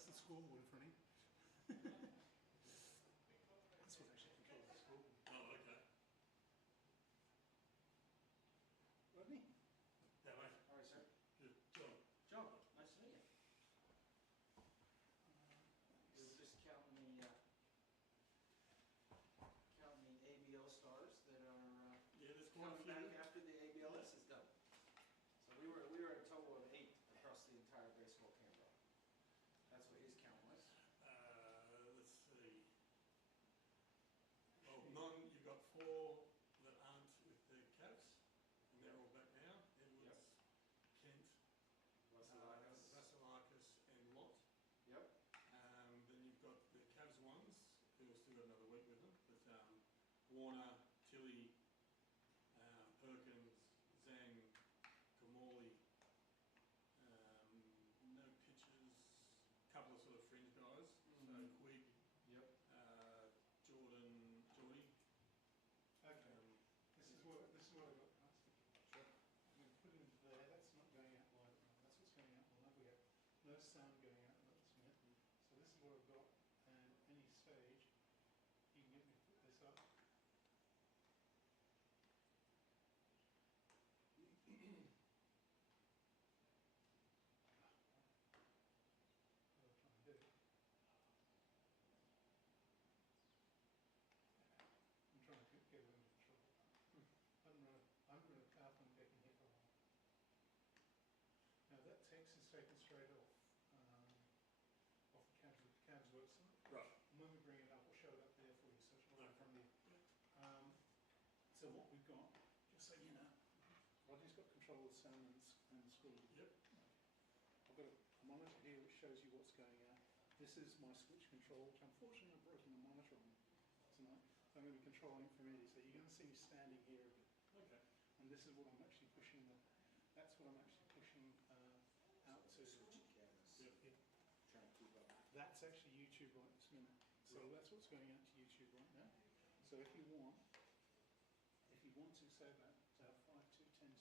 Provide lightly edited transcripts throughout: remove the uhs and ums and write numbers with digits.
that's the scoreboard in front of you. That's what actually controls the scoreboard. Oh, okay. Rodney? Yeah, mate. All right, sir. Good. John. John, nice to meet you. We were just counting the ABL stars that are Yeah, there's quite a coming few. back after the ABLS is done. So we were a total of 8 across the entire Baseball Canberra. That's what his count was. Let's see. Well, none. You've got 4 that aren't with the Cavs, and they're all back now. Edwards, Kent, Vasilakis, and Lott. Yep. Then you've got the Cavs ones, who have still got another week with them, but Warner, Tilly, Perkins, Zhang, Kamali, no pitchers, a couple of sort of fringe guys, so Quigg, Yep. Geordie. Okay. This is what I got. Sure. I'm going to put it into there. That's not going out live. That's what's going out live. We have no sound going out at this minute. So this is what I've got. And any stage, you can get me to put this up. What I'm trying to do. I'm trying to get it under control. I'm going to power from getting hit a while. Now that text is taken straight off the Cavs website. Right. And when we bring it up, we'll show it up there for you, so it's right in front of you. Yeah. So what we've got, just so you know, Rodney's got control of the sound and the screen. Yep. I've got a monitor here which shows you what's going out. This is my switch control, which unfortunately I'm breaking the monitor on tonight. I'm going to be controlling from here, so you're going to see me standing here a bit. Okay. And this is what I'm actually pushing. That's what I'm actually pushing out to. Switching cameras. Yep. Trying to keep up. That's actually YouTube right this minute. So that's what's going out to YouTube right now. So if you want to say that 5210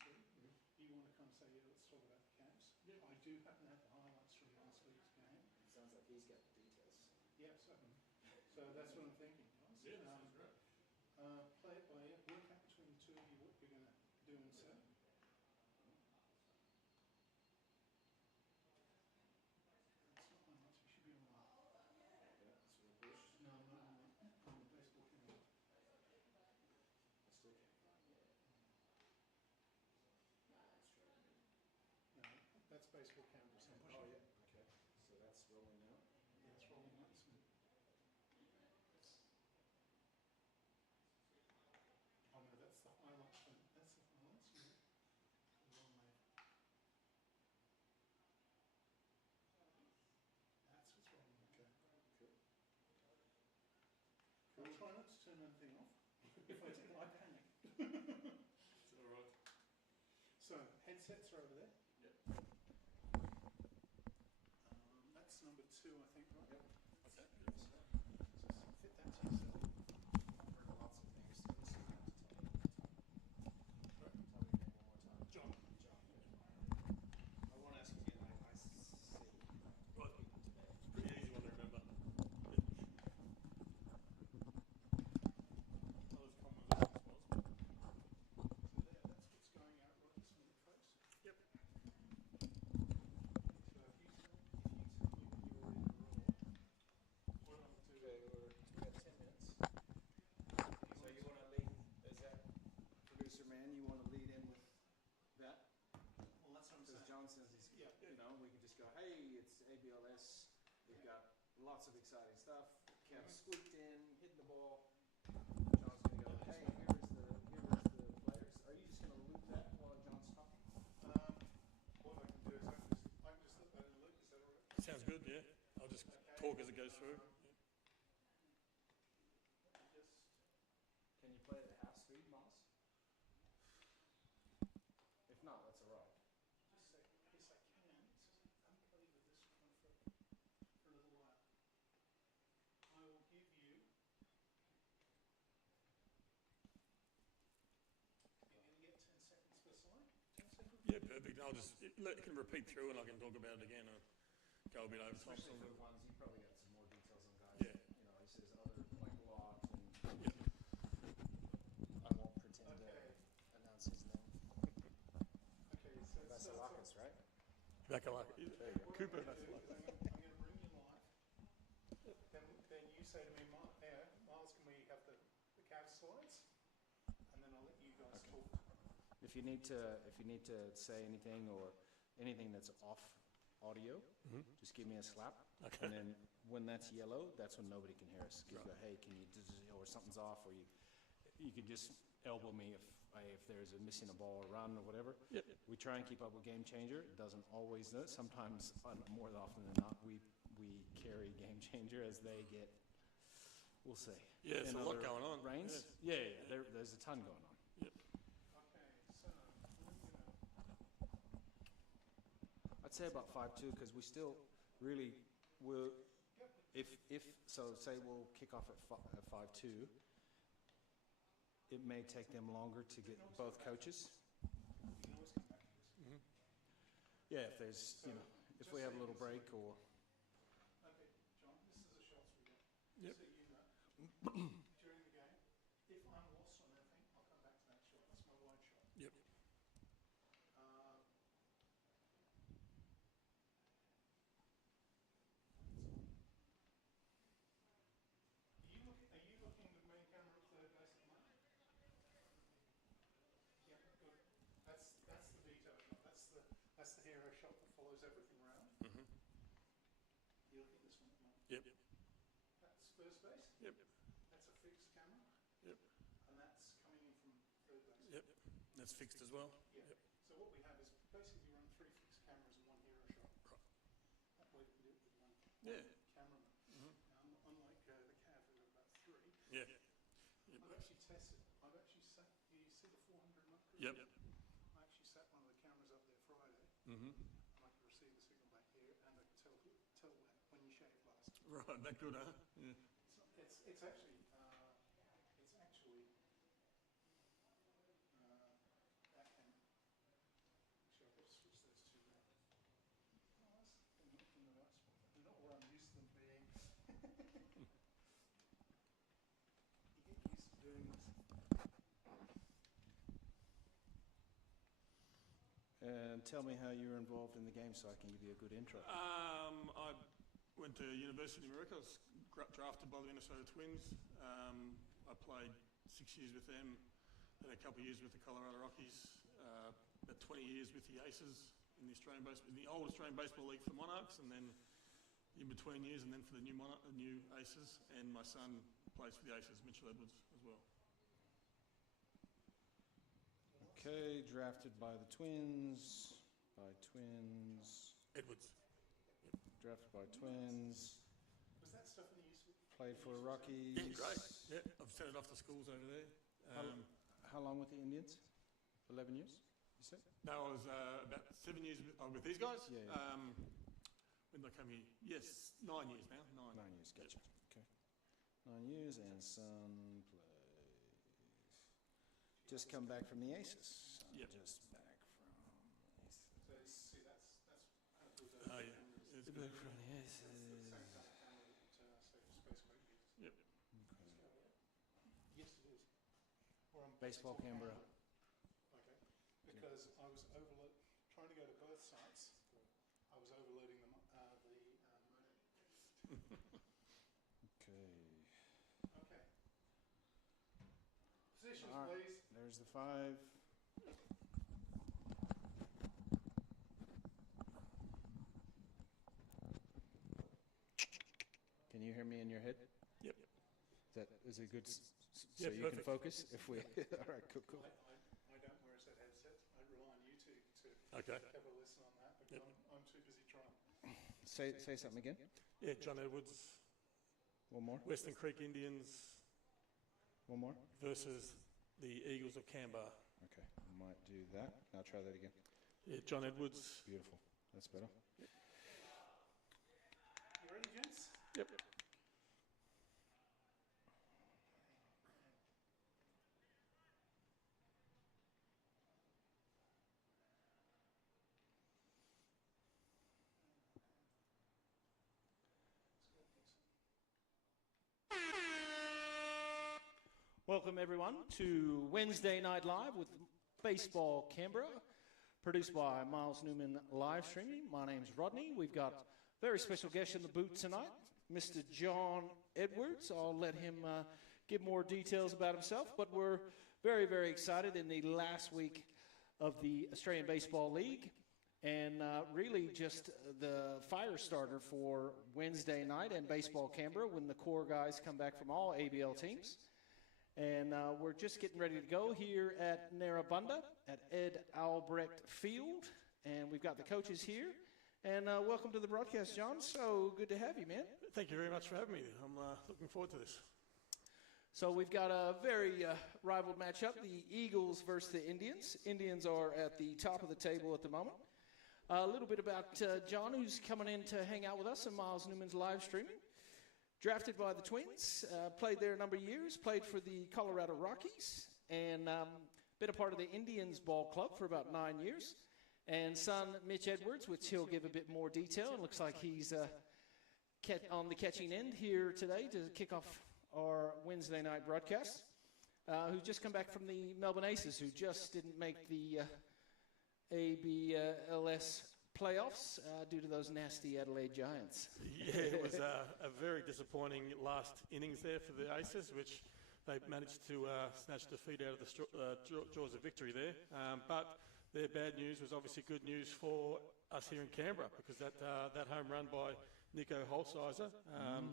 you want to come say, yeah, let's talk about the Cavs. Yeah. I do happen to have the highlights from last week's game. It sounds like he's got the details. Yeah, so that's what I'm thinking, guys. Yeah, that sounds great. Play it by ear, work out between the two of you what you're going to do and say. It's not that much, we should be on that. Yeah, that's what we push. No, I'm the Baseball Canberra. I still can't. Let's try it. No, that's Baseball Canberra. So I'm pushing. Oh, yeah. Okay. So that's rolling now. Yeah, it's rolling right this minute. Oh no, that's the highlights. That's the highlights. Wrong way. That's what's wrong. Okay. Cool. I'll try not to turn anything off. If I do, I panic. It's all right. So headsets are over there. Yep. That's number 2, I think, right? Yep. Okay. So fit that to yourself. I've heard lots of things, so you have to tell me. Tell me your name one more time. John. John. I won't ask you again. I see. Right. It's a pretty easy one to remember. Not as common as it was. So there, that's what's going out right this minute, folks. Yep. So if you tell me when you're ready to roll. What I'm to Okay, we got 10 minutes. So you want to lead, is that producer man, you want to lead in with that? Well, that's what I'm Because saying. John says he's, Yeah. you know, we can just go, hey, it's ABLS. We've got lots of exciting stuff. Kev squeaked in, hitting the ball. John's going to go, hey, here is the players. Are you just going to loop that while John's talking? What I can do is I can just let that in loop. Is that all right? Sounds good, yeah. I'll just talk as it goes through. Just Can you play at half speed, Moss? If not, that's all right. say, yes, I can. It's just, I'm playing with this one for a little while. I will give you. You're going to get 10 seconds per slide. 10 seconds. Yeah, perfect. I'll just, you can repeat through and I can talk about it again. go a bit over top. Especially for the ones, you probably got some more details on guys. Yeah. You know, he says other like lock and Yep. I won't pretend to announce his name. Okay, so Vasilakis, right? Vasilakis. There you go. Cooper I'm Vasilakis. going to bring you live. Then you say to me, Miles, can we have the Cavs slides? And then I'll let you guys talk. If you need to say anything or anything that's off audio, just give me a slap. Okay. And then when that's yellow, that's when nobody can hear us. 'Cause you Right. go, hey, can you or something's off, or you could just elbow me if there's a missing a ball or run or whatever. Yep. We try and keep up with Game Changer. It doesn't always do it. Sometimes, more often than not, we carry Game Changer as they get. We'll see. Yeah, there's in a lot other going on. Reigns. Yeah. There's a ton going on. Okay, so I'd say about 5-2 because we still really will. If so, say we'll kick off at 5-2. It may take them longer to get both coaches. you can always come back to this. Yeah, if there's if we have a little break or. Okay, John, this is the shots we get. Yep. So you know, during the game, if I'm lost on anything, I'll come back to that shot. That's my wide shot. Yep. Are you looking at the main camera at third base at the moment? Yeah, good. That's the veto shot. That's the hero shot that follows everything around. You're looking at this one at the moment. Yep. That's first base. Yep. That's a fixed camera. Yep. And that's coming in from third base. Yep. That's fixed as well. Yeah. Yep. So what we have is basically run 3 fixed cameras and 1 hero shot. Right. That way we can do it with one Yeah. cameraman. Unlike the Cav, who have about 3. Yeah. I've actually tested. I've actually sat. You see the 400 mark? Yep. I actually sat one of the cameras up there Friday, Mm-hmm. and I could receive the signal back here, and I could tell when you shaved last. Right. That good, huh? Yeah. It's actually that camera. Actually, I've got to switch those two now. Oh, they're not in the right spot. They're not where I'm used to them being. You get used to doing this. And tell me how you were involved in the game so I can give you a good intro. I went to University of America. I was drafted by the Minnesota Twins. I played 6 years with them, then a couple of years with the Colorado Rockies, about 20 years with the Aces in the old Australian Baseball League for the Monarchs, and then in between years, and then for the new Aces. And my son plays for the Aces, Mitchell Edwards, as well. Okay, drafted by the Twins. Edwards. Drafted by Twins. Was that stuff in the use? Played for Rockies. Yeah, great. Yeah, I've sent it off to schools over there. How long with the Indians? 11 years, you said? No, I was about 7 years with these guys. Yeah. When did I come here? Yes, 9 years now. 9. 9 years, gotcha. Okay. 9 years, and son plays. Just come back from the Aces. Yep. Just back from the Aces. So see, that's how good Oh, yeah. Back It's from good. the Aces. That's the same kind of camera that Space Quake uses. Yep. Yes, it is. Or on Baseball Canberra. Okay. Because I was trying to go to both sites. I was overloading the modem. Okay. Okay. Positions, All right. please. There's the 5. Can you hear me in your head? Yep. Is it good? So Yeah, you perfect. can focus if we. All right, cool. I don't wear a set headset. I rely on you to Okay. have a listen on that because Yep. I'm too busy trying. Say something again. Yeah, John Edwards, One more. Western Creek Indians One more. versus the Eagles of Canberra. Okay, might do that. Now try that again. Yeah, John Edwards. Beautiful. That's better. You ready, gents? Yep. Welcome everyone to Wednesday Night Live with Baseball Canberra, produced by Miles Newman Livestreaming. My name's Rodney. We've got a very special guest in the booth tonight, Mr. John Edwards. I'll let him give more details about himself, but we're very, very excited in the last week of the Australian Baseball League, and really just the fire starter for Wednesday night and Baseball Canberra when the core guys come back from all ABL teams. And we're just getting ready to go here at Narrabundah at Ed Albrecht Field. And we've got the coaches here. And welcome to the broadcast, John. So good to have you, man. Thank you very much for having me. I'm looking forward to this. So we've got a very rival matchup, the Eagles versus the Indians. Indians are at the top of the table at the moment. A little bit about John, who's coming in to hang out with us on Miles Newman's live streaming. Drafted by the Twins, played there a number of years, played for the Colorado Rockies, and been a part of the Indians ball club for about 9 years. And son, Mitch Edwards, which he'll give a bit more detail. It looks like he's on the catching end here today to kick off our Wednesday night broadcast, who's just come back from the Melbourne Aces, who just didn't make the ABLS playoffs due to those nasty Adelaide Giants. Yeah, it was a very disappointing last innings there for the Aces, which they managed to snatch defeat out of the jaws of victory there. But their bad news was obviously good news for us here in Canberra, because that home run by Nico Holsizer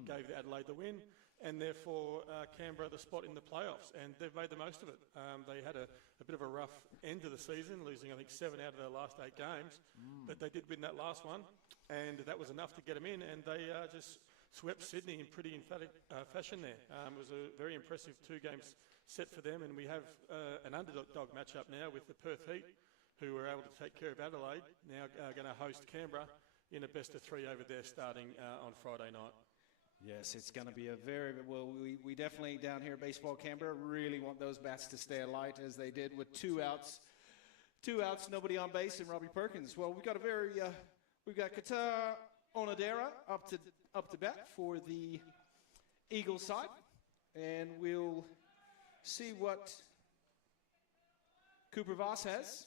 gave Adelaide the win, and therefore Canberra the spot in the playoffs, and they've made the most of it. They had a bit of a rough end of the season, losing I think 7 out of their last 8 games, but they did win that last one, and that was enough to get them in, and they just swept Sydney in pretty emphatic fashion there. It was a very impressive 2 games set for them, and we have an underdog matchup now with the Perth Heat, who were able to take care of Adelaide, now going to host Canberra in a best of 3 over there starting on Friday night. Yes, it's going to be a very, well, we definitely down here at Baseball Canberra really want those bats to stay alight as they did with 2 outs. 2 outs, nobody on base, and Robbie Perkins. Well, we've got we've got Qatar Onodera up to bat for the Eagles side, and we'll see what Cooper Voss has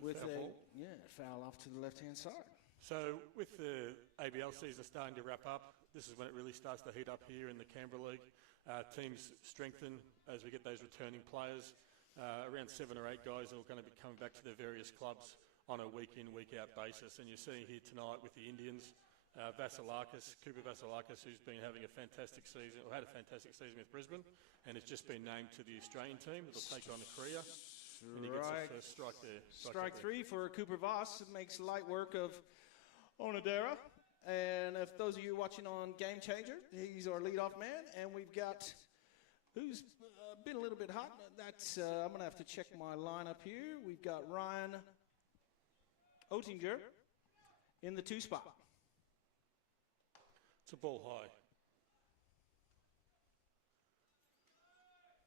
with a foul off to the left-hand side. So with the ABL season starting to wrap up, this is when it really starts to heat up here in the Canberra League. Teams strengthen as we get those returning players. Around 7 or 8 guys are going to be coming back to their various clubs on a week-in, week-out basis. And you're seeing here tonight with the Indians, Cooper Vasilakis, who's been having a fantastic season, or had a fantastic season with Brisbane, and has just been named to the Australian team that'll take on the Korea. And he gets the first strike there. Strike 3 for Cooper Voss. It makes light work of Onodera. And if those of you watching on Game Changer, he's our leadoff man. And we've got, who's been a little bit hot, that's, I'm going to have to check my lineup here. We've got Ryan Oettinger in the 2 spot. It's a ball high.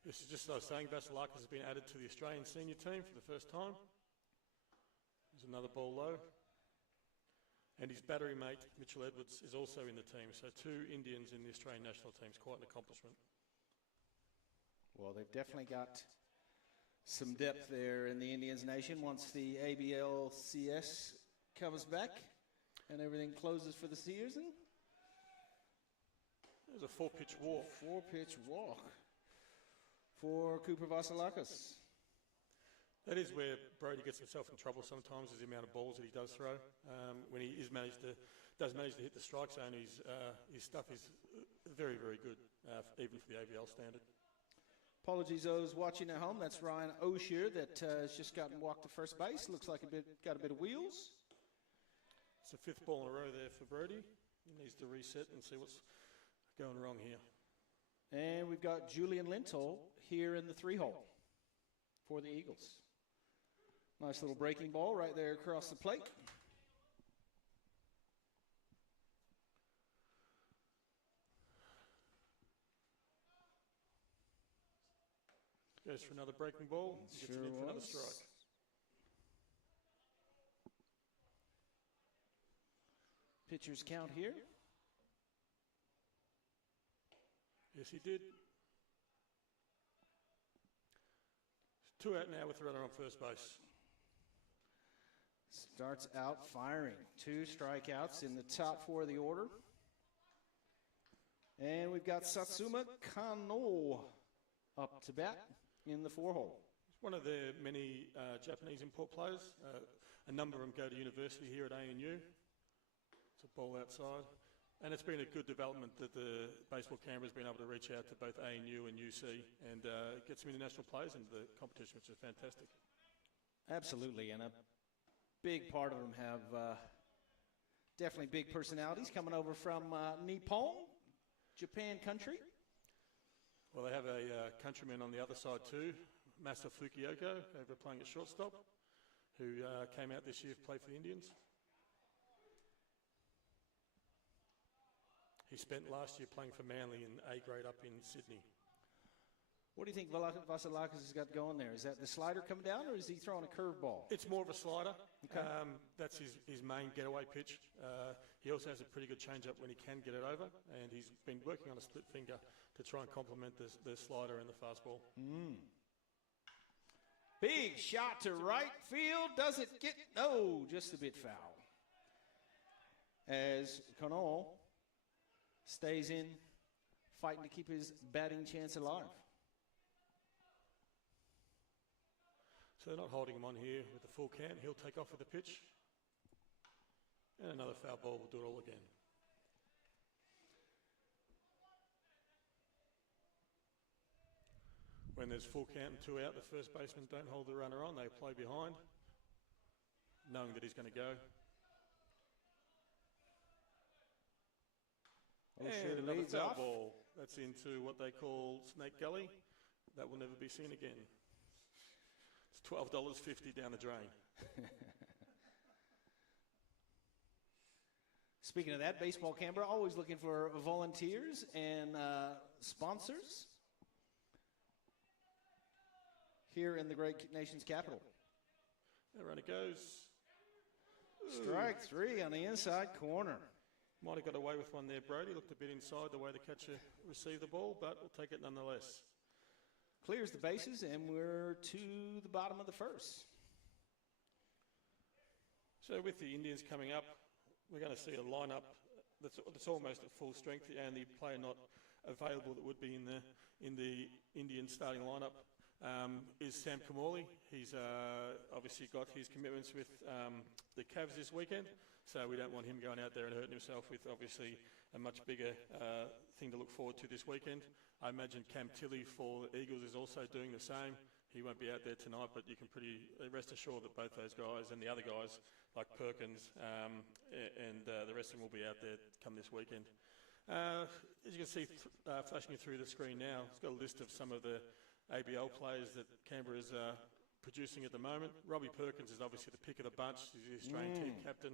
This is just as I was saying, Vasilakis has been added to the Australian senior team for the first time. There's another ball low. And his battery mate, Mitchell Edwards, is also in the team. So 2 Indians in the Australian national team is quite an accomplishment. Well, they've definitely got some depth there in the Indians nation once the ABLCS comes back and everything closes for the season. There's a 4-pitch walk. 4-pitch walk for Cooper Vasilakis. That is where Brody gets himself in trouble sometimes, is the amount of balls that he does throw. When he does manage to hit the strike zone, his stuff is very, very good, even for the ABL standard. Apologies those watching at home. That's Ryan O'Shear that has just gotten walked to first base. Looks like got a bit of wheels. It's the 5th ball in a row there for Brody. He needs to reset and see what's going wrong here. And we've got Julian Lintel here in the 3-hole for the Eagles. Nice little breaking ball right there across the plate. Goes for another breaking ball. Gets it in for another strike. Pitcher's count here. Yes, he did. 2 out now with the runner on first base. Starts out firing. 2 strikeouts in the top 4 of the order. And we've got Satsuma Kano up to bat in the 4-hole. He's one of the many Japanese import players. A number of them go to university here at ANU. It's a ball outside. And it's been a good development that the Baseball Canberra has been able to reach out to both ANU and UC and get some international players into the competition, which is fantastic. Absolutely, and a big part of them have definitely big personalities coming over from Nippon, Japan country. Well, they have a countryman on the other side too, Masa Fukuoka, over playing at shortstop, who came out this year to play for the Indians. He spent last year playing for Manly in A grade up in Sydney. What do you think Vasilakis has got going there? Is that the slider coming down, or is he throwing a curveball? It's more of a slider. Okay. That's his main getaway pitch. He also has a pretty good change-up when he can get it over, and he's been working on a split finger to try and complement the slider and the fastball. Big shot to right field. Does it get? No, just a bit foul. As Connell stays in, fighting to keep his batting chance alive. So they're not holding him on here with the full count. He'll take off with the pitch. And another foul ball will do it all again. When there's full count and 2 out, the first baseman don't hold the runner on. They play behind, knowing that he's going to go. And another foul ball. That's into what they call Snake Gully. That will never be seen again. It's $12.50 down the drain. Speaking of that, Baseball Canberra always looking for volunteers and sponsors here in the great nation's capital. That runner goes. Strike 3 on the inside corner. Might have got away with one there, Brody. Looked a bit inside the way the catcher received the ball, but we'll take it nonetheless. Clears the bases, and we're to the bottom of the first. So with the Indians coming up, we're going to see a lineup that's almost at full strength. The only player not available that would be in the Indian starting lineup is Sam Kamali. He's obviously got his commitments with the Cavs this weekend, so we don't want him going out there and hurting himself with obviously a much bigger thing to look forward to this weekend. I imagine Cam Tilley for the Eagles is also doing the same. He won't be out there tonight, but you can pretty rest assured that both those guys and the other guys like Perkins and the rest of them will be out there come this weekend. As you can see flashing through the screen now, it's got a list of some of the ABL players that Canberra is producing at the moment. Robbie Perkins is obviously the pick of the bunch. He's the Australian team captain.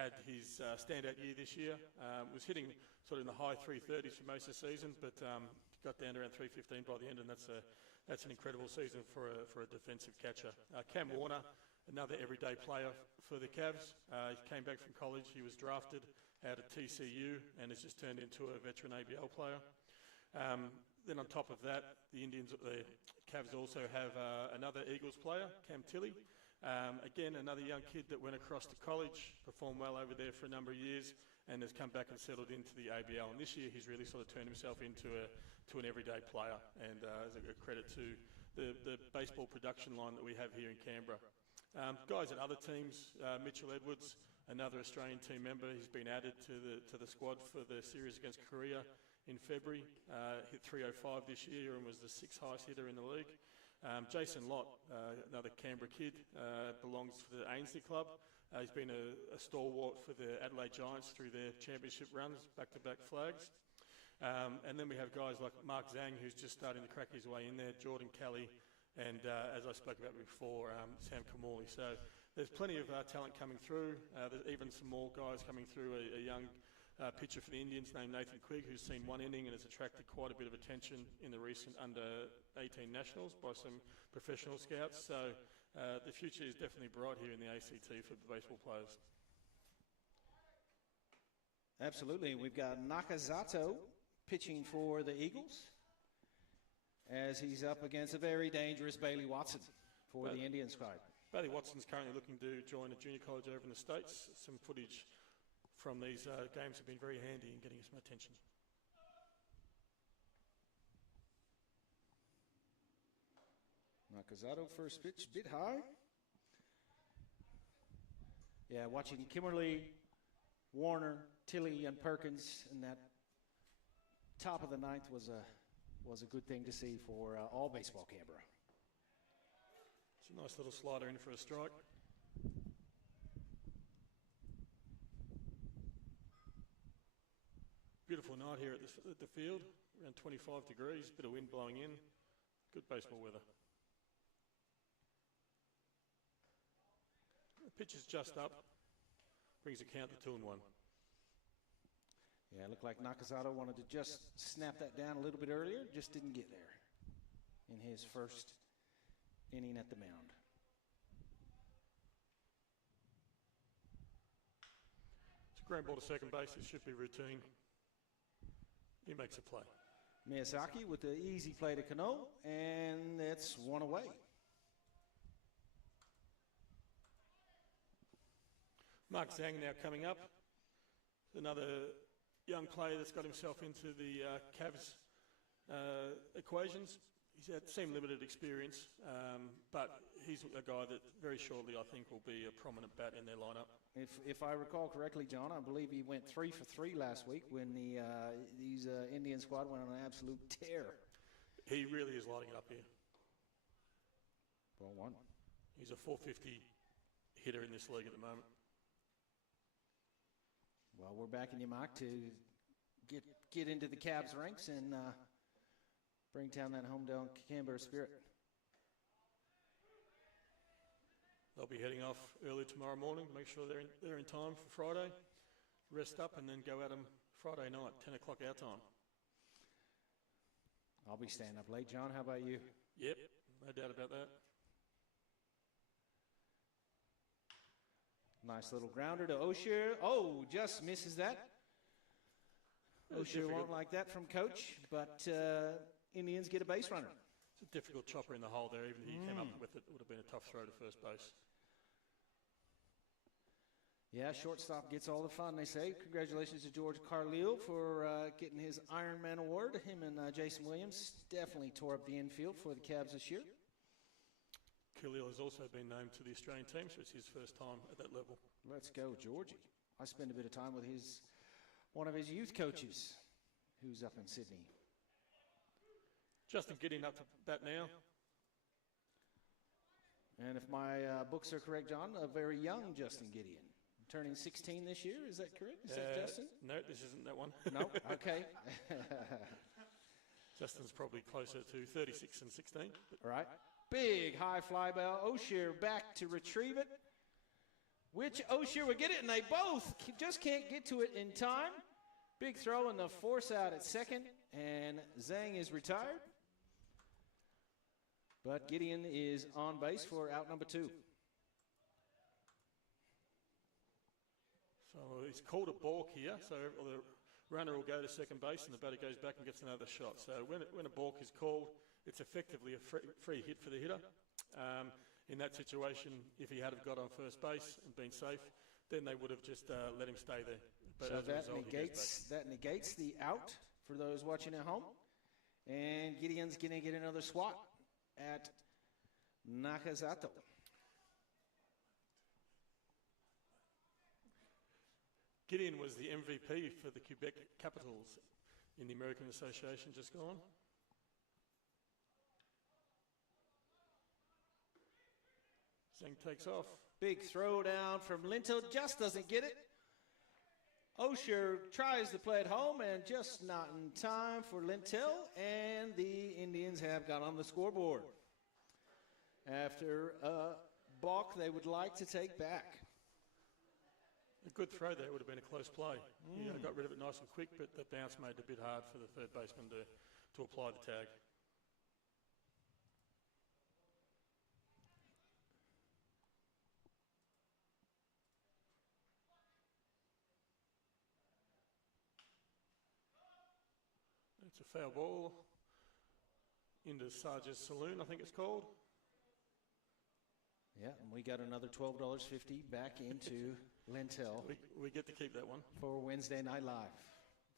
Had his standout year this year. Was hitting sort of in the high 330s for most of the season, but got down to around 315 by the end, and that's an incredible season for a defensive catcher. Cam Warner, another everyday player for the Cavs. He came back from college. He was drafted out at TCU and has just turned into a veteran ABL player. Then on top of that, the Cavs also have another Eagles player, Cam Tilley. Again, another young kid that went across to college, performed well over there for a number of years, and has come back and settled into the ABL. And this year, he's really sort of turned himself into an everyday player, and as a credit to the baseball production line that we have here in Canberra. Guys at other teams, Mitchell Edwards, another Australian team member. He's been added to the squad for the series against Korea in February. Hit 305 this year and was the 6th highest hitter in the league. Jason Lott, another Canberra kid, belongs to the Ainsley Club. He's been a stalwart for the Adelaide Giants through their championship runs, back-to-back flags. And then we have guys like Mark Zhang, who's just starting to crack his way in there, Jordan Kelly, and as I spoke about before, Sam Kamali. So there's plenty of talent coming through. There's even some more guys coming through, a young pitcher for the Indians named Nathan Quigg, who's seen one inning and has attracted quite a bit of attention in the recent under-18 nationals by some professional scouts. So the future is definitely bright here in the ACT for the baseball players. Absolutely. We've got Nakazato pitching for the Eagles. as he's up against a very dangerous Bailey Watson for the Indian squad. Bailey Watson's currently looking to join a junior college over in the States. Some footage from these games have been very handy in getting some attention. Nakazato first pitch, bit high. Yeah, watching Kimberly, Warner, Tilley, and Perkins in that top of the ninth was a good thing to see for all Baseball Canberra. It's a nice little slider in for a strike. Beautiful night here at the field, around 25 degrees, bit of wind blowing in, good baseball weather. The pitch is just up, brings a count to 2-1. Yeah, it looked like Nakazato wanted to just snap that down a little bit earlier, just didn't get there in his first inning at the mound. It's a ground ball to second base, it should be routine. He makes a play. Miyazaki with the easy play to Kano, and it's one away. Mark Zhang now coming up. Another young player that's got himself into the Cavs equations. He's had some limited experience, but he's a guy that very shortly I think will be a prominent bat in their lineup. If I recall correctly, John, I believe he went 3 for 3 last week when these Indian squad went on an absolute tear. He really is lighting it up here. Ball one. He's a 450 hitter in this league at the moment. Well, we're backing you, Mark, to get into the Cavs ranks and bring down that hometown Canberra spirit. They'll be heading off early tomorrow morning, make sure they're in time for Friday, rest up and then go at them Friday night, 10 o'clock our time. I'll be staying up late, John. How about you? Yep, no doubt about that. Nice little grounder to Osher. Oh, just misses that. Osher won't like that from coach, but Indians get a base runner. It's a difficult chopper in the hole there. Even if he came up with it, would have been a tough throw to first base. Yeah, shortstop gets all the fun, they say. Congratulations to George Carlile for getting his Ironman award. Him and Jason Williams definitely tore up the infield for the Cavs this year. Khalil has also been named to the Australian team, so it's his first time at that level. Let's go, Georgie. I spent a bit of time with one of his youth coaches who's up in Sydney. Justin Gideon up to bat now. And if my books are correct, John, a very young Justin Gideon. Turning 16 this year, is that correct? Is that Justin? No, this isn't that one. No? Okay. Justin's probably closer to 36 and 16. All right. Big high fly ball. Osher back to retrieve it. Which Osher would get it, and they both just can't get to it in time. Big throw and the force out at second, and Zhang is retired. But Gideon is on base for out number 2. So he's called a balk here, so the runner will go to second base and the batter goes back and gets another shot. So when a balk is called, it's effectively a free hit for the hitter. In that situation, if he had have got on first base and been safe, then they would have just let him stay there. But so as a result, that negates the out for those watching at home. And Gideon's going to get another swat at Nakazato. Gideon was the MVP for the Quebec Capitals in the American Association just gone. Zhang takes off. Big throw down from Lintel, just doesn't get it. Osher tries to play it home and just not in time for Lintel, and the Indians have got on the scoreboard. After a balk they would like to take back. A good throw there, would have been a close play. He got rid of it nice and quick, but the bounce made it a bit hard for the third baseman to apply the tag. It's a foul ball. into Sarge's Saloon, I think it's called. Yeah, and we got another $12.50 back into Lentel We get to keep that one. for Wednesday Night Live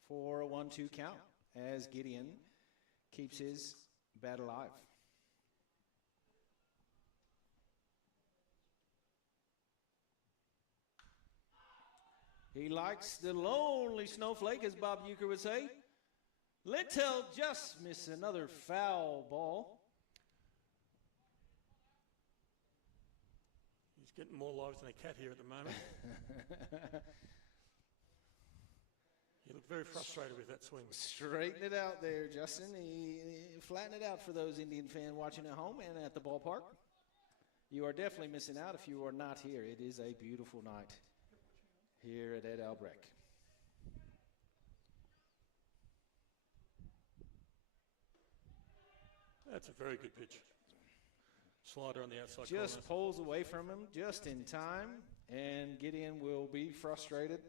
for a 1-2 count as Gideon keeps his bat alive. He likes the lonely snowflake, as Bob Euchre would say. Lentel just missed another foul ball. He's getting more lives than a cat here at the moment. He looked very frustrated with that swing. Straighten it out there, Justin. He flatten it out for those Indian fans watching at home and at the ballpark. You are definitely missing out if you are not here. It is a beautiful night here at Ed Albrecht. That's a very good pitch. Slider on the outside Just corner. pulls away from him just in time, and Gideon will be frustrated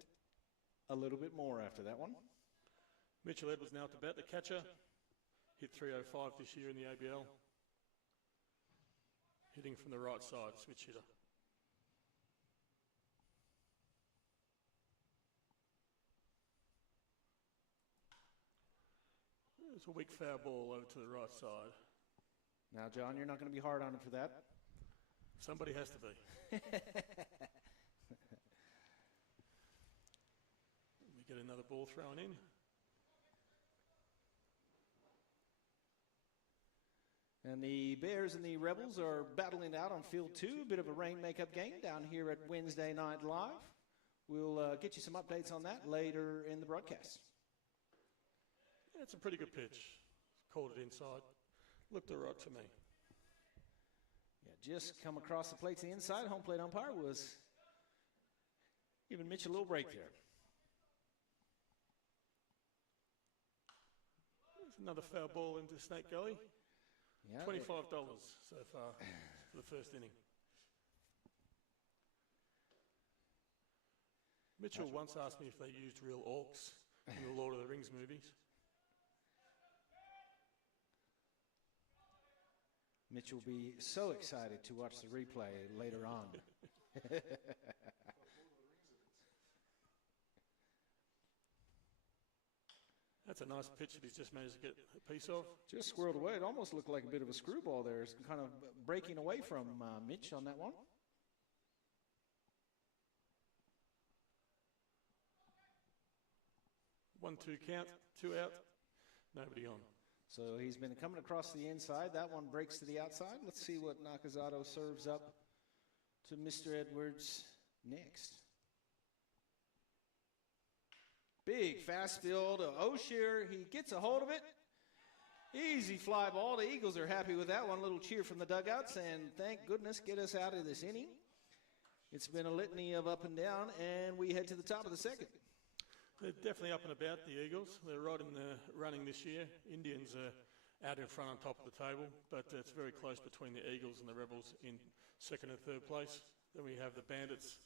a little bit more after that one. Mitchell Edwards now to bat, the catcher. Hit 305 this year in the ABL. Hitting from the right side, switch hitter. It's a weak foul ball over to the right side. Now, John, you're not going to be hard on him for that. Somebody has to be. We get another ball thrown in. And the Bears and the Rebels are battling out on field 2. A bit of a rain makeup game down here at Wednesday Night Live. We'll get you some updates on that later in the broadcast. Yeah, it's a pretty good pitch. Called it inside. Looked all right to me. Yeah, just come across the plate to the inside. Home plate umpire was giving Mitch a little break there. There's another foul ball into Snake Gully. Yeah, $25 so far for the first inning. Mitchell once asked me if they used real orcs in the Lord of the Rings movies. Mitch will be so excited to watch the replay later on. That's a nice pitch that he's just managed to get a piece of. Just squirreled away. It almost looked like a bit of a screwball there. It's kind of breaking away from Mitch on that one. One-two count, 2 out, nobody on. So he's been coming across the inside. That one breaks to the outside. Let's see what Nakazato serves up to Mr. Edwards next. Big fast field to O'Shear. He gets a hold of it. Easy fly ball. The Eagles are happy with that one. Little cheer from the dugouts, and thank goodness get us out of this inning. It's been a litany of up and down, and we head to the top of the second. They're definitely up and about, the Eagles. They're right in the running this year. Indians are out in front on top of the table, but it's very close between the Eagles and the Rebels in second and third place. Then we have the Bandits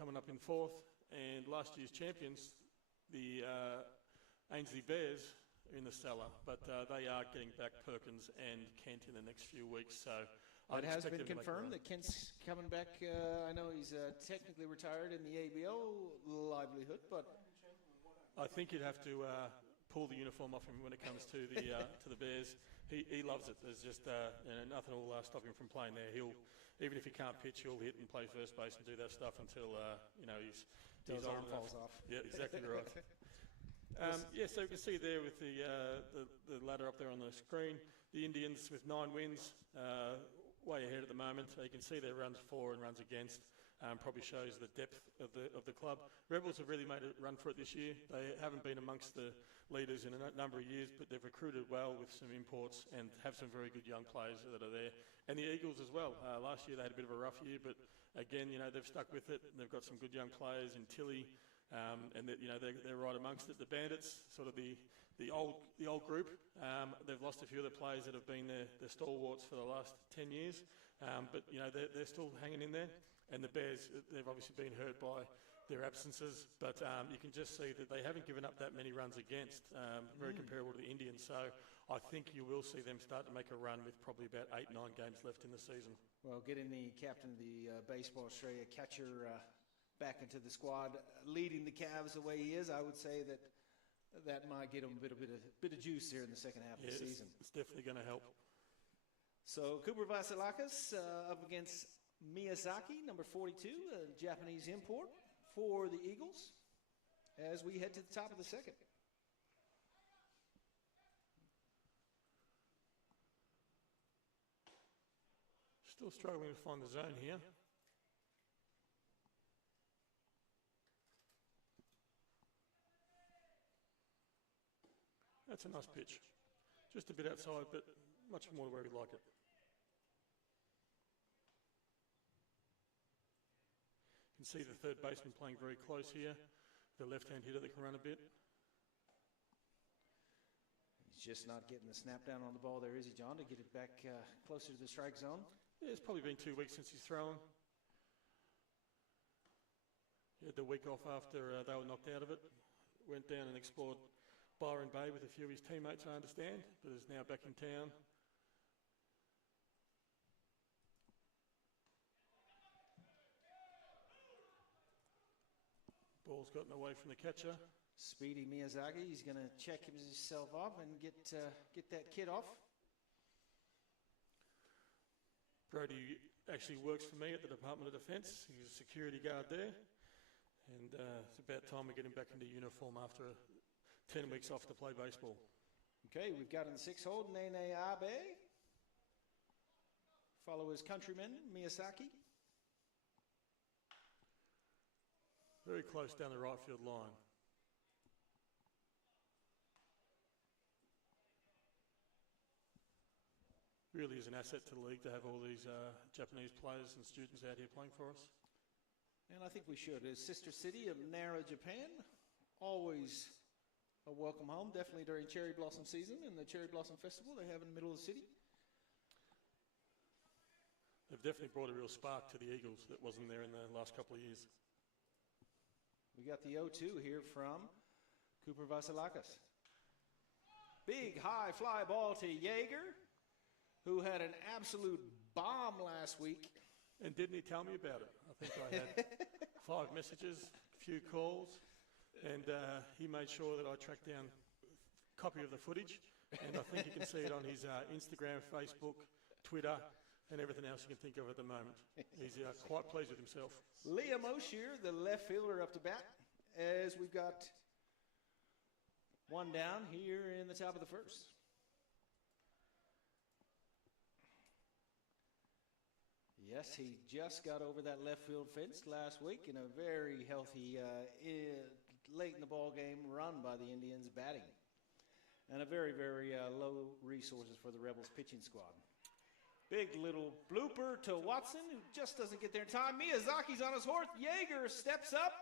coming up in fourth, and last year's champions, the Ainsley Bears, are in the cellar, but they are getting back Perkins and Kent in the next few weeks. So It has been confirmed that Kent's coming back. I know he's technically retired in the ABL livelihood, but I think you'd have to pull the uniform off him when it comes to the to the Bears. He loves it. There's just nothing will stop him from playing there. He'll, even if he can't pitch, he'll hit and play first base and do that stuff until his arm falls off. Yeah, exactly right. So you can see there with the ladder up there on the screen, the Indians with 9 wins, way ahead at the moment. You can see their runs for and runs against. Probably shows the depth of the club. Rebels have really made a run for it this year. They haven't been amongst the leaders in a number of years, but they've recruited well with some imports and have some very good young players that are there. And the Eagles as well. Last year they had a bit of a rough year, but again, they've stuck with it. They've got some good young players in Tilly, and they're right amongst it. The Bandits, sort of the old group. They've lost a few of the players that have been their stalwarts for the last 10 years, but they're still hanging in there. And the Bears, they've obviously been hurt by their absences, but you can just see that they haven't given up that many runs against, very comparable to the Indians. So I think you will see them start to make a run with probably about 8-9 games left in the season. Well, getting the captain of the Baseball Australia catcher back into the squad, leading the Cavs the way he is, I would say that might get him a bit of juice here in the second half of the season. It's definitely going to help. So Cooper Vasilakis up against Miyazaki, number 42, a Japanese import for the Eagles, as we head to the top of the second. Still struggling to find the zone here. That's a nice pitch. Just a bit outside, but much more where we like it. You can see the third baseman playing very close here. The left-hand hitter that can run a bit. He's just not getting the snap down on the ball there, is he, John, to get it back closer to the strike zone? Yeah, it's probably been 2 weeks since he's thrown. He had the week off after they were knocked out of it. Went down and explored Byron Bay with a few of his teammates, I understand, but is now back in town. Ball's gotten away from the catcher. Speedy Miyazaki, he's going to check himself up and get that kid off. Brody actually works for me at the Department of Defence. He's a security guard there. And it's about time we get him back into uniform after 10 weeks off to play baseball. Okay, we've got in the 6th hole, Nene Abe. Follow his countryman, Miyazaki. Very close down the right field line. Really is an asset to the league to have all these Japanese players and students out here playing for us. And I think we should. His sister city of Nara, Japan, always a welcome home, definitely during cherry blossom season and the cherry blossom festival they have in the middle of the city. They've definitely brought a real spark to the Eagles that wasn't there in the last couple of years. We got the 0-2 here from Cooper Vasilakis. Big high fly ball to Yeager, who had an absolute bomb last week. And didn't he tell me about it? I think I had 5 messages, a few calls, and he made sure that I tracked down a copy of the footage. And I think you can see it on his Instagram, Facebook, Twitter, and everything else you can think of at the moment. He's quite pleased with himself. Liam O'Shear, the left fielder, up to bat, as we've got one down here in the top of the first. Yes, he just got over that left field fence last week in a very healthy, late in the ball game run by the Indians batting. And a very, very low resources for the Rebels pitching squad. Big little blooper to Watson, who just doesn't get there in time. Miyazaki's on his horse. Yeager steps up,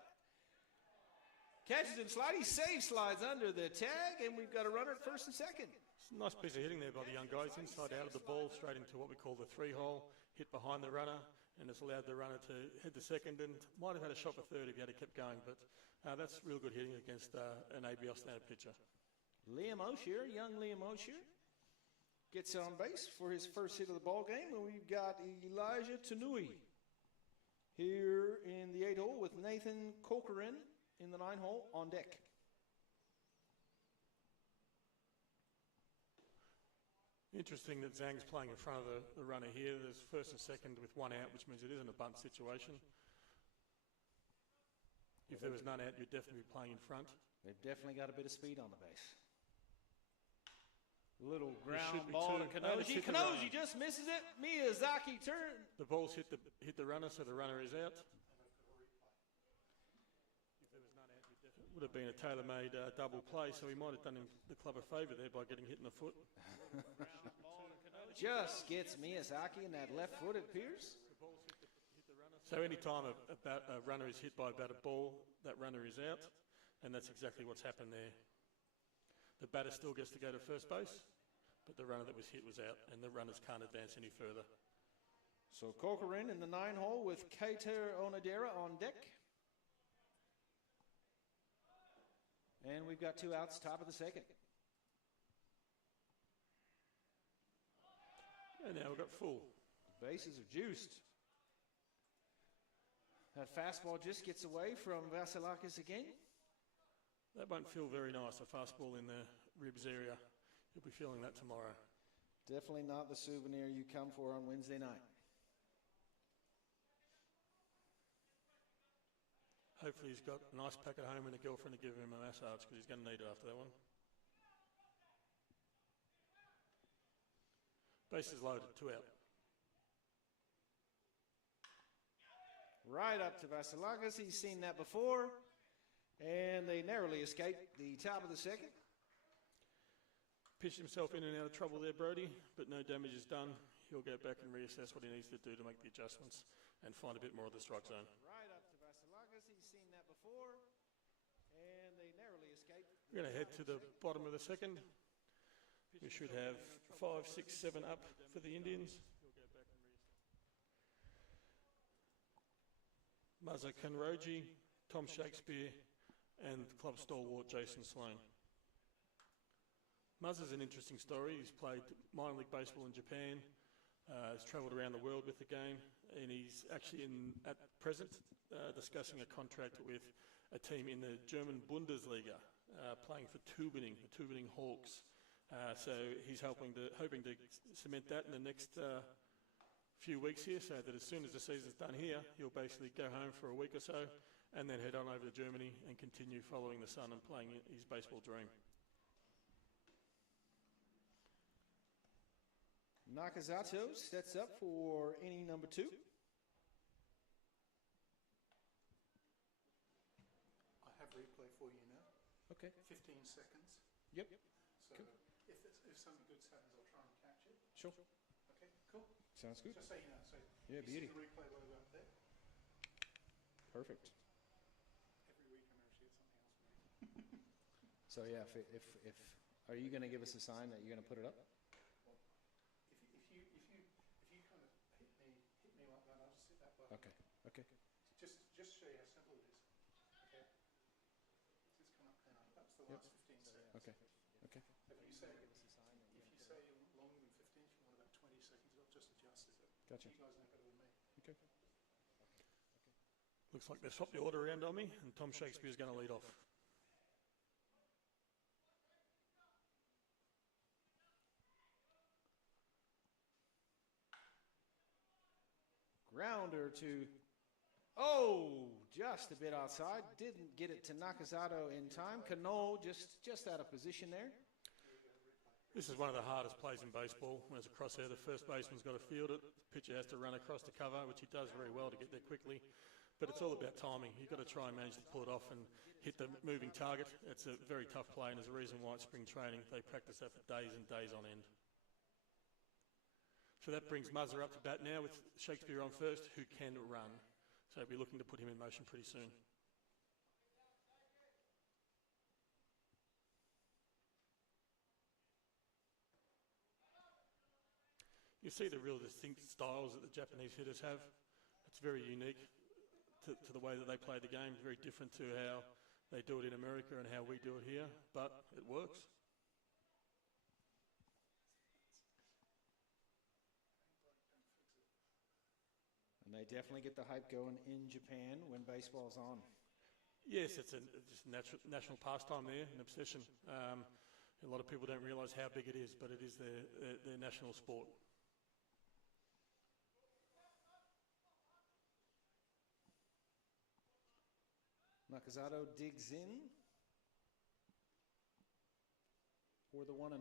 catches him slide. He safe slides under the tag, and we've got a runner at first and second. It's a nice piece of hitting there by the young guys. Inside out of the ball, straight into what we call the 3-hole. Hit behind the runner, and it's allowed the runner to head to second, and might have had a shot for third if he had kept going, but that's real good hitting against an ABL standard pitcher. Liam O'Shear, young Liam O'Shear, gets on base for his first hit of the ball game, and we've got Elijah Tanui here in the 8 hole with Nathan Corcoran in the 9 hole on deck. Interesting that Zhang's playing in front of the runner here. There's first and second with 1 out, which means it isn't a bunt situation. If there was none out, you'd definitely be playing in front. They've definitely got a bit of speed on the base. Little ground ball to Kanoji. Kanoji just misses it. Miyazaki turn. The ball's hit the runner, so the runner is out. If there was none out, it definitely would have been a tailor-made double play, so he might have done him the club a favour there by getting hit in the foot. Just gets Miyazaki in that left foot, it appears. So any time a runner is hit by a batted ball, that runner is out, and that's exactly what's happened there. The batter still gets to go to first base, but the runner that was hit was out, and the runners can't advance any further. So Corcoran in the 9 hole with Keita Onodera on deck. And we've got 2 outs, top of the second. And now we've got full. Bases are juiced. That fastball just gets away from Vasilakis again. That won't feel very nice, a fastball in the ribs area. You'll be feeling that tomorrow. Definitely not the souvenir you come for on Wednesday night. Hopefully he's got a nice pack at home and a girlfriend to give him a massage because he's going to need it after that one. Bases loaded, 2 out. Right up to Vasilakis. He's seen that before. And they narrowly escaped the top of the second. Pitched himself in and out of trouble there, Brody, but no damage is done. He'll go back and reassess what he needs to do to make the adjustments and find a bit more of the strike zone. Right up to Vasilakis. He's seen that before. And they narrowly escaped. We're going to head to the bottom of the second. We should have 5, 6, 7 up for the Indians. Mazza Kanroji, Tom Shakespeare, and club stalwart Jason Sloan. Mazza's an interesting story. He's played minor league baseball in Japan, has travelled around the world with the game, and he's actually at present discussing a contract with a team in the German Bundesliga, playing for Tübingen, the Tübingen Hawks. So he's hoping to cement that in the next few weeks here, so that as soon as the season's done here, he'll basically go home for a week or so and then head on over to Germany and continue following the sun and playing his baseball dream. Nakazato sets up for inning number 2. I have replay for you now. Okay. 15 seconds. Yep. So if something good happens, I'll try and catch it. Sure. Okay, cool. Sounds good. Just so you know. So Yeah, you beauty. see the replay logo up there? Perfect. Every week I manage to get something else for you. So yeah, if are you going to give us a sign that you're going to put it up? If you kind of hit me like that, I'll just hit that button. Okay. Okay. Just show you how simple it is. Okay. Just come up now. That's the Yep. last 15 seconds. Okay. Okay. If you say longer than 15, if you want about 20 seconds, it'll just adjust it. Gotcha. You guys know better than me. Okay. Looks like they've swapped the order around on me, and Tom Shakespeare's going to lead off. Grounder to, just a bit outside. Didn't get it to Nakazato in time. Cano just out of position there. This is one of the hardest plays in baseball. When it's a crosshair, the first baseman's got to field it. The pitcher has to run across the cover, which he does very well to get there quickly. But it's all about timing. You've got to try and manage to pull it off and hit the moving target. It's a very tough play, and there's a reason why it's spring training. They practice that for days and days on end. So that brings Mazza up to bat now with Shakespeare on first, who can run. So we'll be looking to put him in motion pretty soon. You see the real distinct styles that the Japanese hitters have. It's very unique to the way that they play the game. Very different to how they do it in America and how we do it here, but it works. And they definitely get the hype going in Japan when baseball's on. Yes, it's just a national pastime there, an obsession. A lot of people don't realise how big it is, but it is their national sport. Nakazato digs in for the 1-0.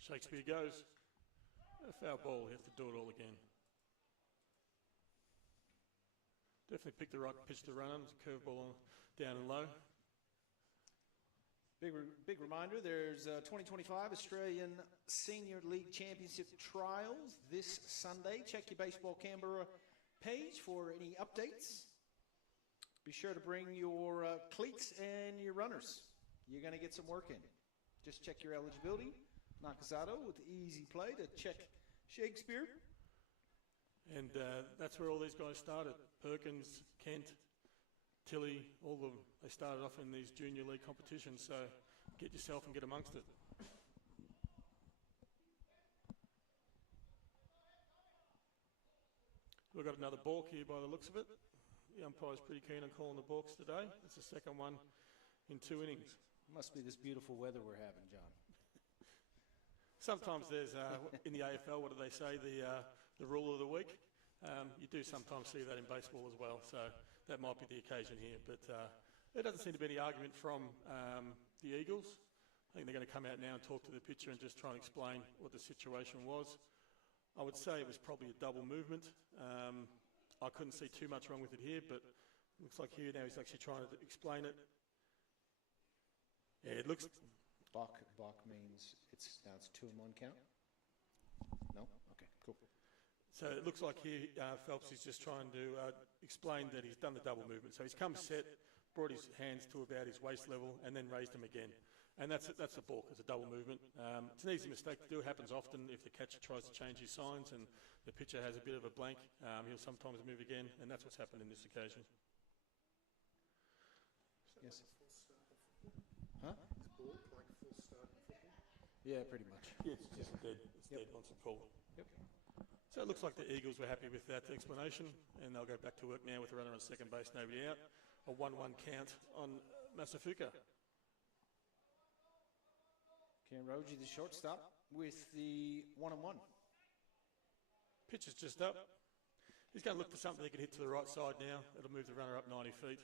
Shakespeare goes. A foul ball, he has to do it all again. Definitely picked the right pitch to run on. It's a curveball down and low. Big reminder, there's 2025 Australian Senior League Championship Trials this Sunday. Check your Baseball Canberra page for any updates. Be sure to bring your cleats and your runners. You're going to get some work in. Just check your eligibility. Nakazato with the easy play to check Shakespeare. And that's where all these guys started. Perkins, Kent, Tilly, they started off in these junior league competitions, so get yourself and get amongst it. We've got another balk here by the looks of it. The umpire's pretty keen on calling the balks today. It's the second one in 2 innings. Must be this beautiful weather we're having, John. Sometimes there's, in the AFL, what do they say, the rule of the week? You do sometimes see that in baseball as well, so that might be the occasion here. But there doesn't seem to be any argument from the Eagles. I think they're going to come out now and talk to the pitcher and just try and explain what the situation was. I would say it was probably a double movement. I couldn't see too much wrong with it here, but it looks like here now he's actually trying to explain it. Yeah, it looks... Balk means now it's 2-1 count? No? Okay, cool. So it looks like here Phelps is just trying to explain that he's done the double movement. So he's come set, brought his hands to about his waist level, and then raised them again. And that's a balk, it's a double movement. It's an easy mistake to do, it happens often if the catcher tries to change his signs and the pitcher has a bit of a blank, he'll sometimes move again, and that's what's happened in this occasion. Yes. Huh? Huh? It's ball, like full start in football. Yeah, pretty much. Yeah, it's just dead. It's dead once it's called. Yep. So it looks like the Eagles were happy with that explanation, and they'll go back to work now with a runner on second base, nobody out. A 1-1 count on Masafuka. Cam Roji, the shortstop, with the 1-1. Pitch is just up. He's going to look for something he can hit to the right side now. It'll move the runner up 90 feet,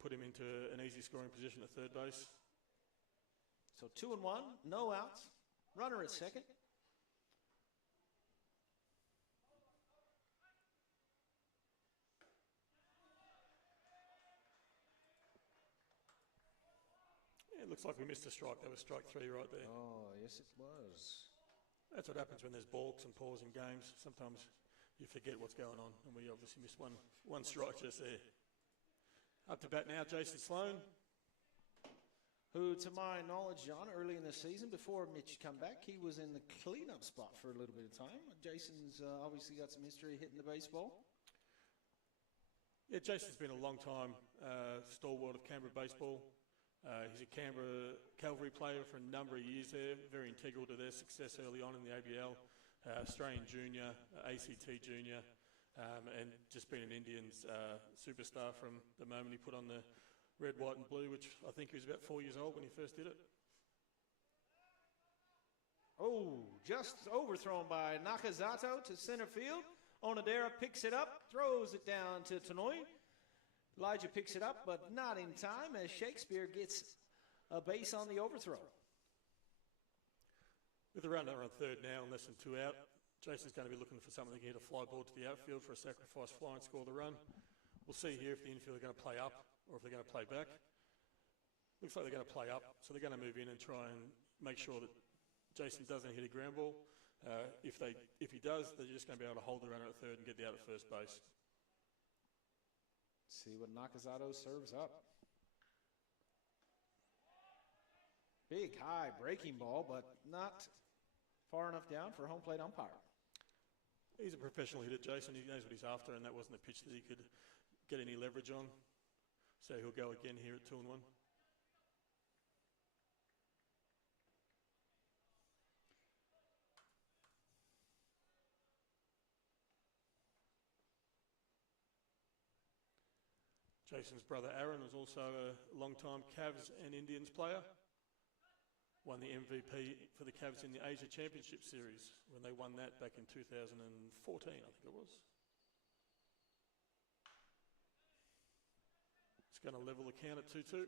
put him into an easy scoring position at third base. So 2-1, no outs, runner at second. It looks like we missed a strike. That was strike 3 right there. Oh, yes it was. That's what happens when there's balks and paws in games. Sometimes you forget what's going on, and we obviously missed one strike just there. Up to bat now, Jason Sloan. Who, to my knowledge, John, early in the season, before Mitch come back, he was in the cleanup spot for a little bit of time. Jason's obviously got some history hitting the baseball. Yeah, Jason's been a long time stalwart of Canberra baseball. He's a Canberra Cavalry player for a number of years there, very integral to their success early on in the ABL, Australian Junior, ACT Junior, and just been an Indians superstar from the moment he put on the red, white and blue, which I think he was about 4 years old when he first did it. Oh, just overthrown by Nakazato to center field. Onodera picks it up, throws it down to Tanoi. Elijah picks it up, but not in time as Shakespeare gets a base on the overthrow. With the runner on third now and less than 2 out, Jason's going to be looking for something to hit a fly ball to the outfield for a sacrifice fly and score the run. We'll see here if the infield are going to play up or if they're going to play back. Looks like they're going to play up, so they're going to move in and try and make sure that Jason doesn't hit a ground ball. If he does, they're just going to be able to hold the runner at third and get the out at first base. See what Nakazato serves up. Big, high breaking ball, but not far enough down for a home plate umpire. He's a professional hitter, Jason. He knows what he's after, and that wasn't a pitch that he could get any leverage on. So he'll go again here at 2-1. Jason's brother Aaron was also a long-time Cavs and Indians player. Won the MVP for the Cavs in the Asia Championship Series when they won that back in 2014, I think it was. It's going to level the count at 2-2.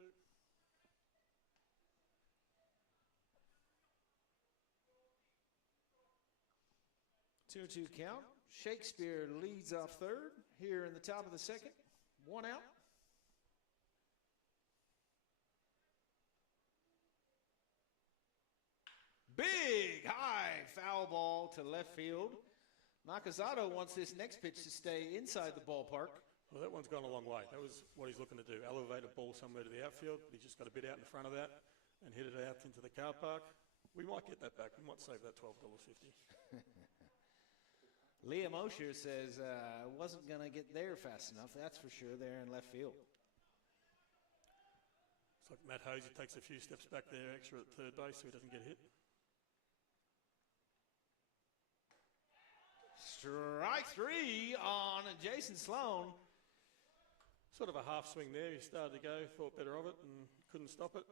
Two count. Shakespeare leads off third here in the top of the second. 1 out. Big high foul ball to left field. Nakazato wants this next pitch to stay inside the ballpark. Well, that one's gone a long way. That was what he's looking to do. Elevate a ball somewhere to the outfield, but he's just got a bit out in front of that and hit it out into the car park. We might get that back. We might save that $12.50. Liam Osher says wasn't going to get there fast enough, that's for sure, there in left field. Looks like Matt Hosey takes a few steps back there extra at third base so he doesn't get hit. Strike 3 on Jason Sloan. Sort of a half swing there. He started to go, thought better of it, and couldn't stop it.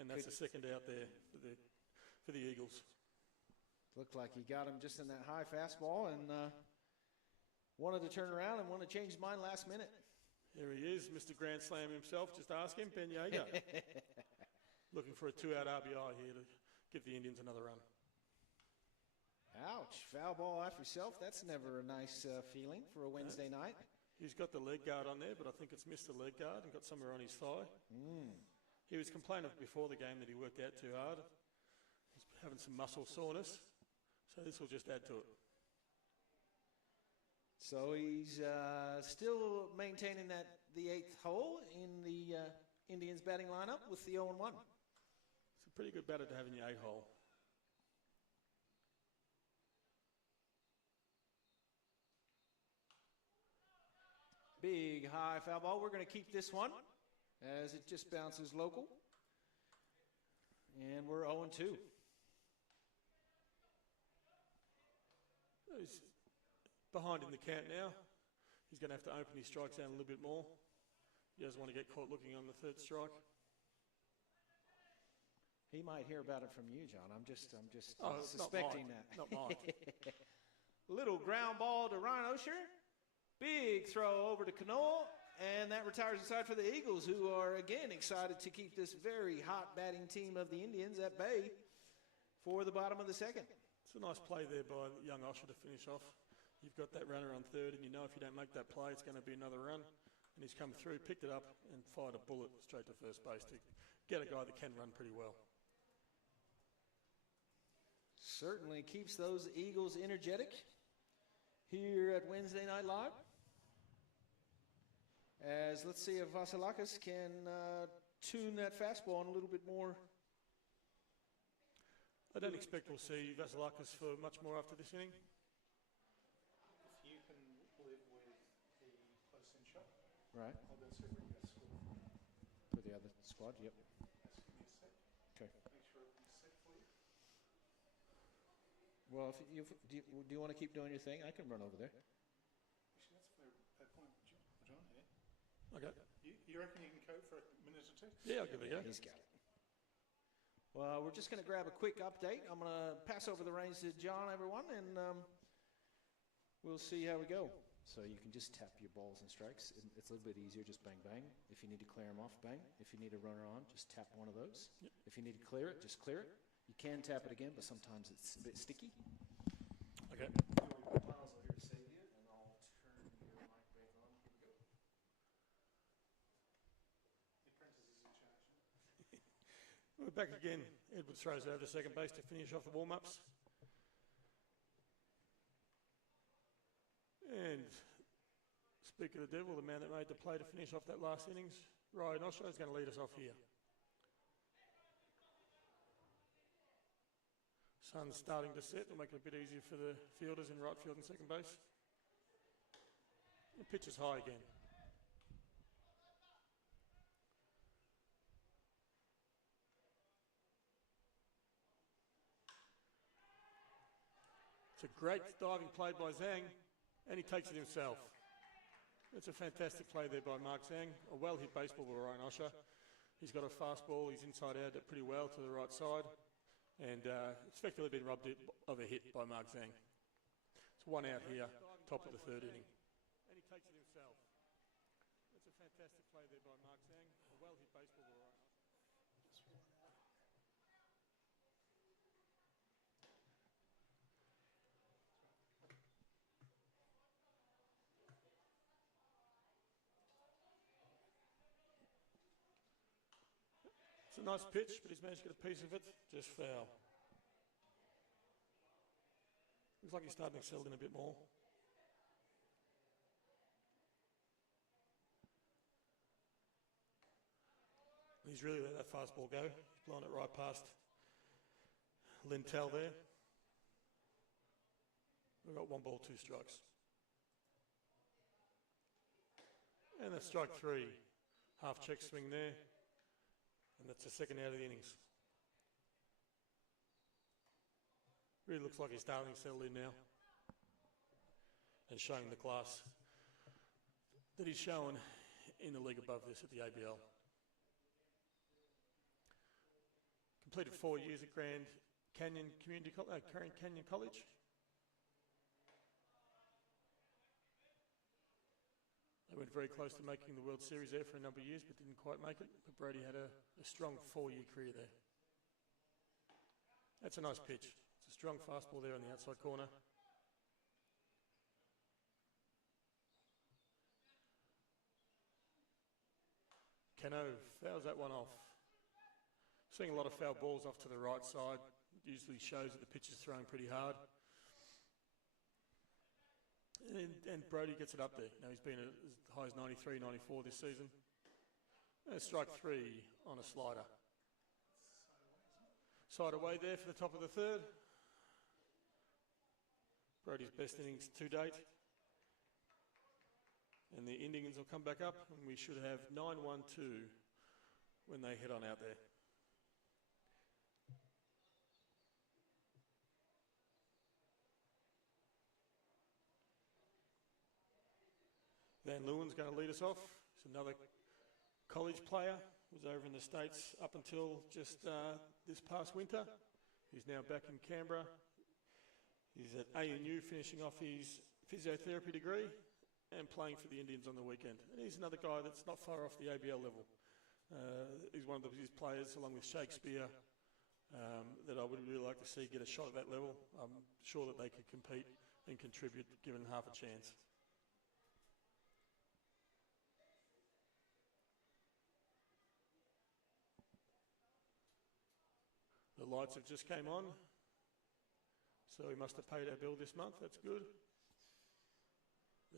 And that's the second out there for the Eagles. Looked like he got him just in that high fastball and wanted to turn around and wanted to change his mind last minute. Here he is, Mr. Grand Slam himself. Just ask him, Ben Yeager. Looking for a 2-out RBI here to give the Indians another run. Ouch, foul ball off yourself. That's never a nice feeling for a Wednesday night. He's got the leg guard on there, but I think it's missed the leg guard and got somewhere on his thigh. He was complaining before the game that he worked out too hard. He's having some muscle soreness, so this will just add to it. So he's still maintaining the 8th hole in the Indians batting lineup with the 0-1. It's a pretty good batter to have in your 8 hole. Big high foul ball. We're going to keep this one as it just bounces local. And we're 0-2. He's behind in the count now. He's going to have to open his strikes down a little bit more. He doesn't want to get caught looking on the 3rd strike. He might hear about it from you, John. I'm just Oh, suspecting that. Not mine. Little ground ball to Ryan Osher. Big throw over to Canoa. And that retires the side for the Eagles, who are again excited to keep this very hot batting team of the Indians at bay for the bottom of the 2nd. It's a nice play there by young Osher to finish off. You've got that runner on 3rd, and you know if you don't make that play, it's going to be another run. And he's come through, picked it up, and fired a bullet straight to first base to get a guy that can run pretty well. Certainly keeps those Eagles energetic here at Wednesday Night Live. As let's see if Vasilakis can tune that fastball in a little bit more. I don't expect we'll see Vasilakis for much more after this inning. If you can live with the close-in shot, Right. I'll go see if we can get a score. For the other squad, yep. Just give me a sec. Okay. Make sure everything's set for you. Well, do you want to keep doing your thing? I can run over there. Actually, that's a fair point, John here. Okay. You reckon you can cope for a minute or two? Yeah, I'll give it a go. He's got it. Well, we're just going to grab a quick update. I'm going to pass over the reins to John, everyone, and we'll see how we go. So you can just tap your balls and strikes. It's a little bit easier, just bang, bang. If you need to clear them off, bang. If you need a runner on, just tap one of those. Yep. If you need to clear it, just clear it. You can tap it again, but sometimes it's a bit sticky. Okay. Miles over here to save you, and I'll turn your mic back on. Here we go. The apprentice is in charge. We're back again. Edward throws over to second base to finish off the warm-ups. And speak of the devil, the man that made the play to finish off that last innings, Ryan Osher, is going to lead us off here. Sun's starting to set. It'll make it a bit easier for the fielders in right field and second base. The pitch is high again. It's a great diving play by Zhang, and he takes it himself. It's a fantastic play there by Mark Zhang. A well-hit baseball by Ryan Osher. He's got a fastball. He's inside out pretty well to the right side. And it's effectively been robbed of a hit by Mark Zhang. It's 1 out here, top of the 3rd inning. And he takes it himself. It's a fantastic play there by Mark Zhang. A well-hit baseball by Ryan Osher. It's a nice pitch, but he's managed to get a piece of it. Just foul. Looks like he's starting to settle in a bit more. He's really let that fastball go. He's blown it right past Lintel there. We've got 1 ball, 2 strikes. And that's strike 3. Half check swing there. And that's the second out of the innings. Really looks like he's starting to settle in now and showing the class that he's shown in the league above this at the ABL. Completed 4 years at Grand Canyon College. They went very close to making the World Series there for a number of years, but didn't quite make it. But Brody had a strong 4-year career there. That's a nice pitch. It's a strong fastball there on the outside corner. Cano fouls that one off. Seeing a lot of foul balls off to the right side. It usually shows that the pitch is thrown pretty hard. And Brody gets it up there. Now he's been as high as 93, 94 this season. And strike 3 on a slider. Side away there for the top of the third. Brody's best innings to date. And the Indians will come back up, and we should have 9-1-2 when they head on out there. Van Leeuwen's going to lead us off. He's another college player. Was over in the States up until just this past winter. He's now back in Canberra. He's at ANU finishing off his physiotherapy degree and playing for the Indians on the weekend. And he's another guy that's not far off the ABL level. He's one of his players, along with Shakespeare, that I would really like to see get a shot at that level. I'm sure that they could compete and contribute given half a chance. The lights have just came on, so we must have paid our bill this month. That's good.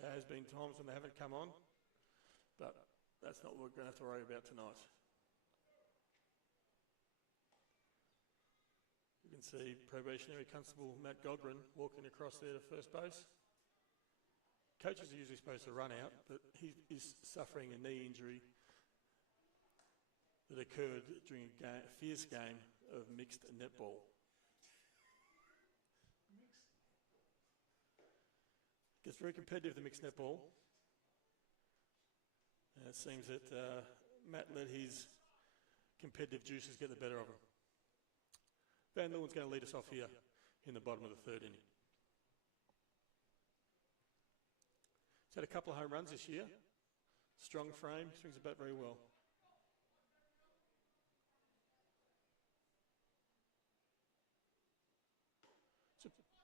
There has been times when they haven't come on, but that's not what we're going to have to worry about tonight. You can see probationary constable Matt Gogren walking across there to first base. Coaches are usually supposed to run out, but he is suffering a knee injury that occurred during a fierce game of mixed netball. Gets very competitive, the mixed netball. And it seems that Matt let his competitive juices get the better of him. Van Leeuwen's going to lead us off here in the bottom of the third inning. He's had a couple of home runs this year. Strong frame, swings the bat very well.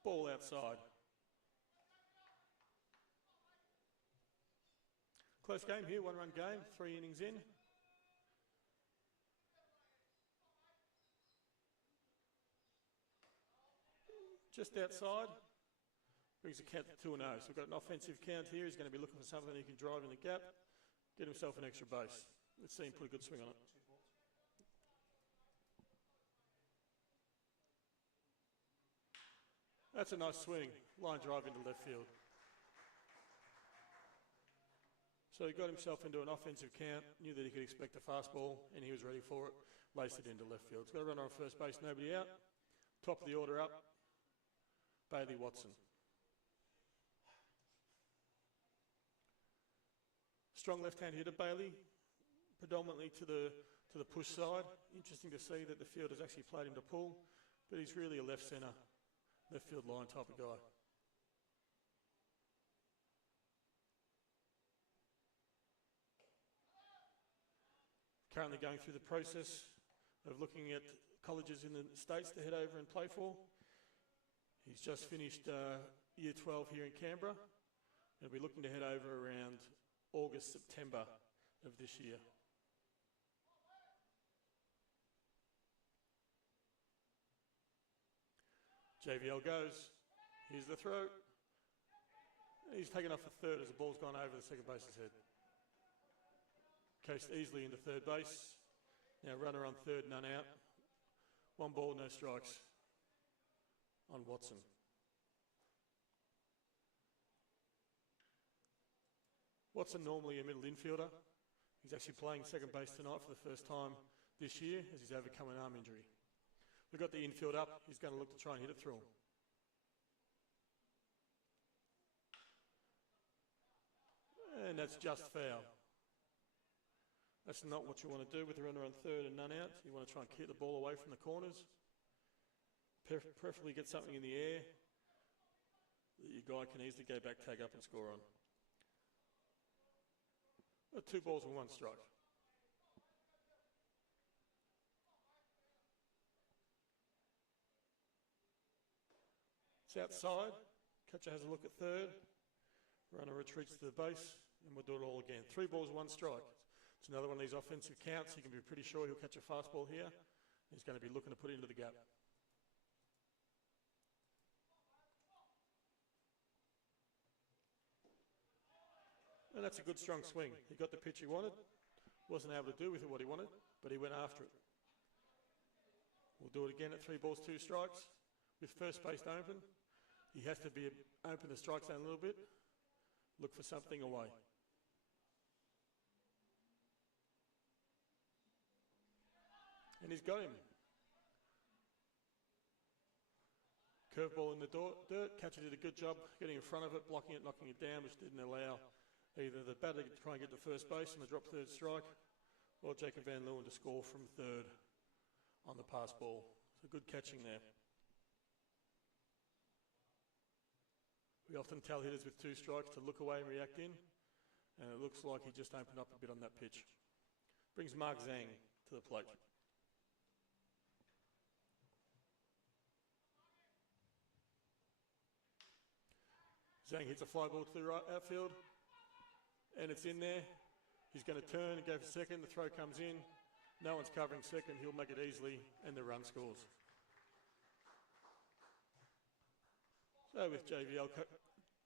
Ball outside. Close game here, 1-run game, 3 innings in. Just outside. Brings the count to 2-0. So we've got an offensive count here. He's going to be looking for something he can drive in the gap, get himself an extra base. Let's see him put a good swing on it. That's a nice swing, line drive into left field. So he got himself into an offensive count, knew that he could expect a fastball, and he was ready for it, laced it into left field. He's got a runner on first base, nobody out. Top of the order up, Bailey Watson. Strong left-hand hitter, Bailey, predominantly to the push side. Interesting to see that the field has actually played him to pull, but he's really a left centre, left field line type of guy. Currently going through the process of looking at colleges in the States to head over and play for. He's just finished Year 12 here in Canberra. He'll be looking to head over around August, September of this year. JVL goes. Here's the throw. He's taken off for third as the ball's gone over the second base's head. Coast easily into third base. Now runner on third, none out. 1 ball, no strikes on Watson. Watson normally a middle infielder. He's actually playing second base tonight for the first time this year as he's overcome an arm injury. We've got the infield up. He's going to look to try and hit it through him. And that's just foul. That's not what you want to do with a runner on third and none out. You want to try and keep the ball away from the corners. Preferably get something in the air that your guy can easily go back, tag up and score on. 2 balls and 1 strike. It's outside. Catcher has a look at third. Runner retreats to the base, and we'll do it all again. 3 balls, 1 strike. It's another one of these offensive counts. You can be pretty sure he'll catch a fastball here. He's going to be looking to put it into the gap. And that's a good strong swing. He got the pitch he wanted. Wasn't able to do with it what he wanted, but he went after it. We'll do it again at 3 balls, 2 strikes. With first base open, he has to be open the strike zone a little bit. Look for something away. And he's got him. Curveball in the dirt. Catcher did a good job getting in front of it, blocking it, knocking it down, which didn't allow either the batter to try and get to first base on the drop third strike, or Jacob Van Leeuwen to score from third on the pass ball. So good catching there. We often tell hitters with 2 strikes to look away and react in, and it looks like he just opened up a bit on that pitch. Brings Mark Zhang to the plate. Zhang hits a fly ball to the right outfield, and it's in there. He's going to turn and go for second. The throw comes in. No one's covering second. He'll make it easily, and the run scores. So with JVL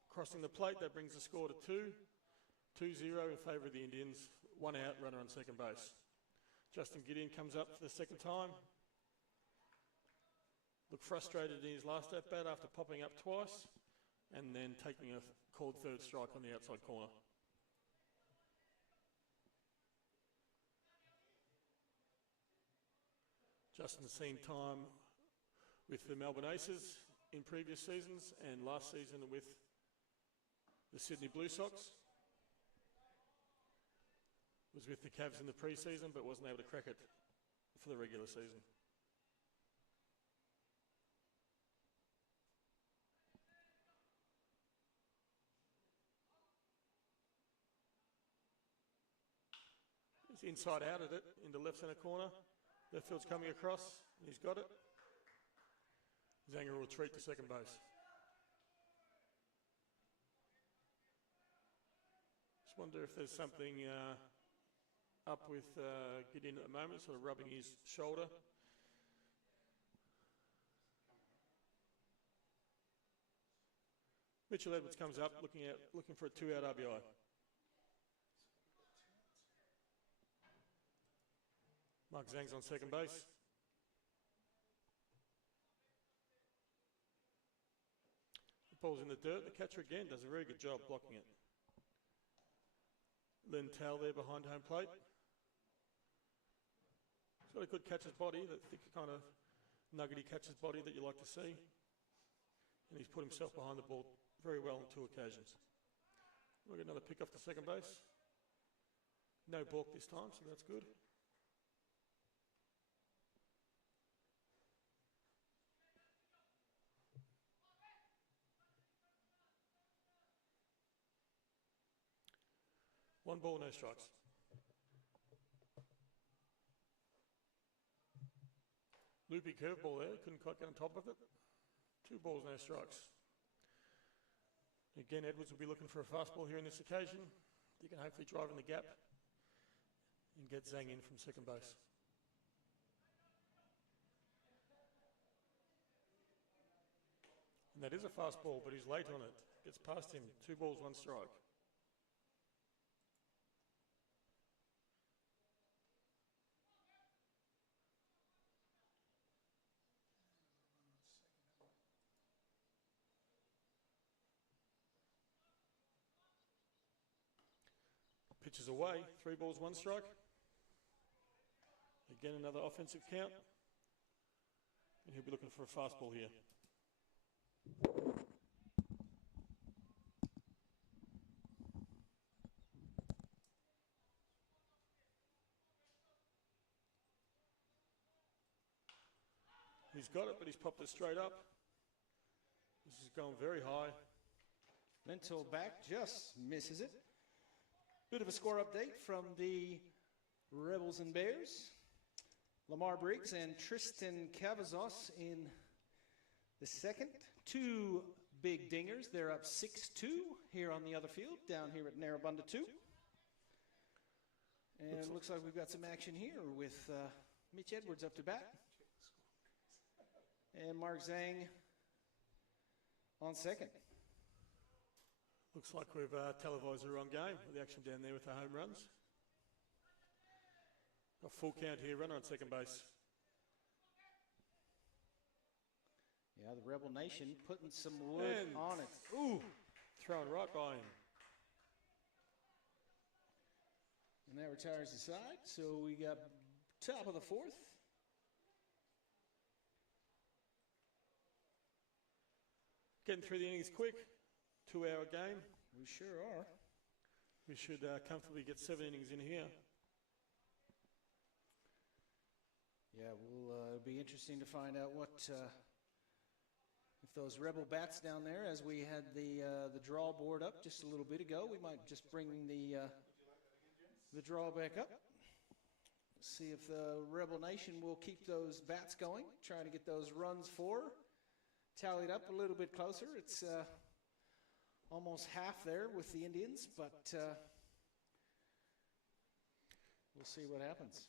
crossing the plate, that brings the score to 2. 2-0 in favour of the Indians. 1 out, runner on second base. Justin Gideon comes up for the second time. Looked frustrated in his last at-bat after popping up twice and then taking a called third strike on the outside corner. Justin's seen time with the Melbourne Aces in previous seasons and last season with the Sydney Blue Sox. Was with the Cavs in the pre-season but wasn't able to crack it for the regular season. He's inside out at it into left centre corner. Left field's coming across and he's got it. Zanger will retreat to second base. Just wonder if there's something up with Gideon at the moment, sort of rubbing his shoulder. Mitchell Edwards comes up looking for a 2-out RBI. Mark Zhang's on second base. The ball's in the dirt. The catcher again does a very good job blocking it. Len Tal there behind home plate. He's got a good catcher's body, that thick kind of nuggety catcher's body that you like to see. And he's put himself behind the ball very well on 2 occasions. We'll get another pick off to second base. No balk this time, so that's good. One ball, no strikes. Loopy curveball there, couldn't quite get on top of it. 2 balls, no strikes. Again, Edwards will be looking for a fastball here on this occasion. He can hopefully drive in the gap and get Zhang in from second base. And that is a fastball, but he's late on it. Gets past him. 2 balls, 1 strike. Pitches away, 3 balls, 1 strike. Again, another offensive count. And he'll be looking for a fastball here. He's got it, but he's popped it straight up. This is going very high. Mental back just misses it. Bit of a score update from the Rebels and Bears. Lamar Briggs and Tristan Cavazos in the second. Two big dingers. They're up 6-2 here on the other field, down here at Narrabundah 2. And it looks like we've got some action here with Mitch Edwards up to bat. And Mark Zhang on second. Looks like we've televised the wrong game with the action down there with the home runs. A full count here, runner on second base. Yeah, the Rebel Nation putting some wood on it. Ooh, thrown right by him. And that retires the side. So we got top of the fourth. Getting through the innings quick. 2-hour game. We sure are. We should comfortably get 7 innings in here. Yeah, it'll be interesting to find out what if those Rebel bats down there, as we had the draw board up just a little bit ago. We might just bring the draw back up. See if the Rebel Nation will keep those bats going, trying to get those runs tallied up a little bit closer. It's almost half there with the Indians, but we'll see what happens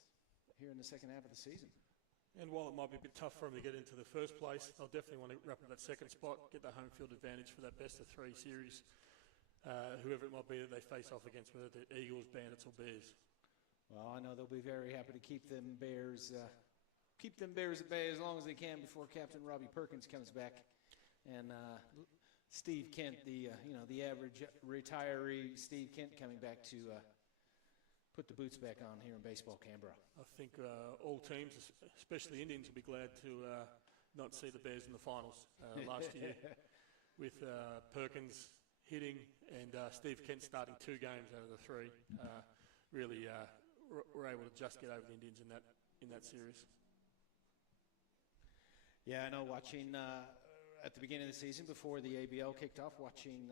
here in the second half of the season. And while it might be a bit tough for them to get into the first place, they'll definitely want to wrap up that second spot, get the home field advantage for that best of 3 series, whoever it might be that they face off against, whether they're Eagles, Bandits or Bears. Well, I know they'll be very happy to keep them Bears at bay as long as they can before Captain Robbie Perkins comes back, and Steve Kent, the average retiree Steve Kent, coming back to put the boots back on here in Baseball Canberra. I think all teams, especially Indians, will be glad to not see the Bears in the finals last year with Perkins hitting and Steve Kent starting 2 games out of the 3. Really were able to just get over the Indians in that series. Yeah, I know, watching at the beginning of the season before the ABL kicked off, watching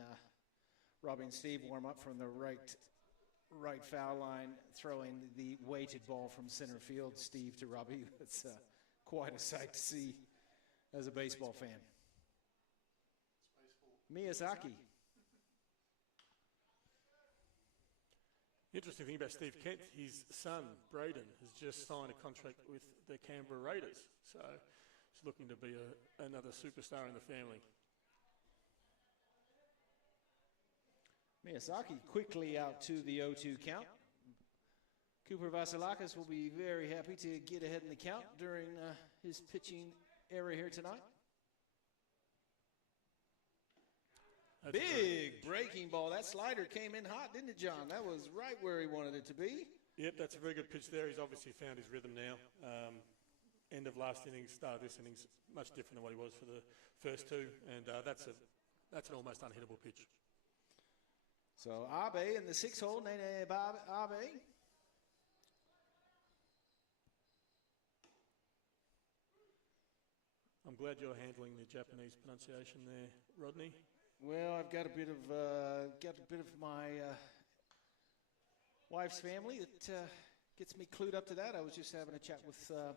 Robbie and Steve warm up from the right foul line, throwing the weighted ball from center field, Steve to Robbie. It's quite a sight to see as a baseball fan. Miyazaki. Interesting thing about Steve Kent, his son, Braden, has just signed a contract with the Canberra Raiders. So he's looking to be another superstar in the family. Miyazaki quickly out to the 0-2 count. Cooper Vasilakis will be very happy to get ahead in the count during his pitching area here tonight. That's Big breaking ball. That slider came in hot, didn't it, John? That was right where he wanted it to be. Yep, that's a very good pitch there. He's obviously found his rhythm now. End of last innings, start of this innings, much different than what he was for the first 2, and that's an almost unhittable pitch. So Abe in the 6-hole, Nene Abe. I'm glad you're handling the Japanese pronunciation there, Rodney. Well, I've got a bit of my wife's family that gets me clued up to that. I was just having a chat with a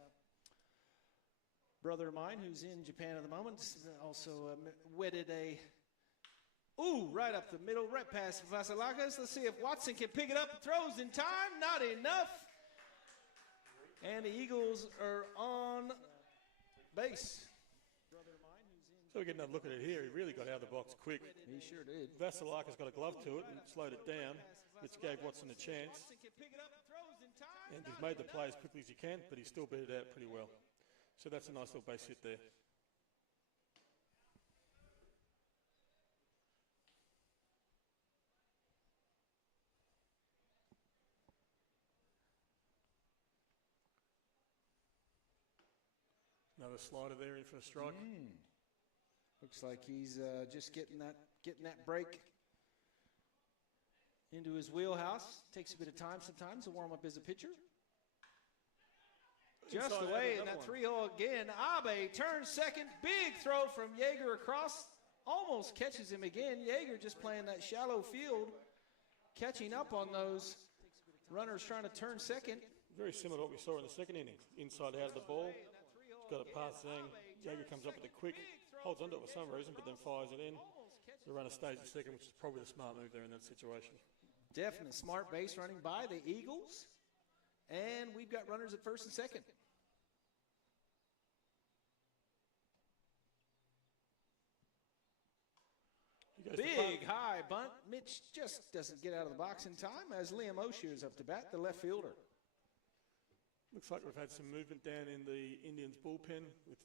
brother of mine who's in Japan at the moment. Also wedded a right up the middle, right past Vasilakis. Let's see if Watson can pick it up. Throws in time, not enough. And the Eagles are on base. So we get another look at it here. He really got out of the box quick. He sure did. Vasilakis got a glove to it and slowed it down, which gave Watson a chance. And he's made the play as quickly as he can, but he still beat it out pretty well. So that's a nice little base hit there. Another slider there in for a strike. Looks like he's just getting that break into his wheelhouse. Takes a bit of time sometimes to warm up as a pitcher. Just Inside away out, in that another 3-0 again. Abe turns second. Big throw from Yeager across. Almost catches him again. Yeager just playing that shallow field, catching up on those runners trying to turn second. Very similar to what we saw in the second inning. Inside out of the ball. He's got it past Zhang. Yeager comes up with a quick, holds onto it for some reason, but then fires it in. The runner stays at second, which is probably the smart move there in that situation. Definite smart base running by the Eagles. And we've got runners at first and second. Big high bunt. Mitch just doesn't get out of the box in time as Liam O'Shea is up to bat, the left fielder. Looks like we've had some movement down in the Indians bullpen with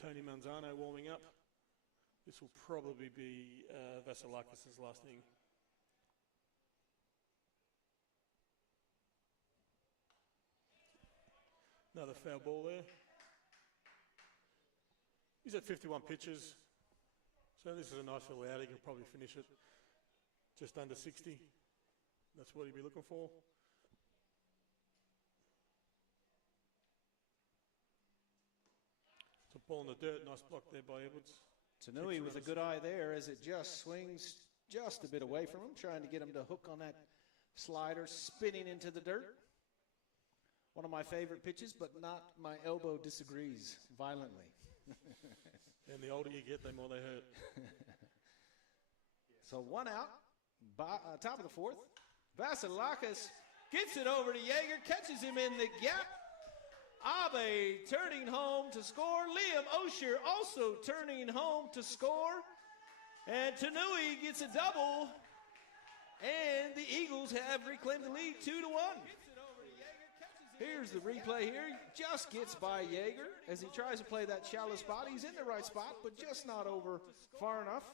Tony Manzano warming up. This will probably be Vasilakis' last inning. Another foul ball there. He's at 51 pitches. So this is a nice little outing. He'll probably finish it just under 60. That's what he'd be looking for. It's a ball in the dirt. Nice block there by Edwards. Tanui with a good eye there as it just swings just a bit away from him, trying to get him to hook on that slider, spinning into the dirt. One of my favorite pitches, but not my elbow disagrees violently. And the older you get, the more they hurt. So one out, top of the fourth. Vasilakis gets it over to Yeager, catches him in the gap. Abe turning home to score. Liam O'Shea also turning home to score. And Tanui gets a double. And the Eagles have reclaimed the lead 2-1. Here's the replay here. Just gets by Yeager as he tries to play that shallow spot. He's in the right spot, but just not over far enough.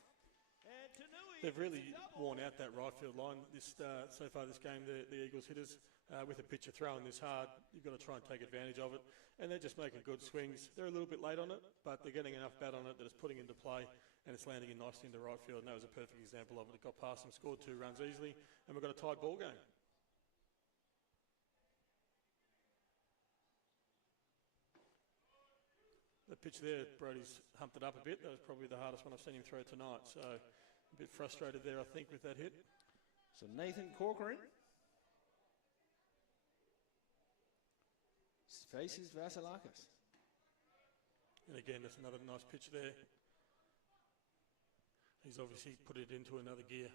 They've really worn out that right field line so far this game, the Eagles hitters. With a pitcher throwing this hard, you've got to try and take advantage of it. And they're just making good swings. They're a little bit late on it, but they're getting enough bat on it that it's putting into play, and it's landing in nicely into right field. And that was a perfect example of it. It got past them, scored 2 runs easily, and we've got a tied ball game. The pitch there, Brody's humped it up a bit. That was probably the hardest one I've seen him throw tonight. So a bit frustrated there, I think, with that hit. So Nathan Corcoran faces Vasilakis. And again, that's another nice pitch there. He's obviously put it into another gear.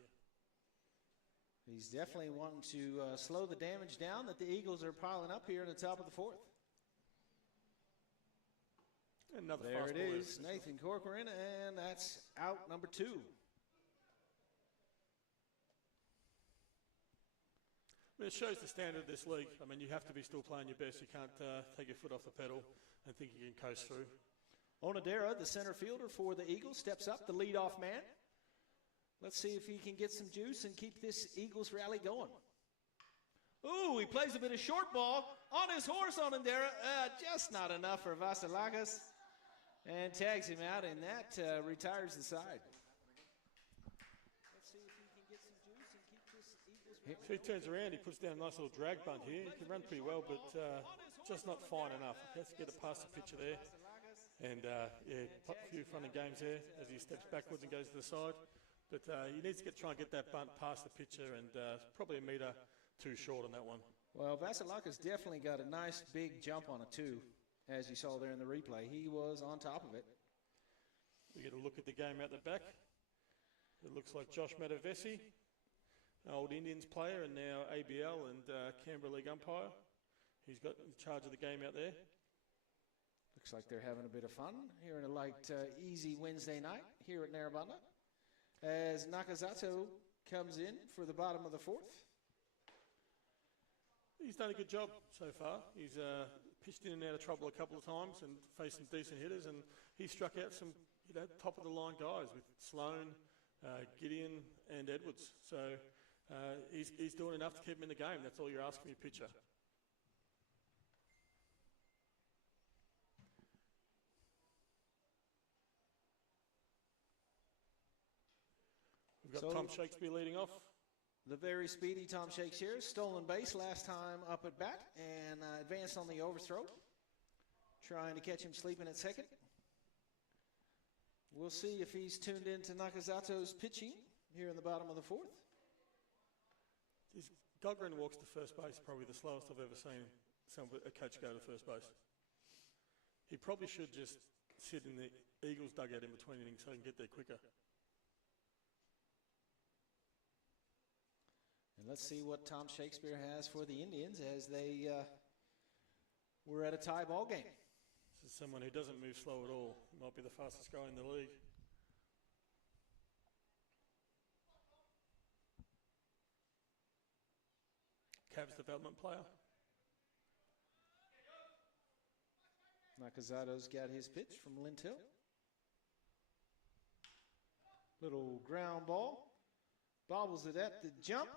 He's definitely wanting to slow the damage down that the Eagles are piling up here in the top of the fourth. Another there it fastball is, Nathan Corcoran, and that's out number 2. I mean, it shows the standard of this league. I mean, you have to be still playing your best. You can't take your foot off the pedal and think you can coast through. Onodera, the center fielder for the Eagles, steps up, the leadoff man. Let's see if he can get some juice and keep this Eagles rally going. Ooh, he plays a bit of short ball on his horse, Onodera. Just not enough for Vasilakis. And tags him out, and that retires the side. Let's see if he can get some juice and keep this Eagles rally. So he turns around, he puts down a nice little drag bunt here. He can run pretty well, but just not fine enough. He has to get it past the pitcher there. And yeah, a few fun and games there as he steps backwards and goes to the side. But he needs to try and get that bunt past the pitcher, and probably a metre too short on that one. Well, Vasilakis definitely got a nice big jump on a 2, as you saw there in the replay. He was on top of it. We get a look at the game out the back. It looks like Josh Matavesi, old Indians player and now ABL and Canberra League umpire. He's got charge of the game out there. Looks like they're having a bit of fun here in a light, easy Wednesday night here at Narrabundah. As Nakazato comes in for the bottom of the 4th. He's done a good job so far. He's pitched in and out of trouble a couple of times and faced some decent hitters, and he struck out some top-of-the-line guys with Sloan, Gideon and Edwards. So he's doing enough to keep him in the game. That's all you're asking your pitcher. got Tom Shakespeare leading off. The very speedy Tom Shakespeare, stolen base last time up at bat, and advanced on the overthrow. Trying to catch him sleeping at second. We'll see if he's tuned into Nakazato's pitching here in the bottom of the fourth. Gogren walks to first base, probably the slowest I've ever seen a coach go to first base. He probably should just sit in the Eagles dugout in between innings so he can get there quicker. And let's see what Tom Shakespeare has for the Indians as they were at a tie ball game. This is someone who doesn't move slow at all. He might be the fastest guy in the league. Cavs development player. Nakazato's got his pitch from Lintel. Little ground ball. Bobbles it at the jump,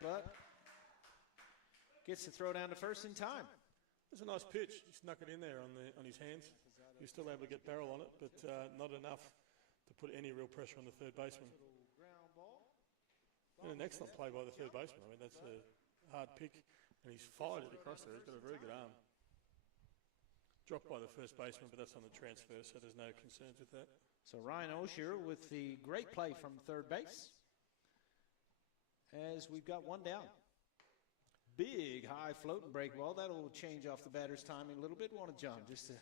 but gets the throw down to first in time. It's a nice pitch. He snuck it in there on his hands. He was still able to get barrel on it, but not enough to put any real pressure on the third baseman. And an excellent play by the third baseman. I mean, that's a hard pick, and he's fired it across there. He's got a very good arm. Dropped by the first baseman, but that's on the transfer, so there's no concerns with that. So Ryan Osher with the great play from third base. As we've got one down. Big high floating break ball. That'll change off the batter's timing a little bit. Want to jump. Just a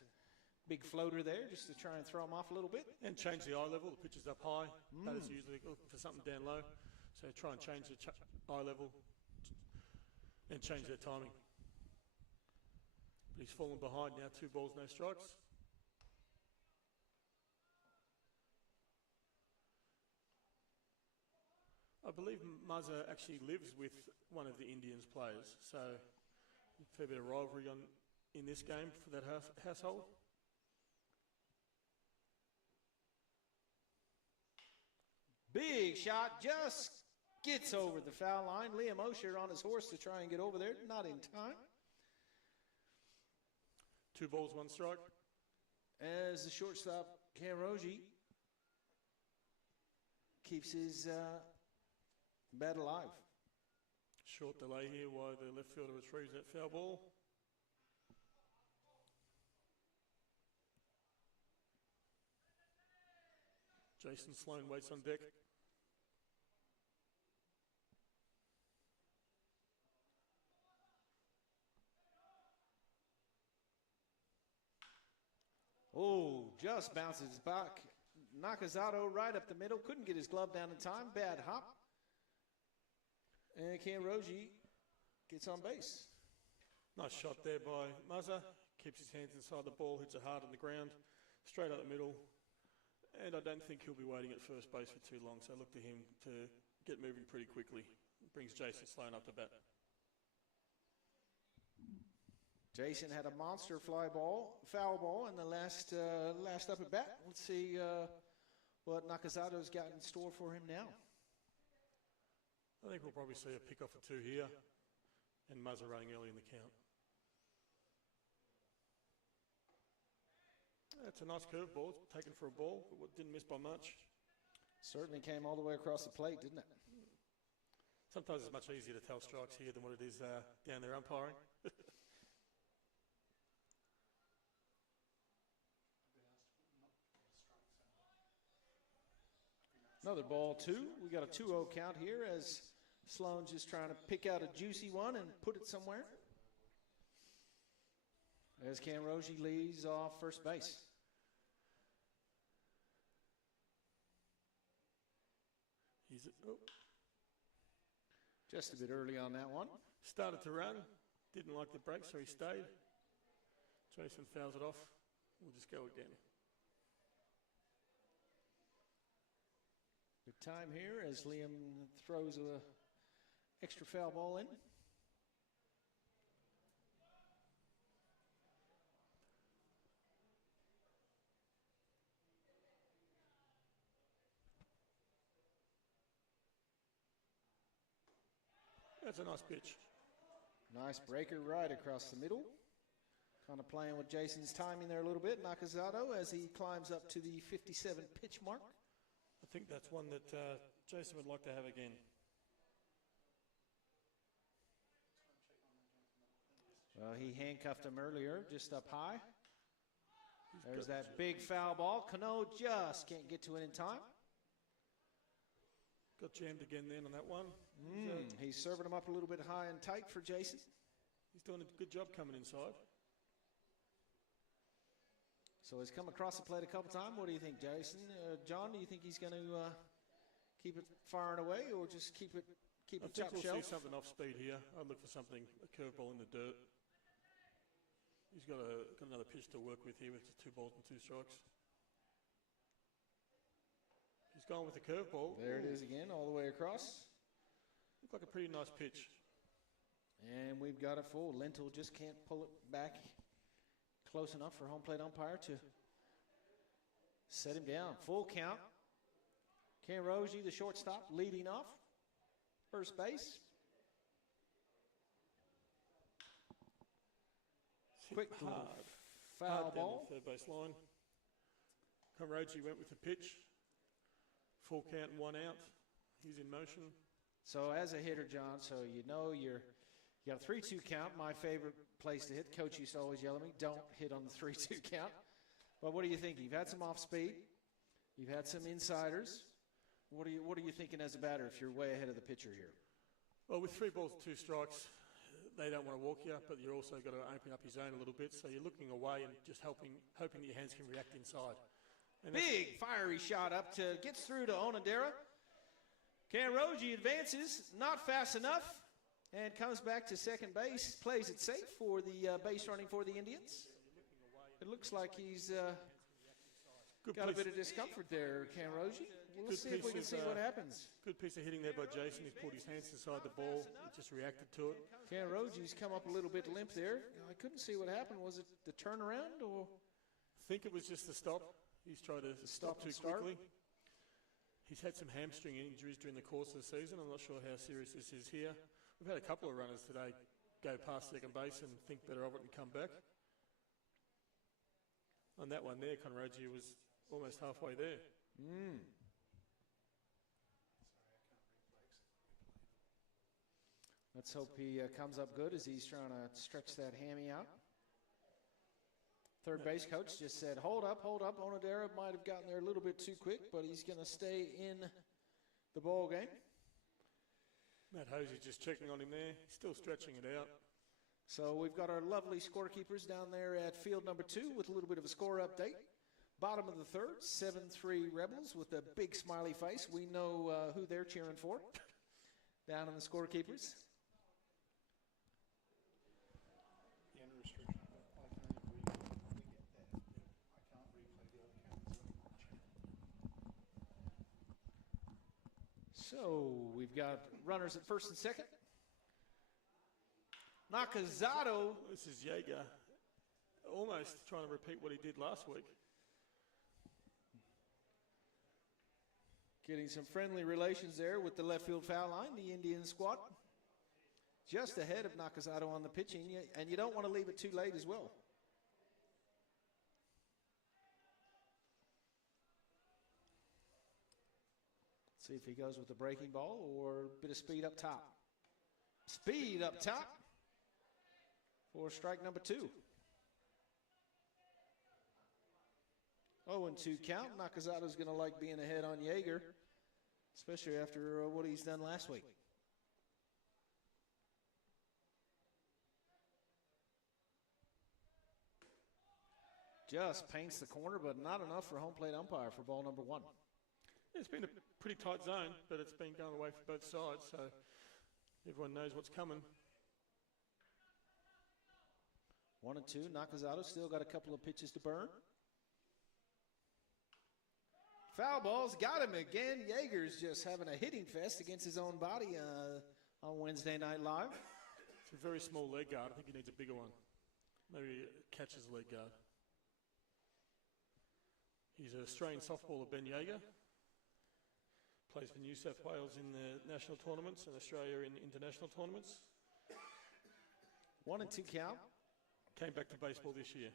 big floater there just to try and throw him off a little bit. And change the eye level. The pitch is up high. Batters usually looking for something down low. So try and change the eye level and change their timing. But he's fallen behind now. 2 balls, no strikes. I believe Muzza actually lives with one of the Indians players, so a fair bit of rivalry in this game for that household. Big shot, just gets over the foul line. Liam Osher on his horse to try and get over there, not in time. 2 balls, 1 strike. As the shortstop, Kanroji, keeps his bat alive. Short delay here while the left fielder retrieves that foul ball. Jason Sloan waits on deck. Oh, just bounces back. Nakazato right up the middle. Couldn't get his glove down in time. Bad hop. And Kanroji gets on base. Nice shot there by Muzza. Keeps his hands inside the ball, hits it hard on the ground, straight up the middle. And I don't think he'll be waiting at first base for too long, so I look to him to get moving pretty quickly. Brings Jason Sloan up to bat. Jason had a monster foul ball in the last up at bat. Let's see what Nakazato's got in store for him now. I think we'll probably see a pick-off or 2 here, and Muzza running early in the count. That's a nice curveball. It's taken for a ball, but didn't miss by much. Certainly came all the way across the plate, didn't it? Sometimes it's much easier to tell strikes here than what it is down there umpiring. Another ball 2. We got a 2-0 count here as Sloan's just trying to pick out a juicy one and put it somewhere. As Kanroji leads off first base. Just a bit early on that one. Started to run, didn't like the break, so he stayed. Jason fouls it off. We'll just go again. Good time here as Liam throws a extra foul ball in. That's a nice pitch. Nice breaker right across the middle. Kind of playing with Jason's timing there a little bit. Nakazato as he climbs up to the 57 pitch mark. I think that's one that Jason would like to have again. Well, he handcuffed him earlier, just up high. There's that big foul ball. Cano just can't get to it in time. Got jammed again then on that one. He's serving him up a little bit high and tight for Jason. He's doing a good job coming inside. So he's come across the plate a couple times. What do you think, Jason? John, do you think he's going to keep it firing away or just keep it I think top we'll shelf? see something off speed here. I'd look for something, a curveball in the dirt. He's got another pitch to work with here with just 2 balls and 2 strikes. He's gone with the curveball. There it is again, all the way across. Looked like a pretty nice pitch. And we've got it full. Lentil just can't pull it back close enough for home plate umpire to set him down. Full count. Ken Rogie, the shortstop, leading off. First base. Quick Hard foul down ball. the third base line. Conroji went with the pitch. Full count and 1 out. He's in motion. So as a hitter, John, so you know you got a 3-2 count. My favorite place to hit. Coach used to always yell at me, don't hit on the 3-2 count. But what do you think? You've had some off speed. You've had some insiders. What are you thinking as a batter if you're way ahead of the pitcher here? Well, with 3 balls and 2 strikes, they don't want to walk you, but you're also got to open up your zone a little bit. So you're looking away and just hoping that your hands can react inside. And Big fiery shot up to gets through to Onodera. Kanroji advances, not fast enough, and comes back to second base. Plays it safe for the base running for the Indians. It looks like he's got a bit of discomfort there, Kanroji. Well, let's see if we can see what happens. Good piece of hitting there by Jason. He's pulled his hands inside the ball. He just reacted to it. Kanroji's come up a little bit limp there. I couldn't see what happened. Was it the turnaround or? I think it was just the stop. He's tried to stop too quickly. He's had some hamstring injuries during the course of the season. I'm not sure how serious this is here. We've had a couple of runners today go past second base and think better of it and come back. On that one there, Conroji was almost halfway there. Let's hope he comes up good as he's trying to stretch that hammy out. Third base coach just said, hold up. Onodera might have gotten there a little bit too quick, but he's going to stay in the ball game. Matt Hosey's just checking on him there. He's still stretching it out. So we've got our lovely scorekeepers down there at field number 2 with a little bit of a score update. Bottom of the third, 7-3 Rebels with a big smiley face. We know who they're cheering for down in the scorekeepers. The end restriction, I can only replay. We get that. I can't replay the other cameras. So we've got runners at first and second. Nakazato. This is Jaeger almost trying to repeat what he did last week. Getting some friendly relations there with the left field foul line, the Indian squad. Just ahead of Nakazato on the pitching, and you don't want to leave it too late as well. See if he goes with the breaking ball or a bit of speed up top. Speed up top for strike number 2. 0-2 count. Nakazato's going to like being ahead on Jaeger, especially after what he's done last week. Just paints the corner, but not enough for home plate umpire for ball number 1. It's been a pretty tight zone, but it's been going away from both sides, so everyone knows what's coming. 1-2. Nakazato still got a couple of pitches to burn. Foul ball's got him again. Jaeger's just having a hitting fest against his own body on Wednesday Night Live. It's a very small leg guard. I think he needs a bigger one. Maybe catches leg guard. He's an Australian softballer, Ben Jaeger. Plays for New South Wales in the national tournaments and Australia in international tournaments. 1-2 count. Came back to baseball this year.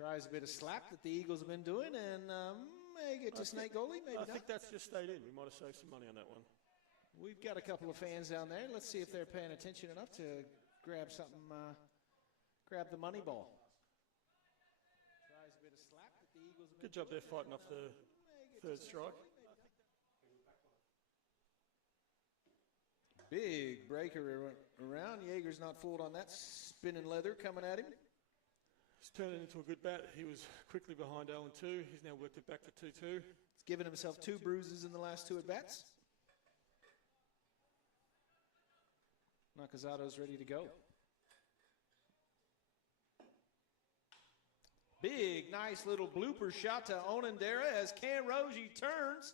Tries a bit of slap that the Eagles have been doing, and may get to snake goalie, maybe I not. think that's just stayed in. We might have saved some money on that one. We've got a couple of fans down there. Let's see if they're paying attention enough to grab something, grab the money ball. Tries a bit of slap that the Eagles have been Good job there fighting off the third strike. Big breaker around. Jaeger's not fooled on that. Spinning leather coming at him. He's turned it into a good bat. He was quickly behind 0-2. He's now worked it back to 2-2. He's given himself 2 bruises in the last 2 at-bats. Nakazato's ready to go. Big, nice little blooper shot to Onandera as Cam Rogie turns.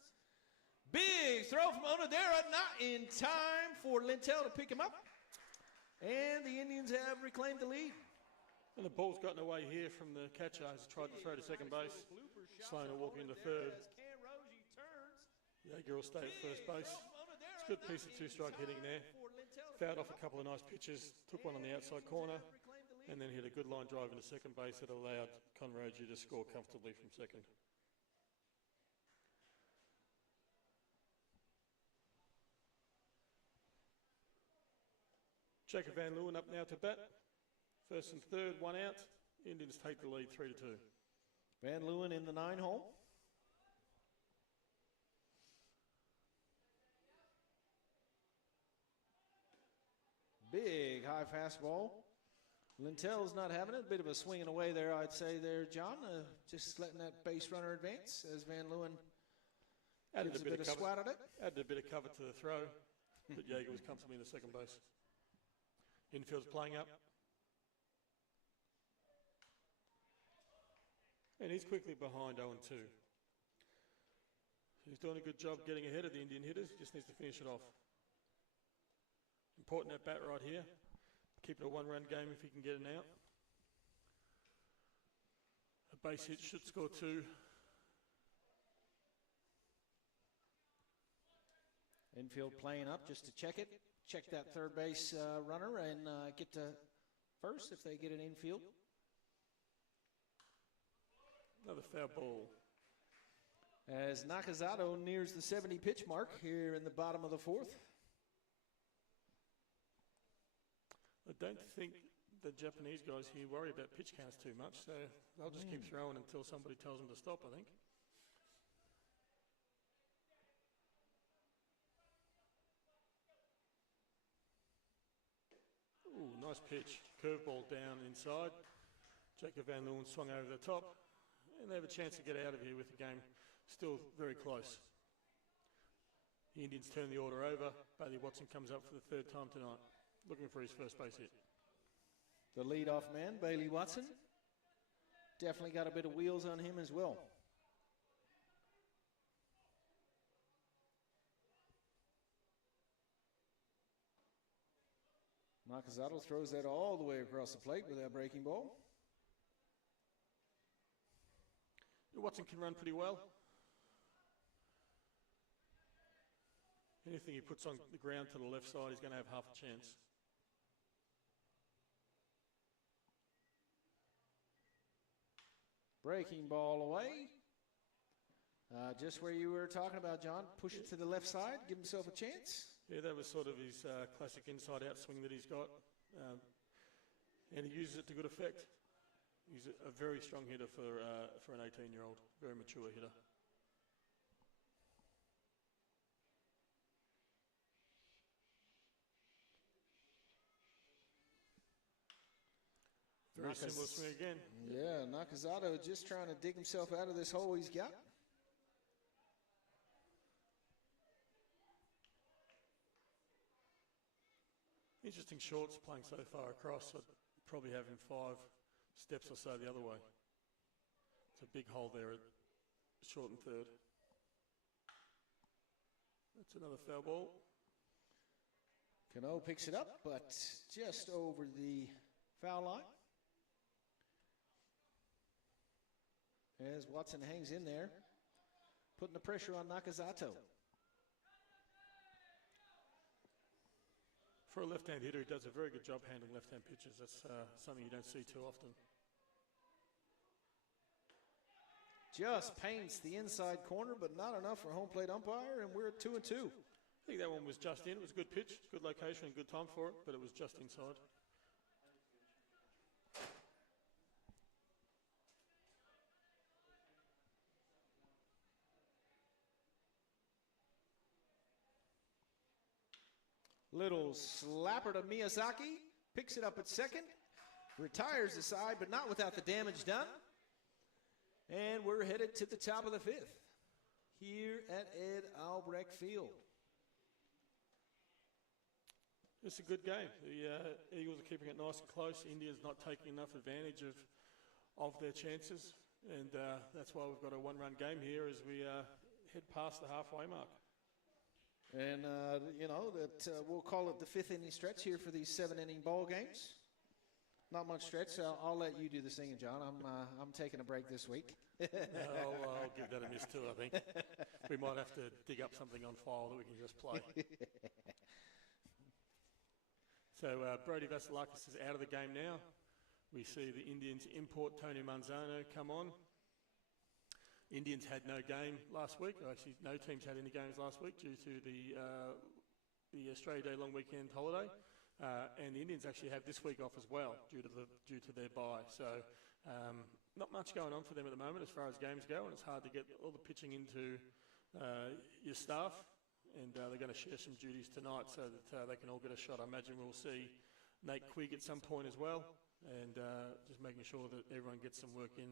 Big throw from Onandera, not in time for Lintel to pick him up. And the Indians have reclaimed the lead. And the ball's gotten away here from the catcher as he tried to throw to second base. Sloan will walk into third. Jaeger will stay at first base. It's a good piece of 2-strike hitting there. Fouled off a couple of nice pitches, took one on the outside corner, and then hit a good line drive into second base that allowed Conrogie to score comfortably from second. Jacob Van Leeuwen up now to bat. First and third, 1 out. Indians take the lead 3-2. Van Leeuwen in the 9 hole. Big high fastball. Lintel's not having it. A bit of a swinging away there, I'd say there, John. Just letting that base runner advance as Van Leeuwen Added gives a bit of swat at it. Added a bit of cover to the throw, but Jaeger was comfortably in the second base. Infield's playing up. And he's quickly behind 0-2. He's doing a good job getting ahead of the Indian hitters. Just needs to finish it off. Important at bat right here. Keep it a 1-run game if he can get an out. A base hit should score 2. Infield playing up just to check it. Check that third base runner and get to first if they get an infield. Another foul ball. As Nakazato nears the 70 pitch mark here in the bottom of the 4th. I don't think the Japanese guys here worry about pitch counts too much, so they'll just keep throwing until somebody tells them to stop, I think. Ooh, nice pitch. Curveball down inside. Jacob Van Leeuwen swung over the top, and they have a chance to get out of here with the game still very close. The Indians turn the order over. Bailey Watson comes up for the 3rd time tonight, looking for his first base hit. The leadoff man, Bailey Watson. Definitely got a bit of wheels on him as well. Nakazato throws that all the way across the plate with that breaking ball. Watson can run pretty well. Anything he puts on the ground to the left side, he's going to have half a chance. Breaking ball away. Just where you were talking about, John. Push it to the left side, give himself a chance. Yeah, that was sort of his classic inside-out swing that he's got. And he uses it to good effect. He's a very strong hitter for an 18-year-old, very mature hitter. Very similar swing again. Yeah, Nakazato just trying to dig himself out of this hole he's got. Interesting shorts playing so far across. I'd probably have him 5 steps or so the other way. It's a big hole there at short and third. That's another foul ball. Cano picks it up, but just over the foul line. As Watson hangs in there, putting the pressure on Nakazato. For a left-hand hitter, he does a very good job handling left-hand pitches. That's something you don't see too often. just paints the inside corner, but not enough for home plate umpire, and we're at 2-2. I think that one was just in. It was a good pitch, good location, and good time for it, but it was just inside. Little slapper to Miyazaki, picks it up at second, retires the side, but not without the damage done. And we're headed to the top of the fifth here at Ed Albrecht Field. It's a good game. The Eagles are keeping it nice and close. India's not taking enough advantage of their chances, and that's why we've got a one-run game here as we head past the halfway mark. And, we'll call it the fifth inning stretch here for these 7-inning ball games. Not much stretch, so I'll let you do the singing, John. I'm taking a break this week. I'll give that a miss too, I think. We might have to dig up something on file that we can just play. So Brody Vasilakis is out of the game now. We see the Indians import Tony Manzano come on. Indians had no game last week. Actually, no teams had any games last week due to the Australia Day long weekend holiday. And the Indians actually have this week off as well due to their bye. So not much going on for them at the moment as far as games go, and it's hard to get all the pitching into your staff. And they're going to share some duties tonight so that they can all get a shot. I imagine we'll see Nate Quigg at some point as well, and just making sure that everyone gets some work in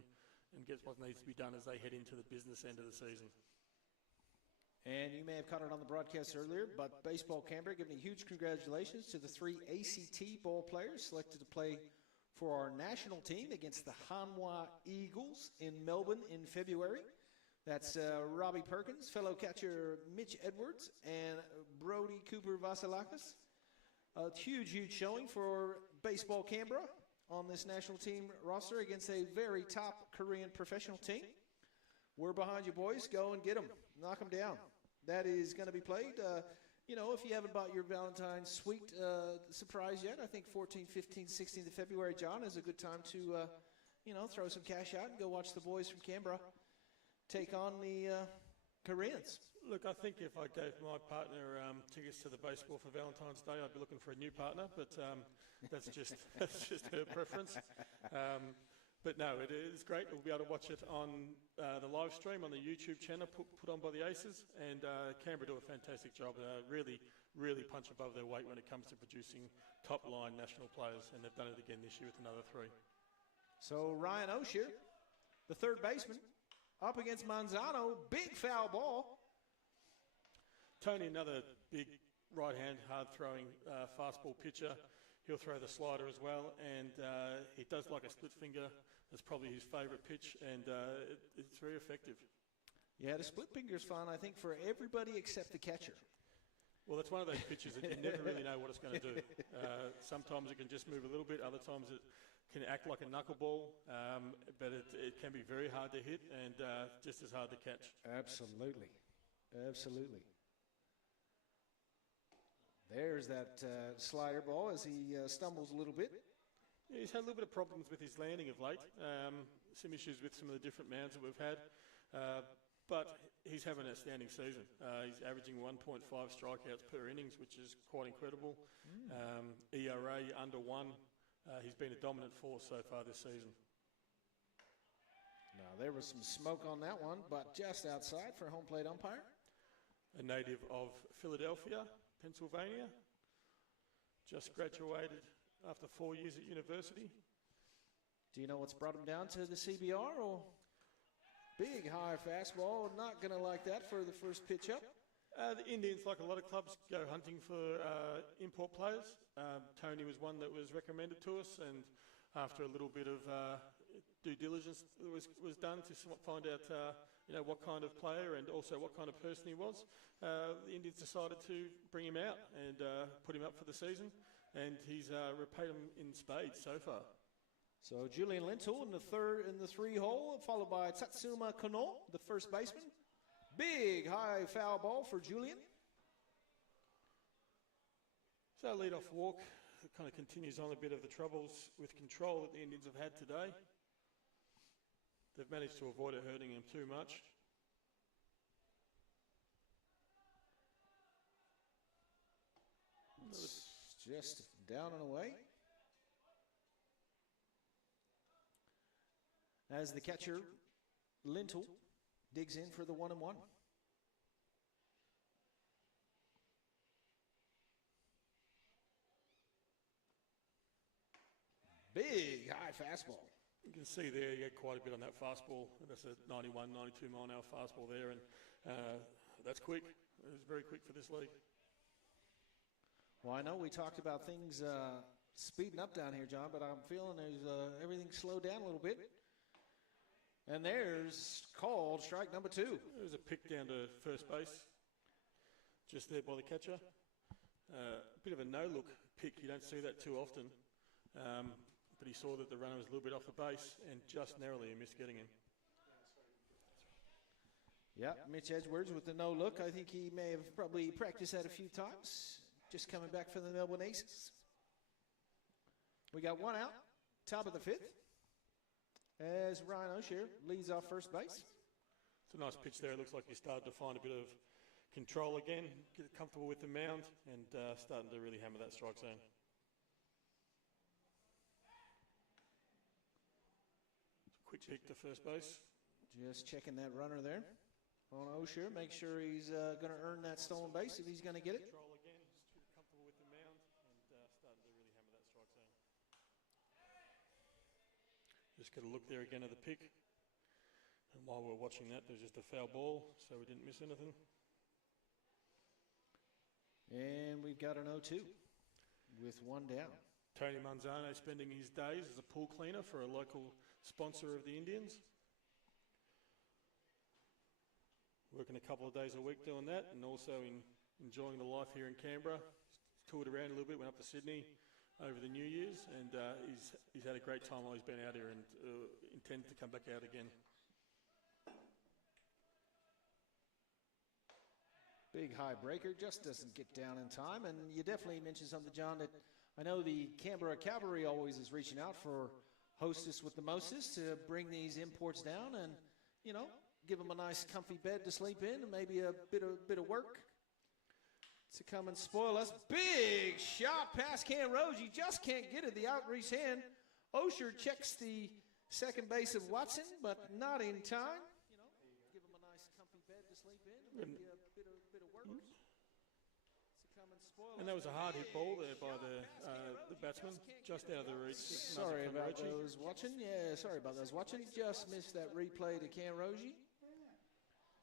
and gets what needs to be done as they head into the business end of the season. And you may have caught it on the broadcast earlier, but Baseball Canberra giving a huge congratulations to the 3 ACT ball players selected to play for our national team against the Hanwha Eagles in Melbourne in February. That's Robbie Perkins, fellow catcher Mitch Edwards, and Brody Cooper Vasilakis. A huge showing for Baseball Canberra on this national team roster against a very top Korean professional team. We're behind you, boys. Go and get them. Knock them down. That is going to be played. If you haven't bought your Valentine's Sweet surprise yet, I think 14th, 15th, 16th of February, John, is a good time to, throw some cash out and go watch the boys from Canberra take on the Koreans. Look, I think if I gave my partner tickets to the baseball for Valentine's Day, I'd be looking for a new partner, but that's just her preference. But no, it is great. We'll be able to watch it on the live stream on the YouTube channel put on by the Aces, and Canberra do a fantastic job. Really punch above their weight when it comes to producing top-line national players, and they've done it again this year with another 3. So Ryan O'Shear, the third baseman, up against Manzano, big foul ball. Tony, another big right-hand, hard-throwing fastball pitcher. He'll throw the slider as well, and he does like a split finger. That's probably his favourite pitch, and it's very effective. Yeah, the split finger is fun, I think, for everybody except the catcher. Well, that's one of those pitches that you never really know what it's going to do. Sometimes it can just move a little bit. Other times it can act like a knuckleball, but it can be very hard to hit and just as hard to catch. Absolutely. There's that slider ball as he stumbles a little bit. Yeah, he's had a little bit of problems with his landing of late. Some issues with some of the different mounds that we've had. But he's having an outstanding season. He's averaging 1.5 strikeouts per innings, which is quite incredible. ERA under 1. He's been a dominant force so far this season. Now, there was some smoke on that one, but just outside for home plate umpire. A native of Philadelphia, Pennsylvania. Just graduated after 4 years at university. Do you know what's brought him down to the CBR? Or big high fastball, not going to like that for the first pitch up. The Indians, like a lot of clubs, go hunting for import players. Tony was one that was recommended to us, and after a little bit of due diligence was done to find out what kind of player and also what kind of person he was, the Indians decided to bring him out and put him up for the season, and he's repaid him in spades so far. So Julian Lintoul in the 3 hole, followed by Tatsuma Kono, the first baseman. Big high foul ball for Julian. So lead-off walk kind of continues on a bit of the troubles with control that the Indians have had today. they've managed to avoid it hurting him too much. It's just down and away. As the catcher, Lintle, digs in for the 1-1. Big high fastball. You can see there you get quite a bit on that fastball. That's a 91, 92 mile an hour fastball there, and that's quick. It was very quick for this league. Well, I know we talked about things speeding up down here, John, but I'm feeling there's everything slowed down a little bit. And there's called strike number 2. It was a pick down to first base, just there by the catcher. A bit of a no-look pick. You don't see that too often. But he saw that the runner was a little bit off the base and just narrowly missed getting him. Yeah, Mitch Edgewords with the no-look. I think he may have probably practiced that a few times. Just coming back from the Melbourne Aces. We got one out, top of the 5th, as Ryan O'Shea leads off first base. It's a nice pitch there. It looks like he started to find a bit of control again, get comfortable with the mound, and starting to really hammer that strike zone. Quick pick to first base. Just checking that runner there on O'Shea. Make sure he's going to earn that stolen base if he's going to get it. Control again, just comfortable with the mound, and starting to really hammer that strike zone. Just got a look there again at the pick. And while we're watching that, there's just a foul ball, so we didn't miss anything. And we've got an 0-2 with one down. Tony Manzano spending his days as a pool cleaner for a local sponsor of the Indians. Working a couple of days a week doing that, and also enjoying the life here in Canberra. Toured around a little bit, went up to Sydney over the New Year's, and he's had a great time while he's been out here, and intends to come back out again. Big high breaker, just doesn't get down in time. And you definitely mentioned something, John, that I know the Canberra Cavalry always is reaching out for hostess with the mostest to bring these imports down and, you know, give them a nice comfy bed to sleep in and maybe a bit of work to come and spoil us. Big shot past Cam Rose. You just can't get it. The outreach hand. Osher checks the second base of Watson, but not in time. You know, give them a nice comfy bed to sleep in and maybe a bit of work. And that was a hard hit ball there by the batsman, just out of the reach. Sorry about those watching. Yeah, sorry about those watching. Just missed that replay to Cam Rogie.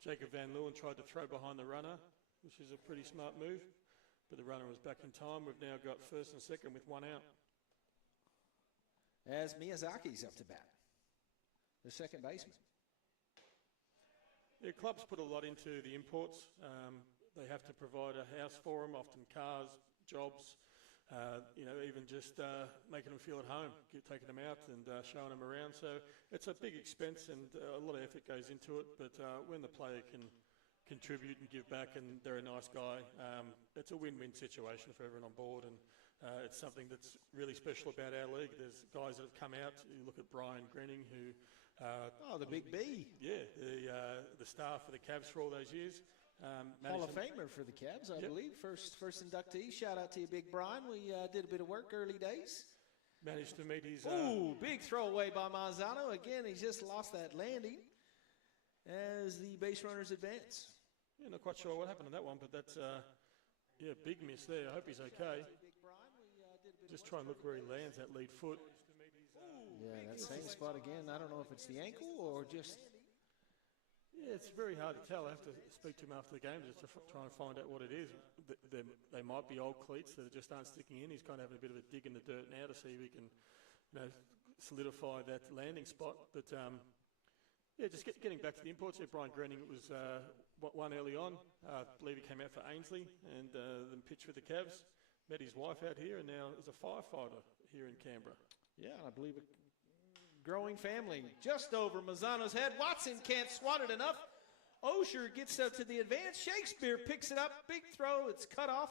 Jacob Van Leeuwen tried to throw behind the runner, which is a pretty smart move, but the runner was back in time. We've now got first and second with one out. As Miyazaki's up to bat, the second baseman. The clubs put a lot into the imports. They have to provide a house for them, often cars, jobs, even just making them feel at home, taking them out and showing them around. So it's a big expense and a lot of effort goes into it. But when the player can contribute and give back and they're a nice guy, it's a win-win situation for everyone on board. And it's something that's really special about our league. There's guys that have come out. You look at Brian Grenning, who... the Big B. Yeah, the star for the Cavs for all those years. Hall of Famer for the Cavs, I believe. First inductee. Shout out to you, Big Brian. We did a bit of work early days. Managed to meet his... big throwaway by Manzano. Again, he's just lost that landing as the base runners advance. Yeah, not quite sure what happened on that one, but that's big miss there. I hope he's okay. Just try and look where he lands that lead foot. Yeah, that same spot again. I don't know if it's the ankle or just... Yeah, it's very hard to tell. I have to speak to him after the game just to try and find out what it is. They might be old cleats that just aren't sticking in. He's kind of having a bit of a dig in the dirt now to see if he can, solidify that landing spot. But just getting back to the imports. Yeah, Brian Grenning was one early on. I believe he came out for Ainsley and then pitched for the Cavs. Met his wife out here and now is a firefighter here in Canberra. Yeah, I believe a growing family. Just over Mazzano's head. Watson can't swat it enough. Osher gets up to the advance. Shakespeare picks it up. Big throw. It's cut off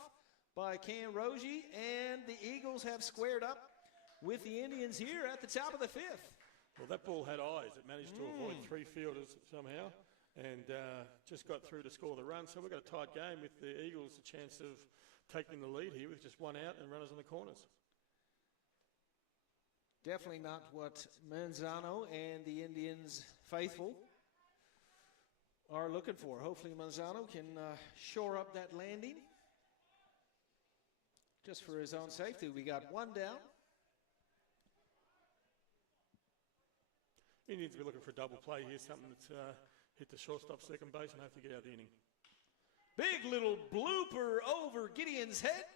by Cam Rogie. And the Eagles have squared up with the Indians here at the top of the 5th. Well, that ball had eyes. It managed to avoid 3 fielders somehow and just got through to score the run. So we've got a tight game with the Eagles a chance of taking the lead here with just 1 out and runners on the corners. Definitely not what Manzano and the Indians faithful are looking for. Hopefully Manzano can shore up that landing. Just for his own safety, we got 1 down. Indians will be looking for a double play here, something that's hit the shortstop second base and have to get out the inning. Big little blooper over Gideon's head.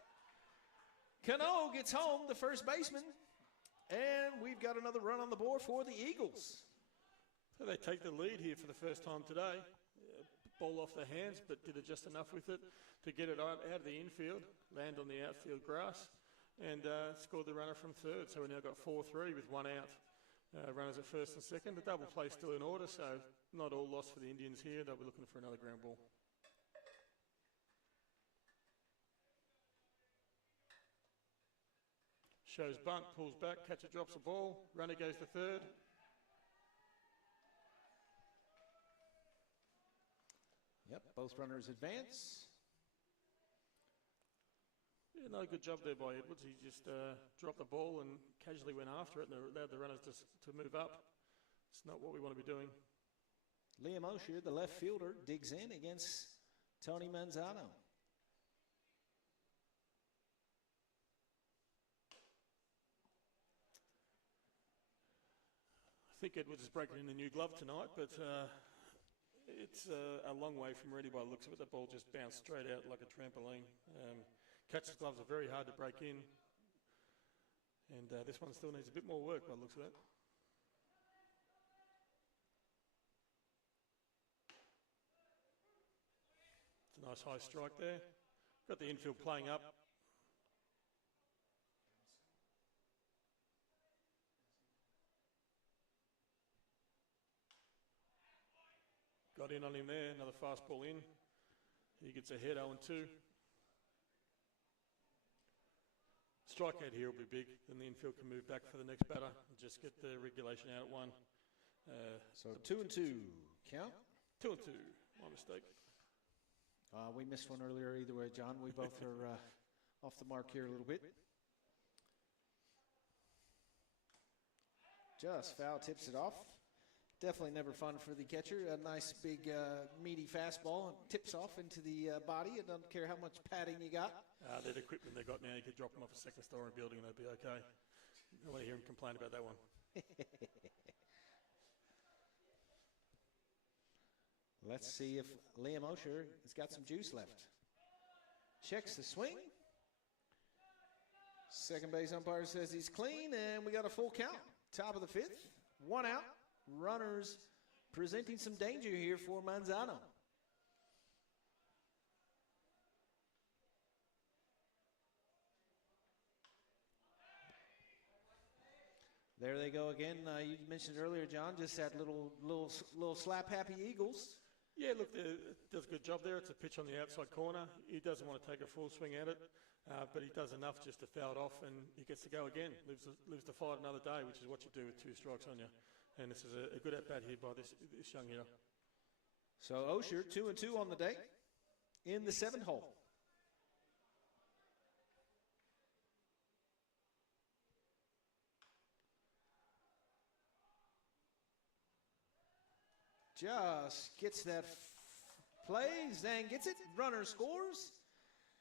Cano gets home, the first baseman. And we've got another run on the board for the Eagles. So they take the lead here for the first time today. Ball off their hands, but did it just enough with it to get it out of the infield, land on the outfield grass, and scored the runner from third. So we've now got 4-3 with 1 out. Runners at first and second. The double play still in order, so not all lost for the Indians here. They'll be looking for another ground ball. Shows bunt, pulls back, catcher drops the ball, runner goes to third. Yep, both runners advance. Yeah, no, good job there by Edwards. He just dropped the ball and casually went after it and allowed the runners to move up. It's not what we want to be doing. Liam Osher, the left fielder, digs in against Tony Manzano. I think Edwards is breaking in the new glove tonight, but it's a long way from ready by the looks of it. The ball just bounced straight out like a trampoline. Catcher's gloves are very hard to break in, and this one still needs a bit more work by the looks of it. It's a nice high strike there. Got the infield playing up. Got in on him there, another fastball in. He gets ahead 0-2. Strikeout here will be big, then the infield can move back for the next batter and just get the regulation out at 1. So 2-2 count. 2-2, my mistake. We missed one earlier either way, John. We both are off the mark here a little bit. Just foul tips it off. Definitely never fun for the catcher. A nice big meaty fastball and tips off into the body. It doesn't care how much padding you got. That equipment they got now, you could drop them off a second-story building and they'd be okay. I want to hear him complain about that one. Let's see if Liam Osher has got some juice left. Checks the swing. Second base umpire says he's clean, and we got a full count. Top of the 5th, 1 out. Runners presenting some danger here for Manzano. There they go again. You mentioned earlier, John, just that little slap happy Eagles. Yeah, look, does a good job there. It's a pitch on the outside corner. He doesn't want to take a full swing at it, but he does enough just to foul it off, and he gets to go again. Lives to fight another day, which is what you do with 2 strikes on you. And this is a good at-bat here by this young hitter. So Osher, 2-2 on the day in the 7th hole. Just gets that play. Zhang gets it. Runner scores.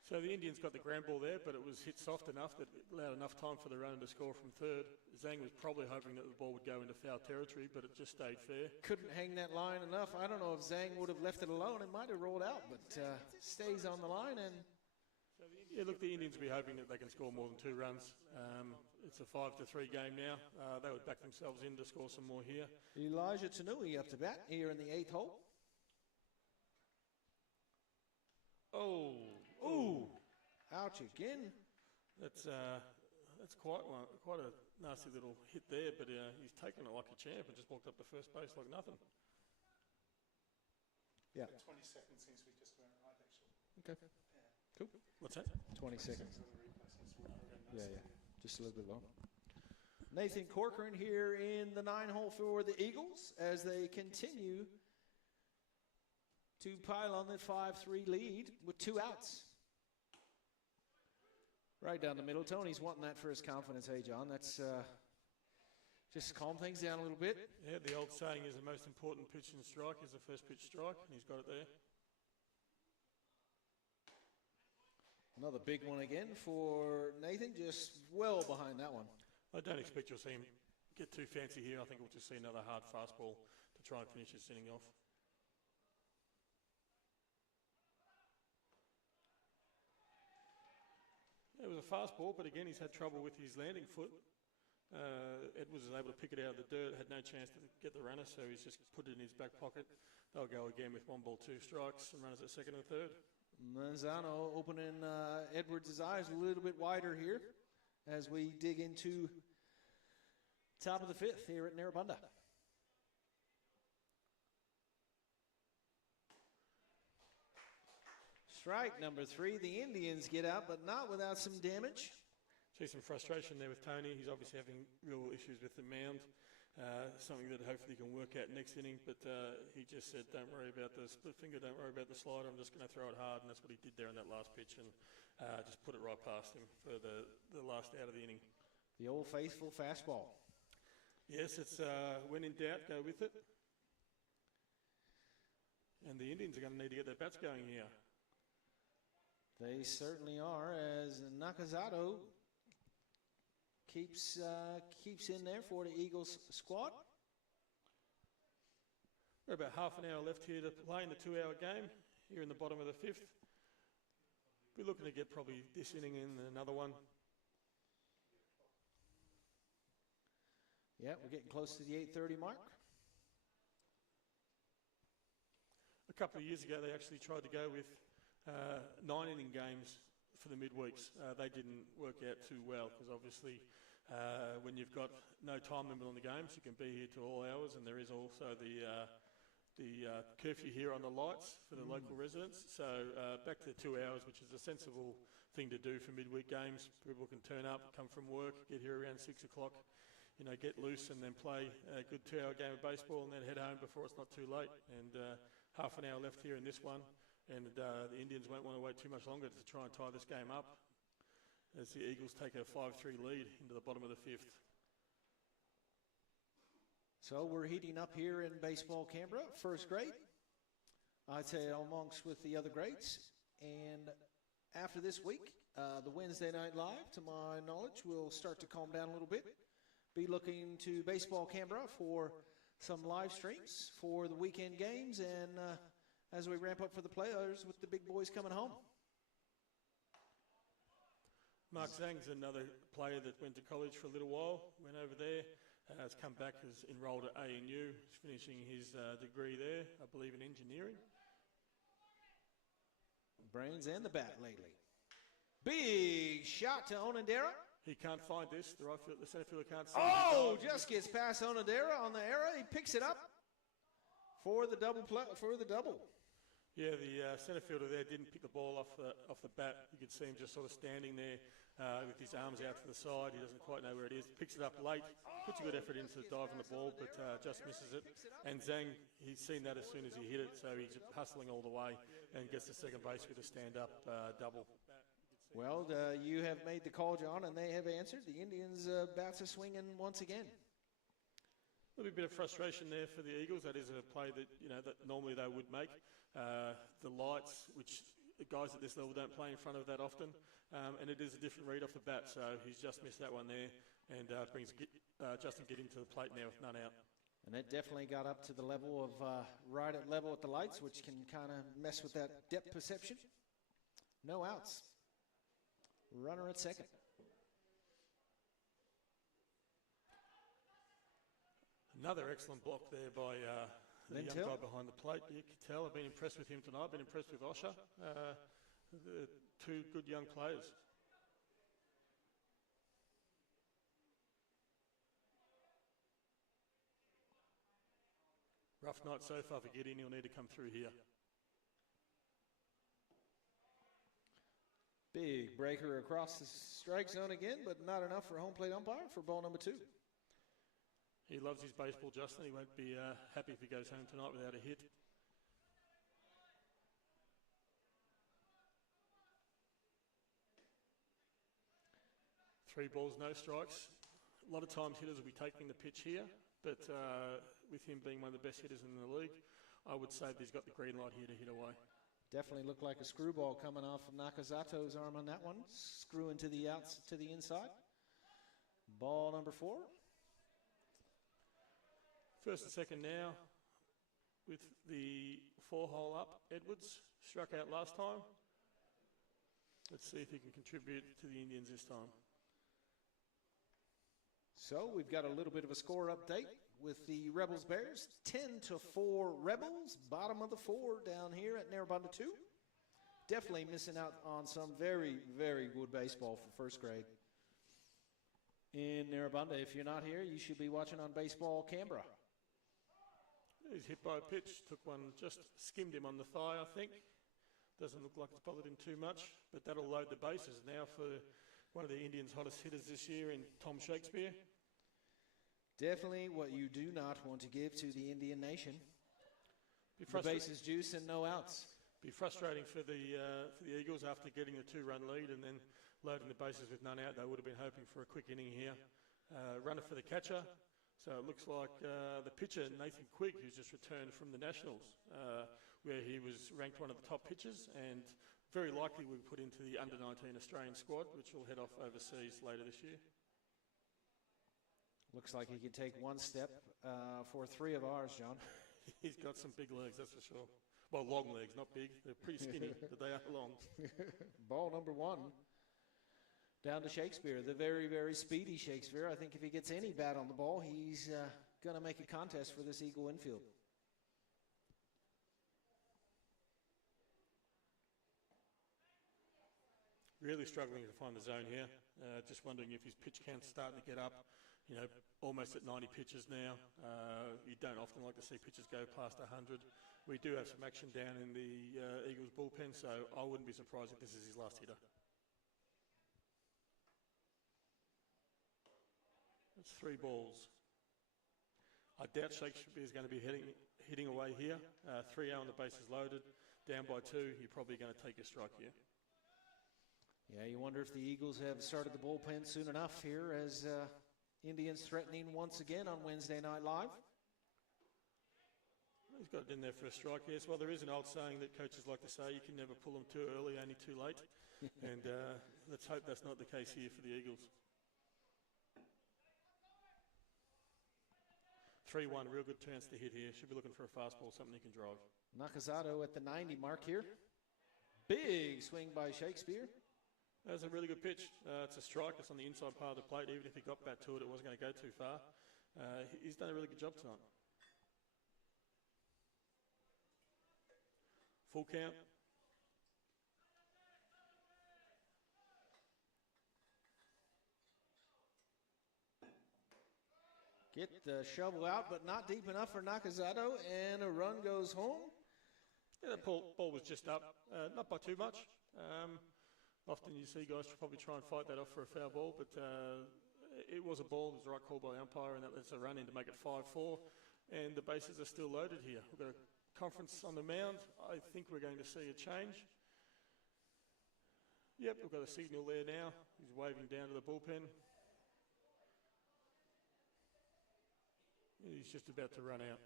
So the Indians got the ground ball there, but it was hit soft enough that it allowed enough time for the runner to score from third. Zhang was probably hoping that the ball would go into foul territory, but it just stayed fair. Couldn't hang that line enough. I don't know if Zhang would have left it alone. It might have rolled out, but stays on the line. And yeah, look, the Indians will be hoping that they can score more than 2 runs. It's a 5-3 game now. They would back themselves in to score some more here. Elijah Tanui up to bat here in the 8th hole. Ooh. Ouch again. That's quite a nasty little hit there, but he's taken it like a champ and just walked up to first base like nothing. Yeah. 20 seconds seems to be just about right, actually. Okay. Yeah. Cool. What's that? 20 seconds. For the replay seems to work very Yeah, nicely. yeah. Just a little bit long. Nathan Corcoran here in the 9-hole for the Eagles as they continue to pile on the 5-3 lead with 2 outs. Right down the middle. Tony's wanting that for his confidence. Hey, John, that's just calm things down a little bit. Yeah, the old saying is the most important pitch in strike is the first pitch strike, and he's got it there. Another big one again for Nathan, just well behind that one. I don't expect you'll see him get too fancy here. I think we'll just see another hard fastball to try and finish this inning off. It was a fastball, but again, he's had trouble with his landing foot. Edwards was able to pick it out of the dirt, had no chance to get the runner, so he's just put it in his back pocket. They'll go again with 1 ball, 2 strikes, and runners at second and third. Manzano opening Edwards' eyes a little bit wider here as we dig into top of the 5th here at Narrabundah. Strike number 3. The Indians get out, but not without some damage. See some frustration there with Tony. He's obviously having real issues with the mound. Something that hopefully he can work out next inning, but he just said, don't worry about the split finger, don't worry about the slider, I'm just going to throw it hard, and that's what he did there in that last pitch, and just put it right past him for the last out of the inning. The old faithful fastball. Yes, it's when in doubt, go with it. And the Indians are going to need to get their bats going here. They certainly are, as Nakazato keeps in there for the Eagles squad. We're about half an hour left here to play in the 2-hour game here in the bottom of the 5th. We're looking to get probably this inning and another one. Yeah, we're getting close to the 8:30 mark. A couple of years ago, they actually tried to go with 9-inning games for the midweeks. They didn't work out too well because obviously when you've got no time limit on the games, you can be here to all hours, and there is also the curfew here on the lights for the local residents. So back to the 2 hours, which is a sensible thing to do for midweek games. People can turn up, come from work, get here around 6 o'clock, get loose and then play a good 2-hour game of baseball and then head home before it's not too late. And half an hour left here in this one. And the Indians won't want to wait too much longer to try and tie this game up as the Eagles take a 5-3 lead into the bottom of the 5th. So we're heating up here in Baseball Canberra, first grade. I'd say amongst with the other grades. And after this week, the Wednesday Night Live, to my knowledge, will start to calm down a little bit. Be looking to Baseball Canberra for some live streams for the weekend games and as we ramp up for the players with the big boys coming home. Mark Zhang's another player that went to college for a little while, went over there, has come back, has enrolled at ANU, is finishing his degree there, I believe in engineering. Brains and the bat lately. Big shot to Onondera. He can't find this, the center fielder can't see it. Oh, just gets past Onondera on the error. He picks it up for the double. Yeah, the centre fielder there didn't pick the ball off the bat. You could see him just sort of standing there with his arms out to the side. He doesn't quite know where it is. Picks it up late, puts a good effort into diving the ball, but just misses it. And Zhang, he's seen that as soon as he hit it, so he's hustling all the way and gets to second base with a stand-up double. Well, you have made the call, John, and they have answered. The Indians' bats are swinging once again. There'll be a bit of frustration there for the Eagles. That is a play that that normally they would make. The lights, which guys at this level don't play in front of that often, and it is a different read off the bat. So he's just missed that one there, and brings Justin Gidding to the plate now with none out. And that definitely got up to the level of right at level at the lights, which can kind of mess with that depth perception. No outs. Runner at second. Another excellent block there by the young guy behind the plate. You can tell I've been impressed with him tonight. I've been impressed with Osher. The two good young players. Rough night so far for Gideon. He'll need to come through here. Big breaker across the strike zone again, but not enough for home plate umpire for ball number 2. He loves his baseball, Justin. He won't be happy if he goes home tonight without a hit. Three balls, no strikes. A lot of times hitters will be taking the pitch here, but with him being one of the best hitters in the league, I would say that he's got the green light here to hit away. Definitely looked like a screwball coming off of Nakazato's arm on that one. Screwing to the outs to the inside. Ball number 4. First and second now with the 4-hole up. Edwards struck out last time. Let's see if he can contribute to the Indians this time. So we've got a little bit of a score update with the Rebels Bears. 10-4 Rebels, bottom of the 4 down here at Narrabundah 2. Definitely missing out on some very, very good baseball for first grade in Narrabundah. If you're not here, you should be watching on Baseball Canberra. He's hit by a pitch, took one, just skimmed him on the thigh, I think. Doesn't look like it's bothered him too much, but that'll load the bases now for one of the Indians' hottest hitters this year in Tom Shakespeare. Definitely what you do not want to give to the Indian nation. The bases juice and no outs. Be frustrating for the Eagles after getting a 2-run lead and then loading the bases with none out. They would have been hoping for a quick inning here. Runner for the catcher. So it looks like the pitcher, Nathan Quigg, who's just returned from the Nationals, where he was ranked one of the top pitchers and very likely will be put into the under-19 Australian squad, which will head off overseas later this year. Looks like he could take one step for 3 of ours, John. He's got some big legs, that's for sure. Well, long legs, not big. They're pretty skinny, but they are long. Ball number 1. Down to Shakespeare, the very, very speedy Shakespeare. I think if he gets any bat on the ball, he's going to make a contest for this Eagle infield. Really struggling to find the zone here. Just wondering if his pitch count's starting to get up. You know, almost at 90 pitches now. You don't often like to see pitches go past 100. We do have some action down in the Eagles bullpen, so I wouldn't be surprised if this is his last hitter. That's 3 balls. I doubt Shakespeare is going to be hitting away here. 3 out on the bases loaded. Down by 2, you're probably going to take a strike here. Yeah, you wonder if the Eagles have started the bullpen soon enough here as Indians threatening once again on Wednesday Night Live. He's got it in there for a strike, yes. Well, there is an old saying that coaches like to say, you can never pull them too early, only too late. And let's hope that's not the case here for the Eagles. 3-1, real good chance to hit here. Should be looking for a fastball, something he can drive. Nakazato at the 90 mark here. Big swing by Shakespeare. That's a really good pitch. It's a strike. It's on the inside part of the plate. Even if he got back to it, it wasn't going to go too far. He's done a really good job tonight. Full count. Get the shovel out, but not deep enough for Nakazato, and a run goes home. Yeah, that ball was just up, not by too much. Often you see guys probably try and fight that off for a foul ball, but it was a ball. It was the right call by the umpire, and that lets a run in to make it 5-4. And the bases are still loaded here. We've got a conference on the mound. I think we're going to see a change. Yep, we've got a signal there now. He's waving down to the bullpen. He's just about to run out.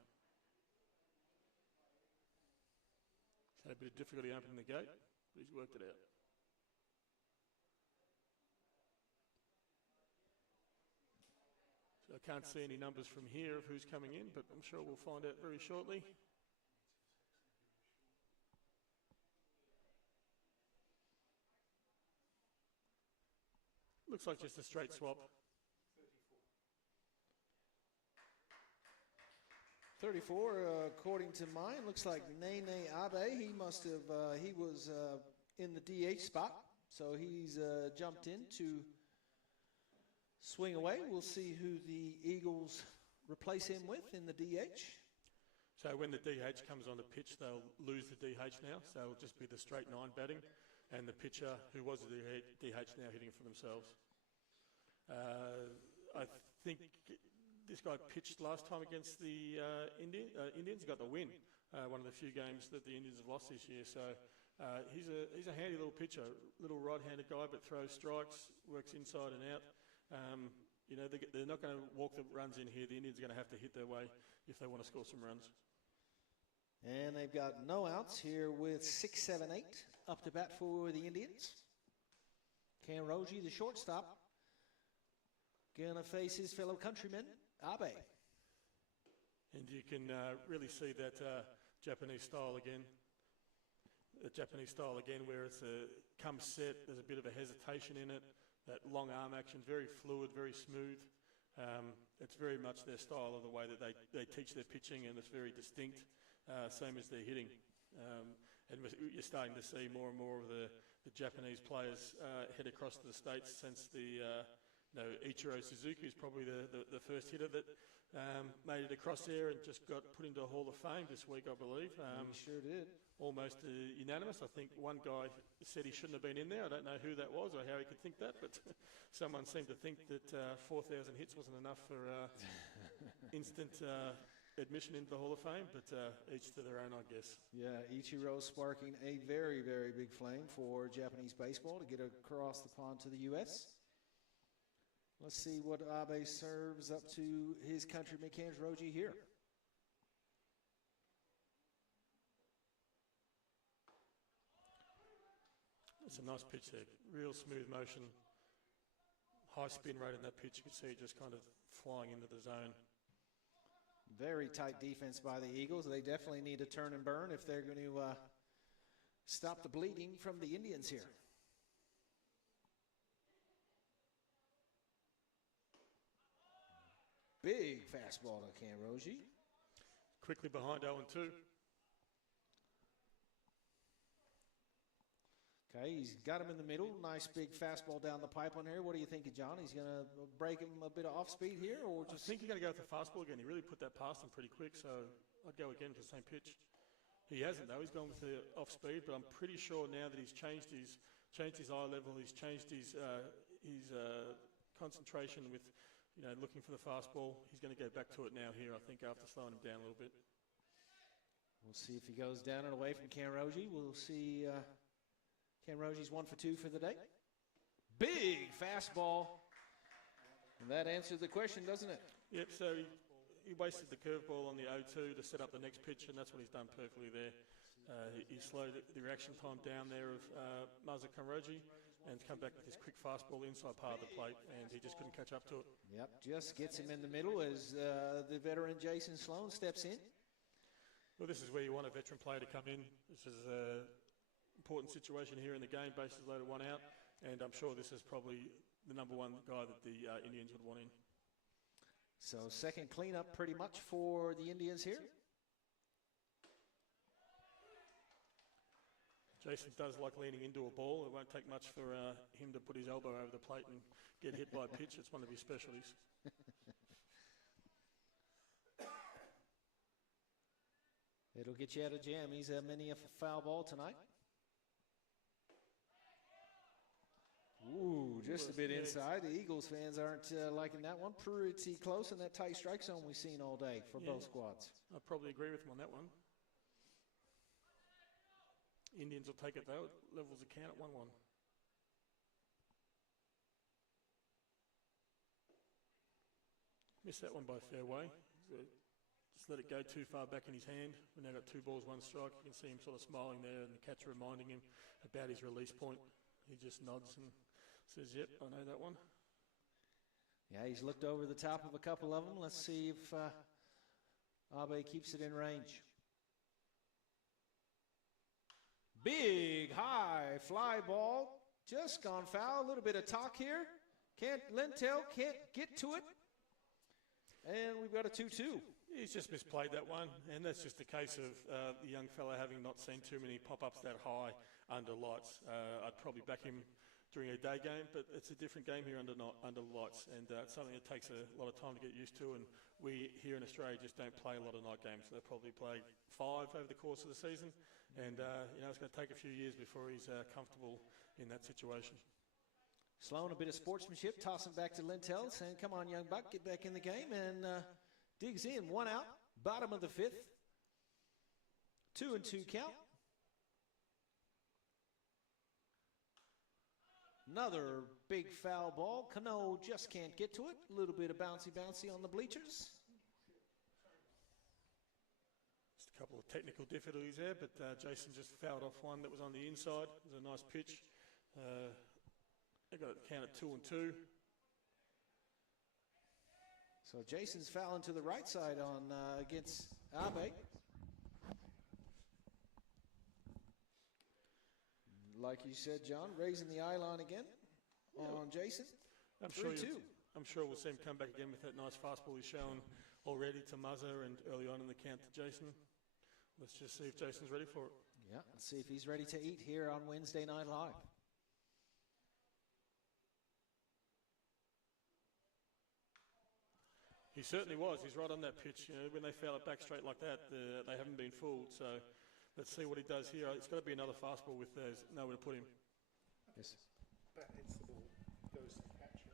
He's had a bit of difficulty opening the gate, but he's worked it out. So I can't see any numbers from here of who's coming in, but I'm sure we'll find out very shortly. Looks like just a straight swap. 34, according to mine, looks like Nene Abe. He must have, he was in the DH spot, so he's jumped in to swing away. We'll see who the Eagles replace him with in the DH. So when the DH comes on the pitch, they'll lose the DH now, so it'll just be the straight 9 batting, and the pitcher, who was the DH, now hitting for themselves. I think this guy pitched last time against the Indians, got the win. One of the few games that the Indians have lost this year. So he's a handy little pitcher, little right-handed guy, but throws strikes, works inside and out. They're not going to walk the runs in here. The Indians are going to have to hit their way if they want to score some runs. And they've got no outs here with 6, 7, 8 up to bat for the Indians. Kanroji, the shortstop, gonna face his fellow countryman, Abe. And you can really see that Japanese style again. The Japanese style again, where it's comes set, there's a bit of a hesitation in it. That long arm action, very fluid, very smooth. It's very much their style of the way that they teach their pitching, and it's very distinct, same as their hitting. And you're starting to see more and more of the Japanese players head across to the States since Ichiro Suzuki is probably the first hitter that made it across there and just got put into a Hall of Fame this week, I believe. He sure did. Almost unanimous. I think one guy said he shouldn't have been in there. I don't know who that was or how he could think that, but someone seemed to think that 4,000 hits wasn't enough for instant admission into the Hall of Fame, but each to their own, I guess. Yeah, Ichiro sparking a very, very big flame for Japanese baseball to get across the pond to the U.S. Let's see what Abe serves up to his countryman Kanroji here. It's a nice pitch there. Real smooth motion. High spin rate in that pitch. You can see it just kind of flying into the zone. Very tight defense by the Eagles. They definitely need to turn and burn if they're going to stop the bleeding from the Indians here. Big fastball to Kanroji. Quickly behind 0-2. Okay, he's got him in the middle. Nice big fastball down the pipeline here. What do you think, John? He's going to break him a bit of off speed here, or just? I think you're going to go with the fastball again. He really put that past him pretty quick, so I'd go again for the same pitch. He hasn't though. He's gone with the off speed, but I'm pretty sure now that he's changed his eye level, he's changed his concentration with, looking for the fastball. He's going to go back to it now here, I think, after slowing him down a little bit. We'll see if he goes down and away from Kanroji. We'll see. Kanroji's 1 for 2 for the day. Big fastball. And that answers the question, doesn't it? Yep, so he wasted the curveball on the 0-2 to set up the next pitch, and that's what he's done perfectly there. He slowed the reaction time down there of Maza Kanroji and come back with his quick fastball inside part of the plate, and he just couldn't catch up to it. Yep, just gets him in the middle as the veteran Jason Sloan steps in. Well, this is where you want a veteran player to come in. This is important situation here in the game, bases loaded, 1 out, and I'm sure this is probably the number one guy that the Indians would want in. So second cleanup pretty much for the Indians here. Jason does like leaning into a ball. It won't take much for him to put his elbow over the plate and get hit by a pitch. It's one of his specialties. It'll get you out of jam. He's many a foul ball tonight. Ooh, just a bit inside. The Eagles fans aren't liking that one. Pretty close in that tight strike zone we've seen all day for both squads. I probably agree with him on that one. Indians will take it though. It levels the count at 1-1. Missed that one by fairway. Just let it go too far back in his hand. We've now got 2 balls, 1 strike. You can see him sort of smiling there and the catcher reminding him about his release point. He just nods and says, yep, I know that one. Yeah, he's looked over the top of a couple of them. Let's see if Abe keeps it in range. Big, high fly ball. Just gone foul. A little bit of talk here. Lintel can't get to it. And we've got a 2-2. He's just misplayed that one, and that's just a case of the young fella having not seen too many pop-ups that high under lights. I'd probably back him during a day game, but it's a different game here under lights, and it's something that takes a lot of time to get used to, and we here in Australia just don't play a lot of night games. They'll probably play 5 over the course of the season, and it's going to take a few years before he's comfortable in that situation. Sloan, a bit of sportsmanship, tossing back to Lintel, saying, come on, young buck, get back in the game, and digs in. 1 out, bottom of the 5th. 2-2 count. Another big foul ball. Cano just can't get to it. A little bit of bouncy on the bleachers. Just a couple of technical difficulties there, but Jason just fouled off one that was on the inside. It was a nice pitch. They got it counted 2-2. So Jason's fouling to the right side on against Abe. Like you said, John, raising the eye line again on Jason. I'm 3-2. sure we'll see him come back again with that nice fastball he's shown already to Muzzer and early on in the count to Jason. Let's just see if Jason's ready for it. Yeah, let's see if he's ready to eat here on Wednesday Night Live. He certainly was. He's right on that pitch. You know, when they foul it back straight like that, they haven't been fooled. So let's see what he does here. It's got to be another fastball with nowhere to put him. Yes. Bat hits the ball, goes to the catcher.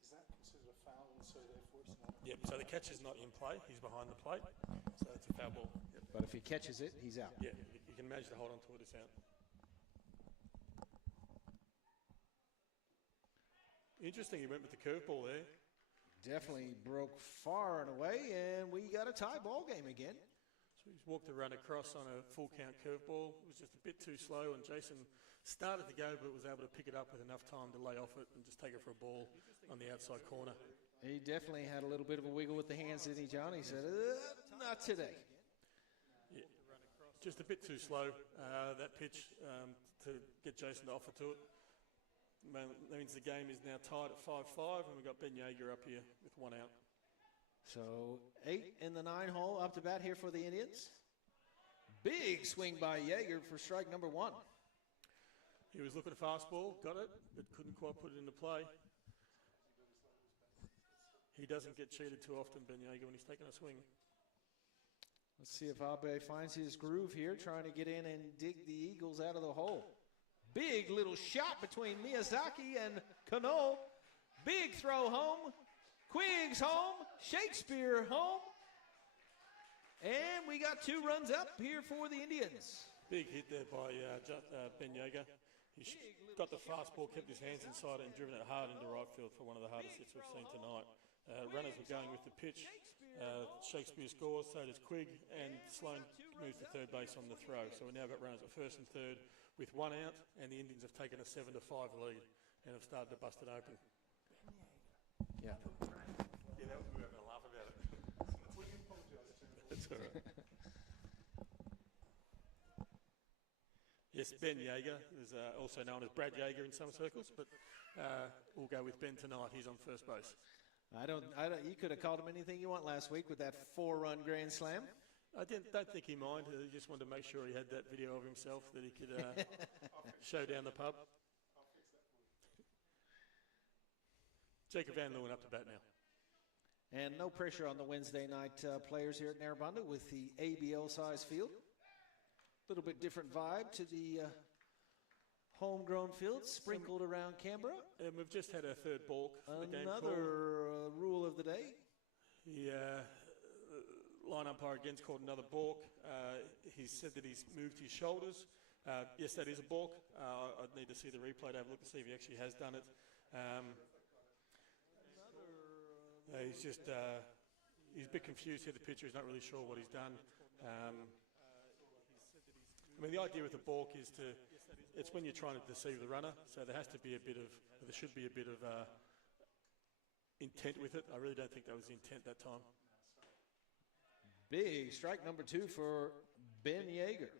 Is that considered a foul? And so therefore it's not. Yep. So the catcher's not in play. He's behind the plate. So it's a foul ball. Yep. But if he catches it, he's out. Yeah. You can manage to hold on to it. It's out. Interesting. He went with the curveball there. Definitely broke far and away, and we got a tie ball game again. So he's walked the run across on a full count curveball. It was just a bit too slow, and Jason started to go, but was able to pick it up with enough time to lay off it and just take it for a ball on the outside corner. He definitely had a little bit of a wiggle with the hands, didn't he, John? He said, not today. Yeah, just a bit too slow, that pitch, to get Jason to offer to it. That means the game is now tied at 5-5, and we've got Ben Yeager up here with 1 out. So 8 in the 9 hole, up to bat here for the Indians. Big swing by Yeager for strike number 1. He was looking at a fastball, got it, but couldn't quite put it into play. He doesn't get cheated too often, Ben Yeager, when he's taking a swing. Let's see if Abe finds his groove here, trying to get in and dig the Eagles out of the hole. Big little shot between Miyazaki and Cano. Big throw home. Quiggs home. Shakespeare home. And we got 2 runs up here for the Indians. Big hit there by Ben Yeager. He got the fastball, kept his hands inside it, and driven it hard into right field for one of the hardest hits we've seen tonight. Runners were going with the pitch. Shakespeare scores, so does Quigg, and Sloan moves to third base on the throw. So we've now got runners at first and third with 1 out, and the Indians have taken a 7-5 lead and have started to bust it open. Yeah. Yeah, we were having a laugh about it. That's all right. Yes, Ben Yeager is also known as Brad Yeager in some circles, but we'll go with Ben tonight. He's on first base. You could have called him anything you want last week with that 4-run grand slam. I don't think he minded. He just wanted to make sure he had that video of himself that he could show down the pub. Jacob Van Leeuwen up to bat now. And no pressure on the Wednesday night players here at Narrabundah with the ABL-size field. A little bit different vibe to the homegrown field sprinkled around Canberra. And we've just had our third balk for the game call. Another rule of the day. The line umpire again's called another balk. He said that he's moved his shoulders. Yes, that is a balk. I'd need to see the replay to have a look to see if he actually has done it. He's just he's a bit confused here. The pitcher is not really sure what he's done. I mean, the idea with the balk is it's when you're trying to deceive the runner. So there should be a bit of intent with it. I really don't think that was the intent that time. Big strike number 2 for Ben Yeager.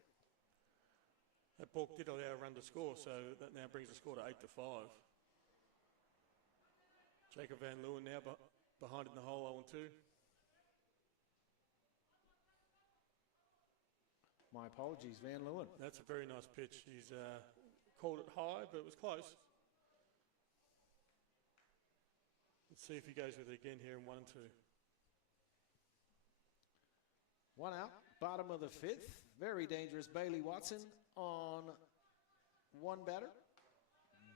That balk did allow a run to score, so that now brings the score to 8-5. Jacob Van Leeuwen now behind in the hole, 0-2. My apologies, Van Leeuwen. That's a very nice pitch. He's called it high, but it was close. Let's see if he goes with it again here in 1-2. 1 out, bottom of the 5th. Very dangerous Bailey Watson on 1 batter.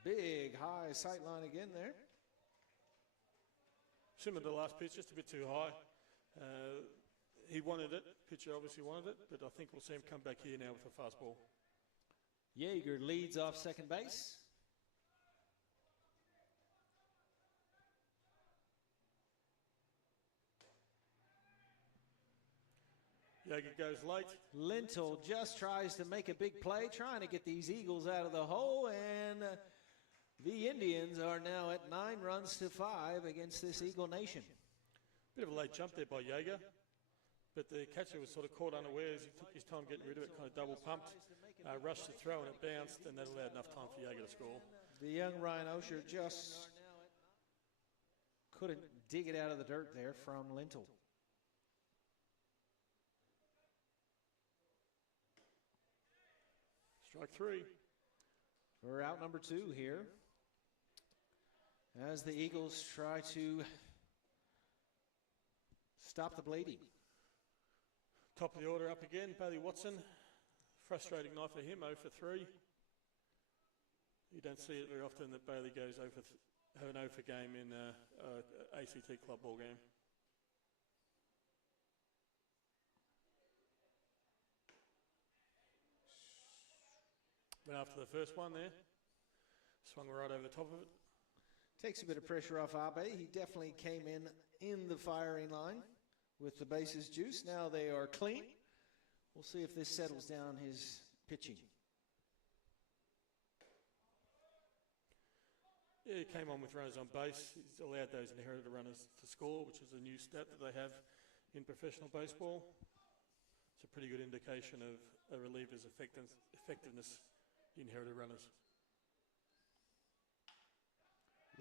Big high sight line again there. Similar to the last pitch, just a bit too high. He wanted it. Pitcher obviously wanted it, but I think we'll see him come back here now with a fastball. Yeager leads off second base. Yeager goes late. Lintel just tries to make a big play, trying to get these Eagles out of the hole, and the Indians are now at 9 runs to 5 against this Eagle Nation. Bit of a late jump there by Yeager, but the catcher was sort of caught unawares. He took his time getting rid of it, kind of double pumped, rushed the throw, and it bounced, and that allowed enough time for Yeager to score. The young Ryan Osher just couldn't dig it out of the dirt there from Lintel. Strike 3. We're out number 2 here as the Eagles try to stop the bleeding. Top of the order up again, Bailey Watson. Frustrating night for him, 0 for 3. You don't see it very often that Bailey goes have an 0 for game in an ACT club ball game. Went after the first one there. Swung right over the top of it. Takes a bit of pressure off Abe. He definitely came in the firing line with the bases juice. Now they are clean. We'll see if this settles down his pitching. Yeah, he came on with runners on base. He's allowed those inherited runners to score, which is a new stat that they have in professional baseball. It's a pretty good indication of a reliever's effectiveness, inherited runners.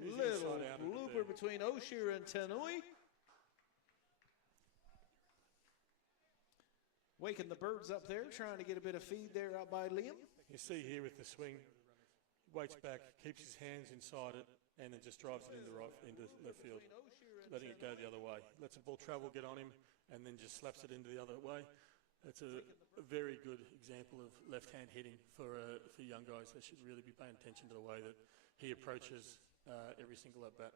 Little blooper between Osher and Tanui. Waking the birds up there, trying to get a bit of feed there out by Liam. You see here with the swing, waits back, keeps his hands inside it, and then just drives it into left field, letting it go the other way. Lets the ball travel, get on him, and then just slaps it into the other way. That's a very good example of left-hand hitting for young guys. They should really be paying attention to the way that he approaches every single at-bat.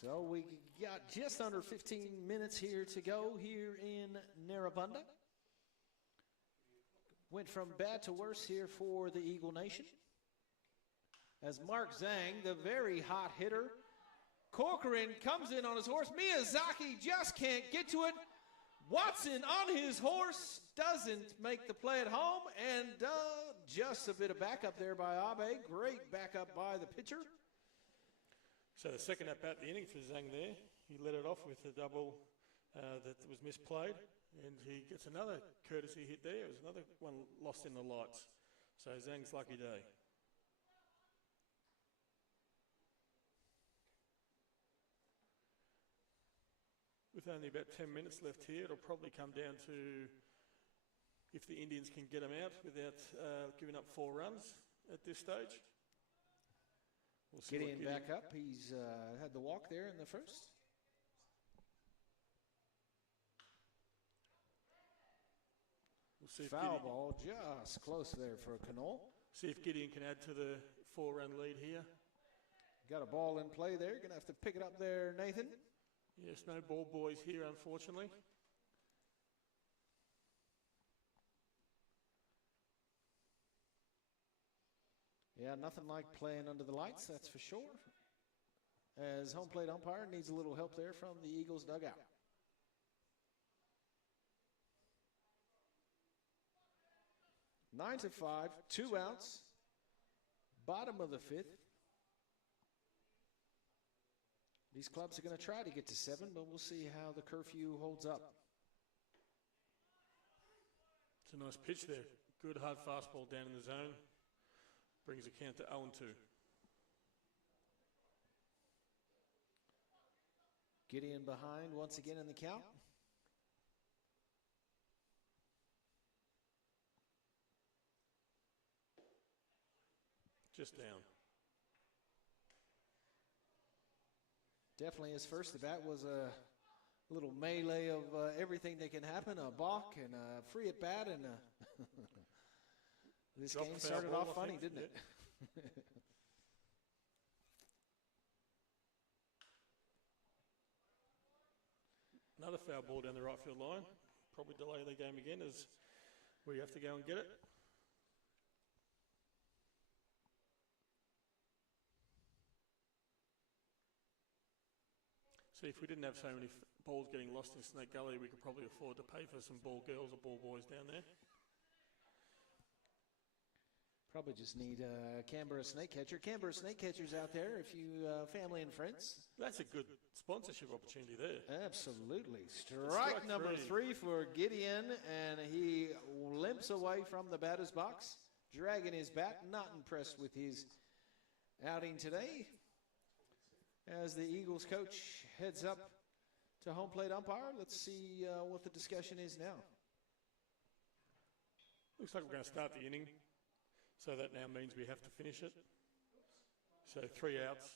So we got just under 15 minutes here to go here in Narrabundah. Went from bad to worse here for the Eagle Nation. As Mark Zhang, the very hot hitter, Corcoran comes in on his horse. Miyazaki just can't get to it. Watson on his horse doesn't make the play at home, and just a bit of backup there by Abe. Great backup by the pitcher. So the second at-bat, the inning for Zhang there, he let it off with a double that was misplayed, and he gets another courtesy hit there. It was another one lost in the lights. So Zhang's lucky day. With only about 10 minutes left here, it'll probably come down to if the Indians can get them out without giving up 4 runs at this stage. We'll see Gideon back up. He's had the walk there in the first. We'll see if Foul ball just close there for Knoll. See if Gideon can add to the 4-run lead here. Got a ball in play there. Going to have to pick it up there, Nathan. Yes, no ball boys here, unfortunately. Yeah, nothing like playing under the lights, that's for sure. As home plate umpire needs a little help there from the Eagles dugout. Nine to 5, 2 outs. Bottom of the 5th. These clubs are going to try to get to 7, but we'll see how the curfew holds up. It's a nice pitch there. Good hard fastball down in the zone. Brings the count to 0-2. Gideon behind once again in the count. Just down. Definitely his first at bat was a little melee of everything that can happen, a balk and a free at bat and This Dropped game foul started ball, off I funny, think. didn't it? Another foul ball down the right field line. Probably delay the game again as we have to go and get it. See, if we didn't have so many balls getting lost in Snake Gully, we could probably afford to pay for some ball girls or ball boys down there. Probably just need a Canberra snake catcher. Canberra snake catchers out there, if you family and friends. That's a good sponsorship opportunity there. Absolutely. Strike number three. 3 for Gideon, and he limps away from the batter's box, dragging his bat. Not impressed with his outing today. As the Eagles coach heads up to home plate umpire, let's see what the discussion is now. Looks like we're going to start the inning. So that now means we have to finish it. So 3 outs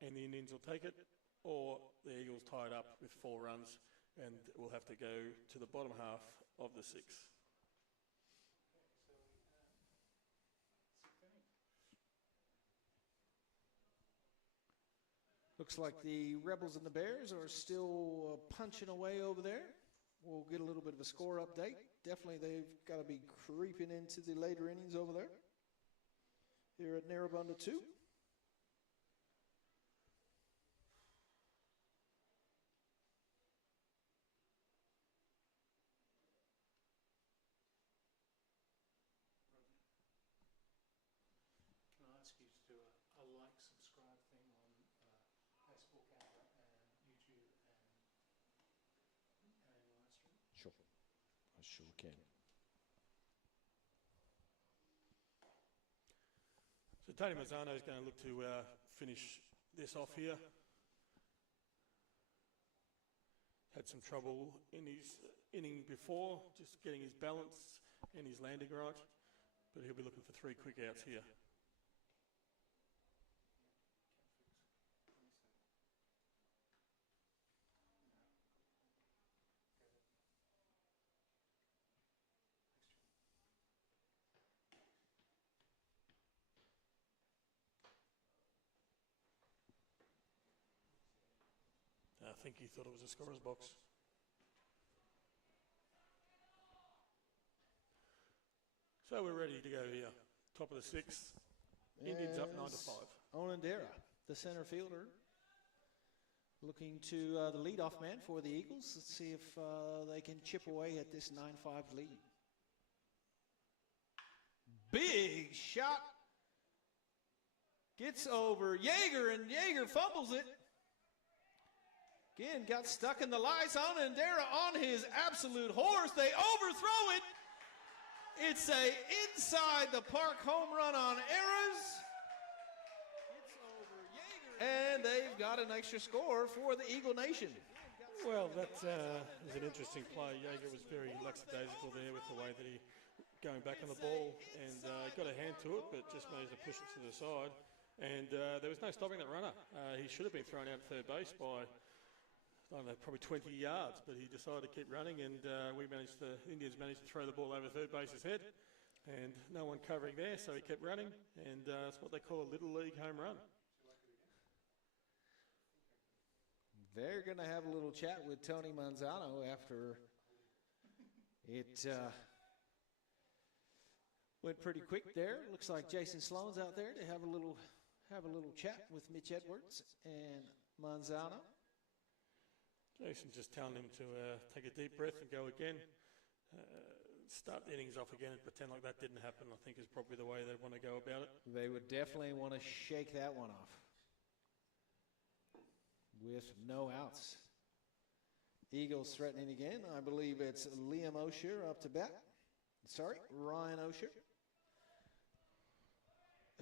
and the Indians will take it, or the Eagles tie it up with 4 runs and we'll have to go to the bottom half of the 6. Looks like the Rebels and the Bears are still punching away over there. We'll get a little bit of a score update. Definitely they've got to be creeping into the later innings over there. Here at Narrabundah 2. Can I ask you to do a like, subscribe thing on Baseball Canberra and YouTube and MN Livestream? Sure. I sure can. So Tony Mazzano is going to look to finish this off here. Had some trouble in his inning before, just getting his balance and his landing right, but he'll be looking for 3 quick outs here. I think he thought it was a scorer's box. So we're ready to go here. Top of the 6th. Indians up 9-5. Onandera, the center fielder, looking to the leadoff man for the Eagles. Let's see if they can chip away at this 9-5 lead. Big shot. Gets over Yeager, and Yeager fumbles it. Again, got stuck in the lights. Onandera on his absolute horse. They overthrow it. It's a inside the park home run on errors. It's over Yeager. And they've got an extra score for the Eagle Nation. Well, that is an interesting play. Yeager was very lackadaisical there with the way that he going back on the ball and got a hand to it, but just managed to push it to the side. And there was no stopping that runner. He should have been thrown out third base by, I don't know, probably 20 yards, but he decided to keep running, and Indians managed to throw the ball over third base's head, and no one covering there, so he kept running, and it's what they call a Little League home run. They're going to have a little chat with Tony Manzano after it went pretty quick there. Looks like Jason Sloan's out there to have a little chat with Mitch Edwards and Manzano. Jason just telling him to take a deep breath and go again, start the innings off again and pretend like that didn't happen, I think is probably the way they want to go about it. They would definitely want to shake that one off with no outs. Eagles threatening again. I believe it's Liam Osher up to bat. Sorry, Ryan Osher,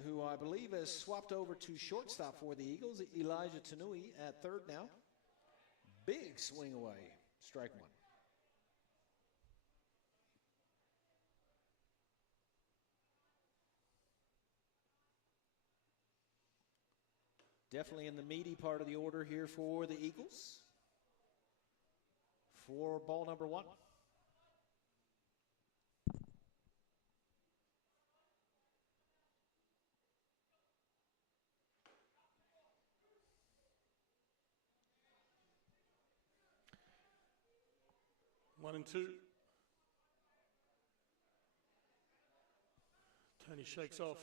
who I believe has swapped over to shortstop for the Eagles. Elijah Tanui at third now. Big swing away, strike 1. Definitely in the meaty part of the order here for the Eagles. For ball number 1. 1 and 2. Tony shakes off.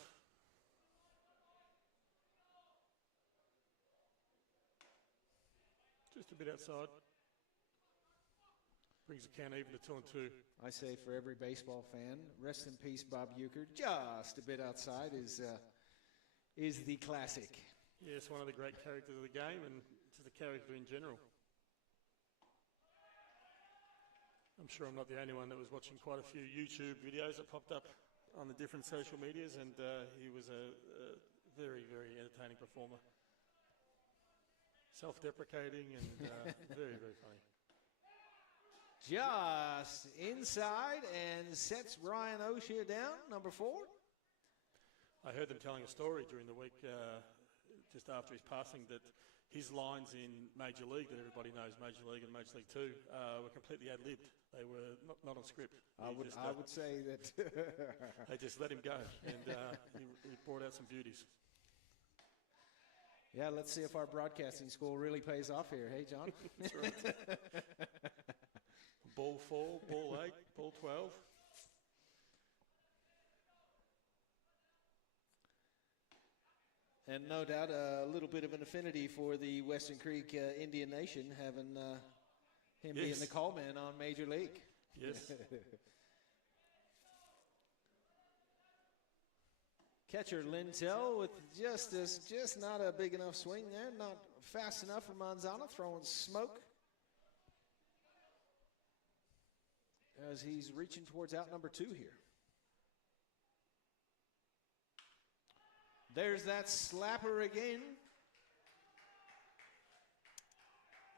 Just a bit outside. Brings the count even to 2 and 2. I say for every baseball fan, rest in peace, Bob Euchre. Just a bit outside is the classic. Yes, one of the great characters of the game and just a character in general. I'm sure I'm not the only one that was watching quite a few YouTube videos that popped up on the different social medias, and he was a very, very entertaining performer. Self-deprecating and very, very funny. Just inside and sets Ryan O'Shea down, number 4. I heard them telling a story during the week, just after his passing, that his lines in Major League, that everybody knows, Major League and Major League 2, were completely ad-libbed. They were not on script. I would say that they just let him go, and he brought out some beauties. Yeah, let's see if our broadcasting school really pays off here. Hey, John? That's right. Ball 4, ball 8, ball 12. And no doubt a little bit of an affinity for the Western Creek Indian Nation, having him being the call man on Major League. Yes. Catcher Lintel with just not a big enough swing there, not fast enough for Manzano, throwing smoke as he's reaching towards out number 2 here. There's that slapper again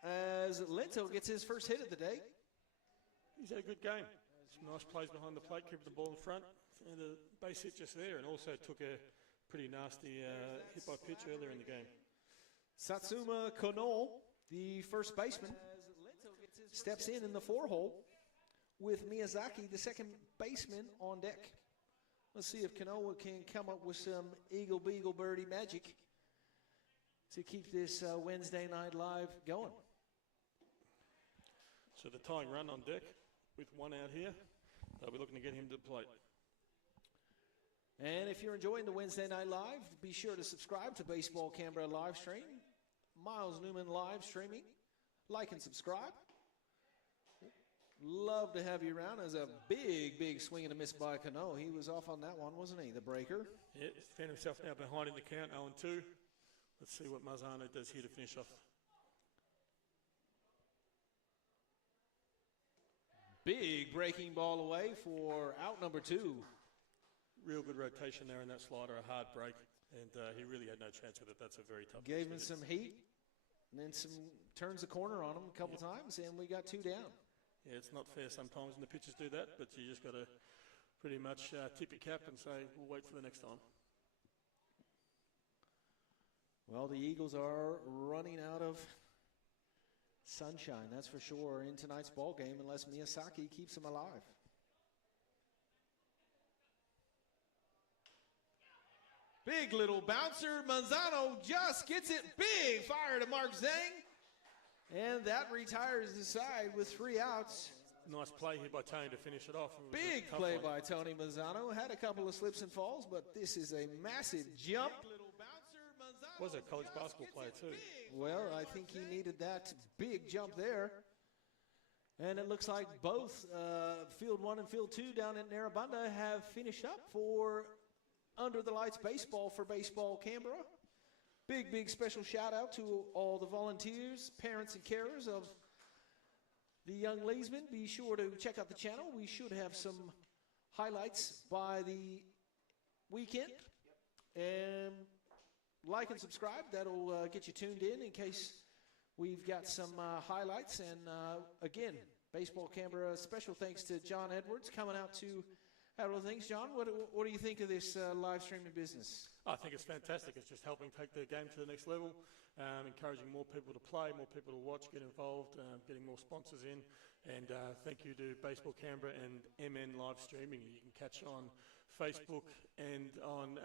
as Lintel gets his first hit of the day. He's had a good game. Some nice plays behind the plate, kept the ball in front, and a base hit just there, and also took a pretty nasty hit by pitch earlier in the game. Satsuma Kono, the first baseman, steps in the 4-hole with Miyazaki, the second baseman, on deck. Let's see if Kanoa can come up with some Eagle Beagle Birdie magic to keep this Wednesday Night Live going. So the tying run on deck with 1 out here. They'll be looking to get him to the plate. And if you're enjoying the Wednesday Night Live, be sure to subscribe to Baseball Canberra Livestream, Miles Newman Livestreaming. Like and subscribe. Love to have you around. As a big swing and a miss by Cano. He was off on that one, wasn't he? The breaker. Yeah, he's found himself now behind in the count, 0-2. Let's see what Mazzano does here to finish off. Big breaking ball away for out number 2. Real good rotation there in that slider, a hard break, and he really had no chance with it. That's a very tough. Gave him some heat, and then turns the corner on him a couple times, and we got 2 down. Yeah, it's not fair sometimes when the pitchers do that, but you just got to pretty much tip your cap and say, we'll wait for the next time. Well, the Eagles are running out of sunshine, that's for sure, in tonight's ball game, unless Miyazaki keeps them alive. Big little bouncer. Manzano just gets it. Big fire to Mark Zhang. And that retires the side with 3 outs. Nice play here by Tony to finish it off. Big play by Tony Manzano. Had a couple of slips and falls, but this is a massive jump. Was a college basketball player too. Well, I think he needed that big jump there. And it looks like both Field 1 and Field 2 down at Narrabundah have finished up for Under the Lights Baseball for Baseball Canberra. Big special shout out to all the volunteers, parents and carers of the young Leesman. Be sure to check out the channel. We should have some highlights by the weekend. And like and subscribe. That'll get you tuned in case we've got some highlights. And again, Baseball Canberra, special thanks to John Edwards coming out to handle things. John, what do you think of this live streaming business? I think it's fantastic. It's just helping take the game to the next level, encouraging more people to play, more people to watch, get involved, getting more sponsors in. And thank you to Baseball Canberra and MN Livestreaming. You can catch on Facebook and on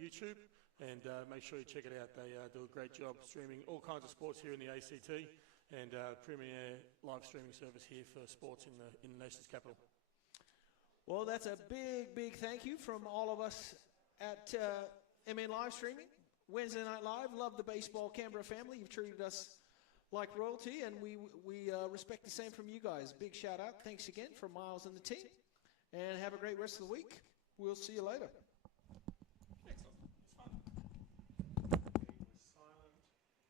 YouTube. And make sure you check it out. They do a great job streaming all kinds of sports here in the ACT. and premier live streaming service here for sports in the nation's capital. Well, that's a big, big thank you from all of us at MN Livestreaming. Wednesday Night Live, love the Baseball Canberra family. You've treated us like royalty, and we respect the same from you guys. Big shout out. Thanks again from Miles and the team. And have a great rest of the week. We'll see you later.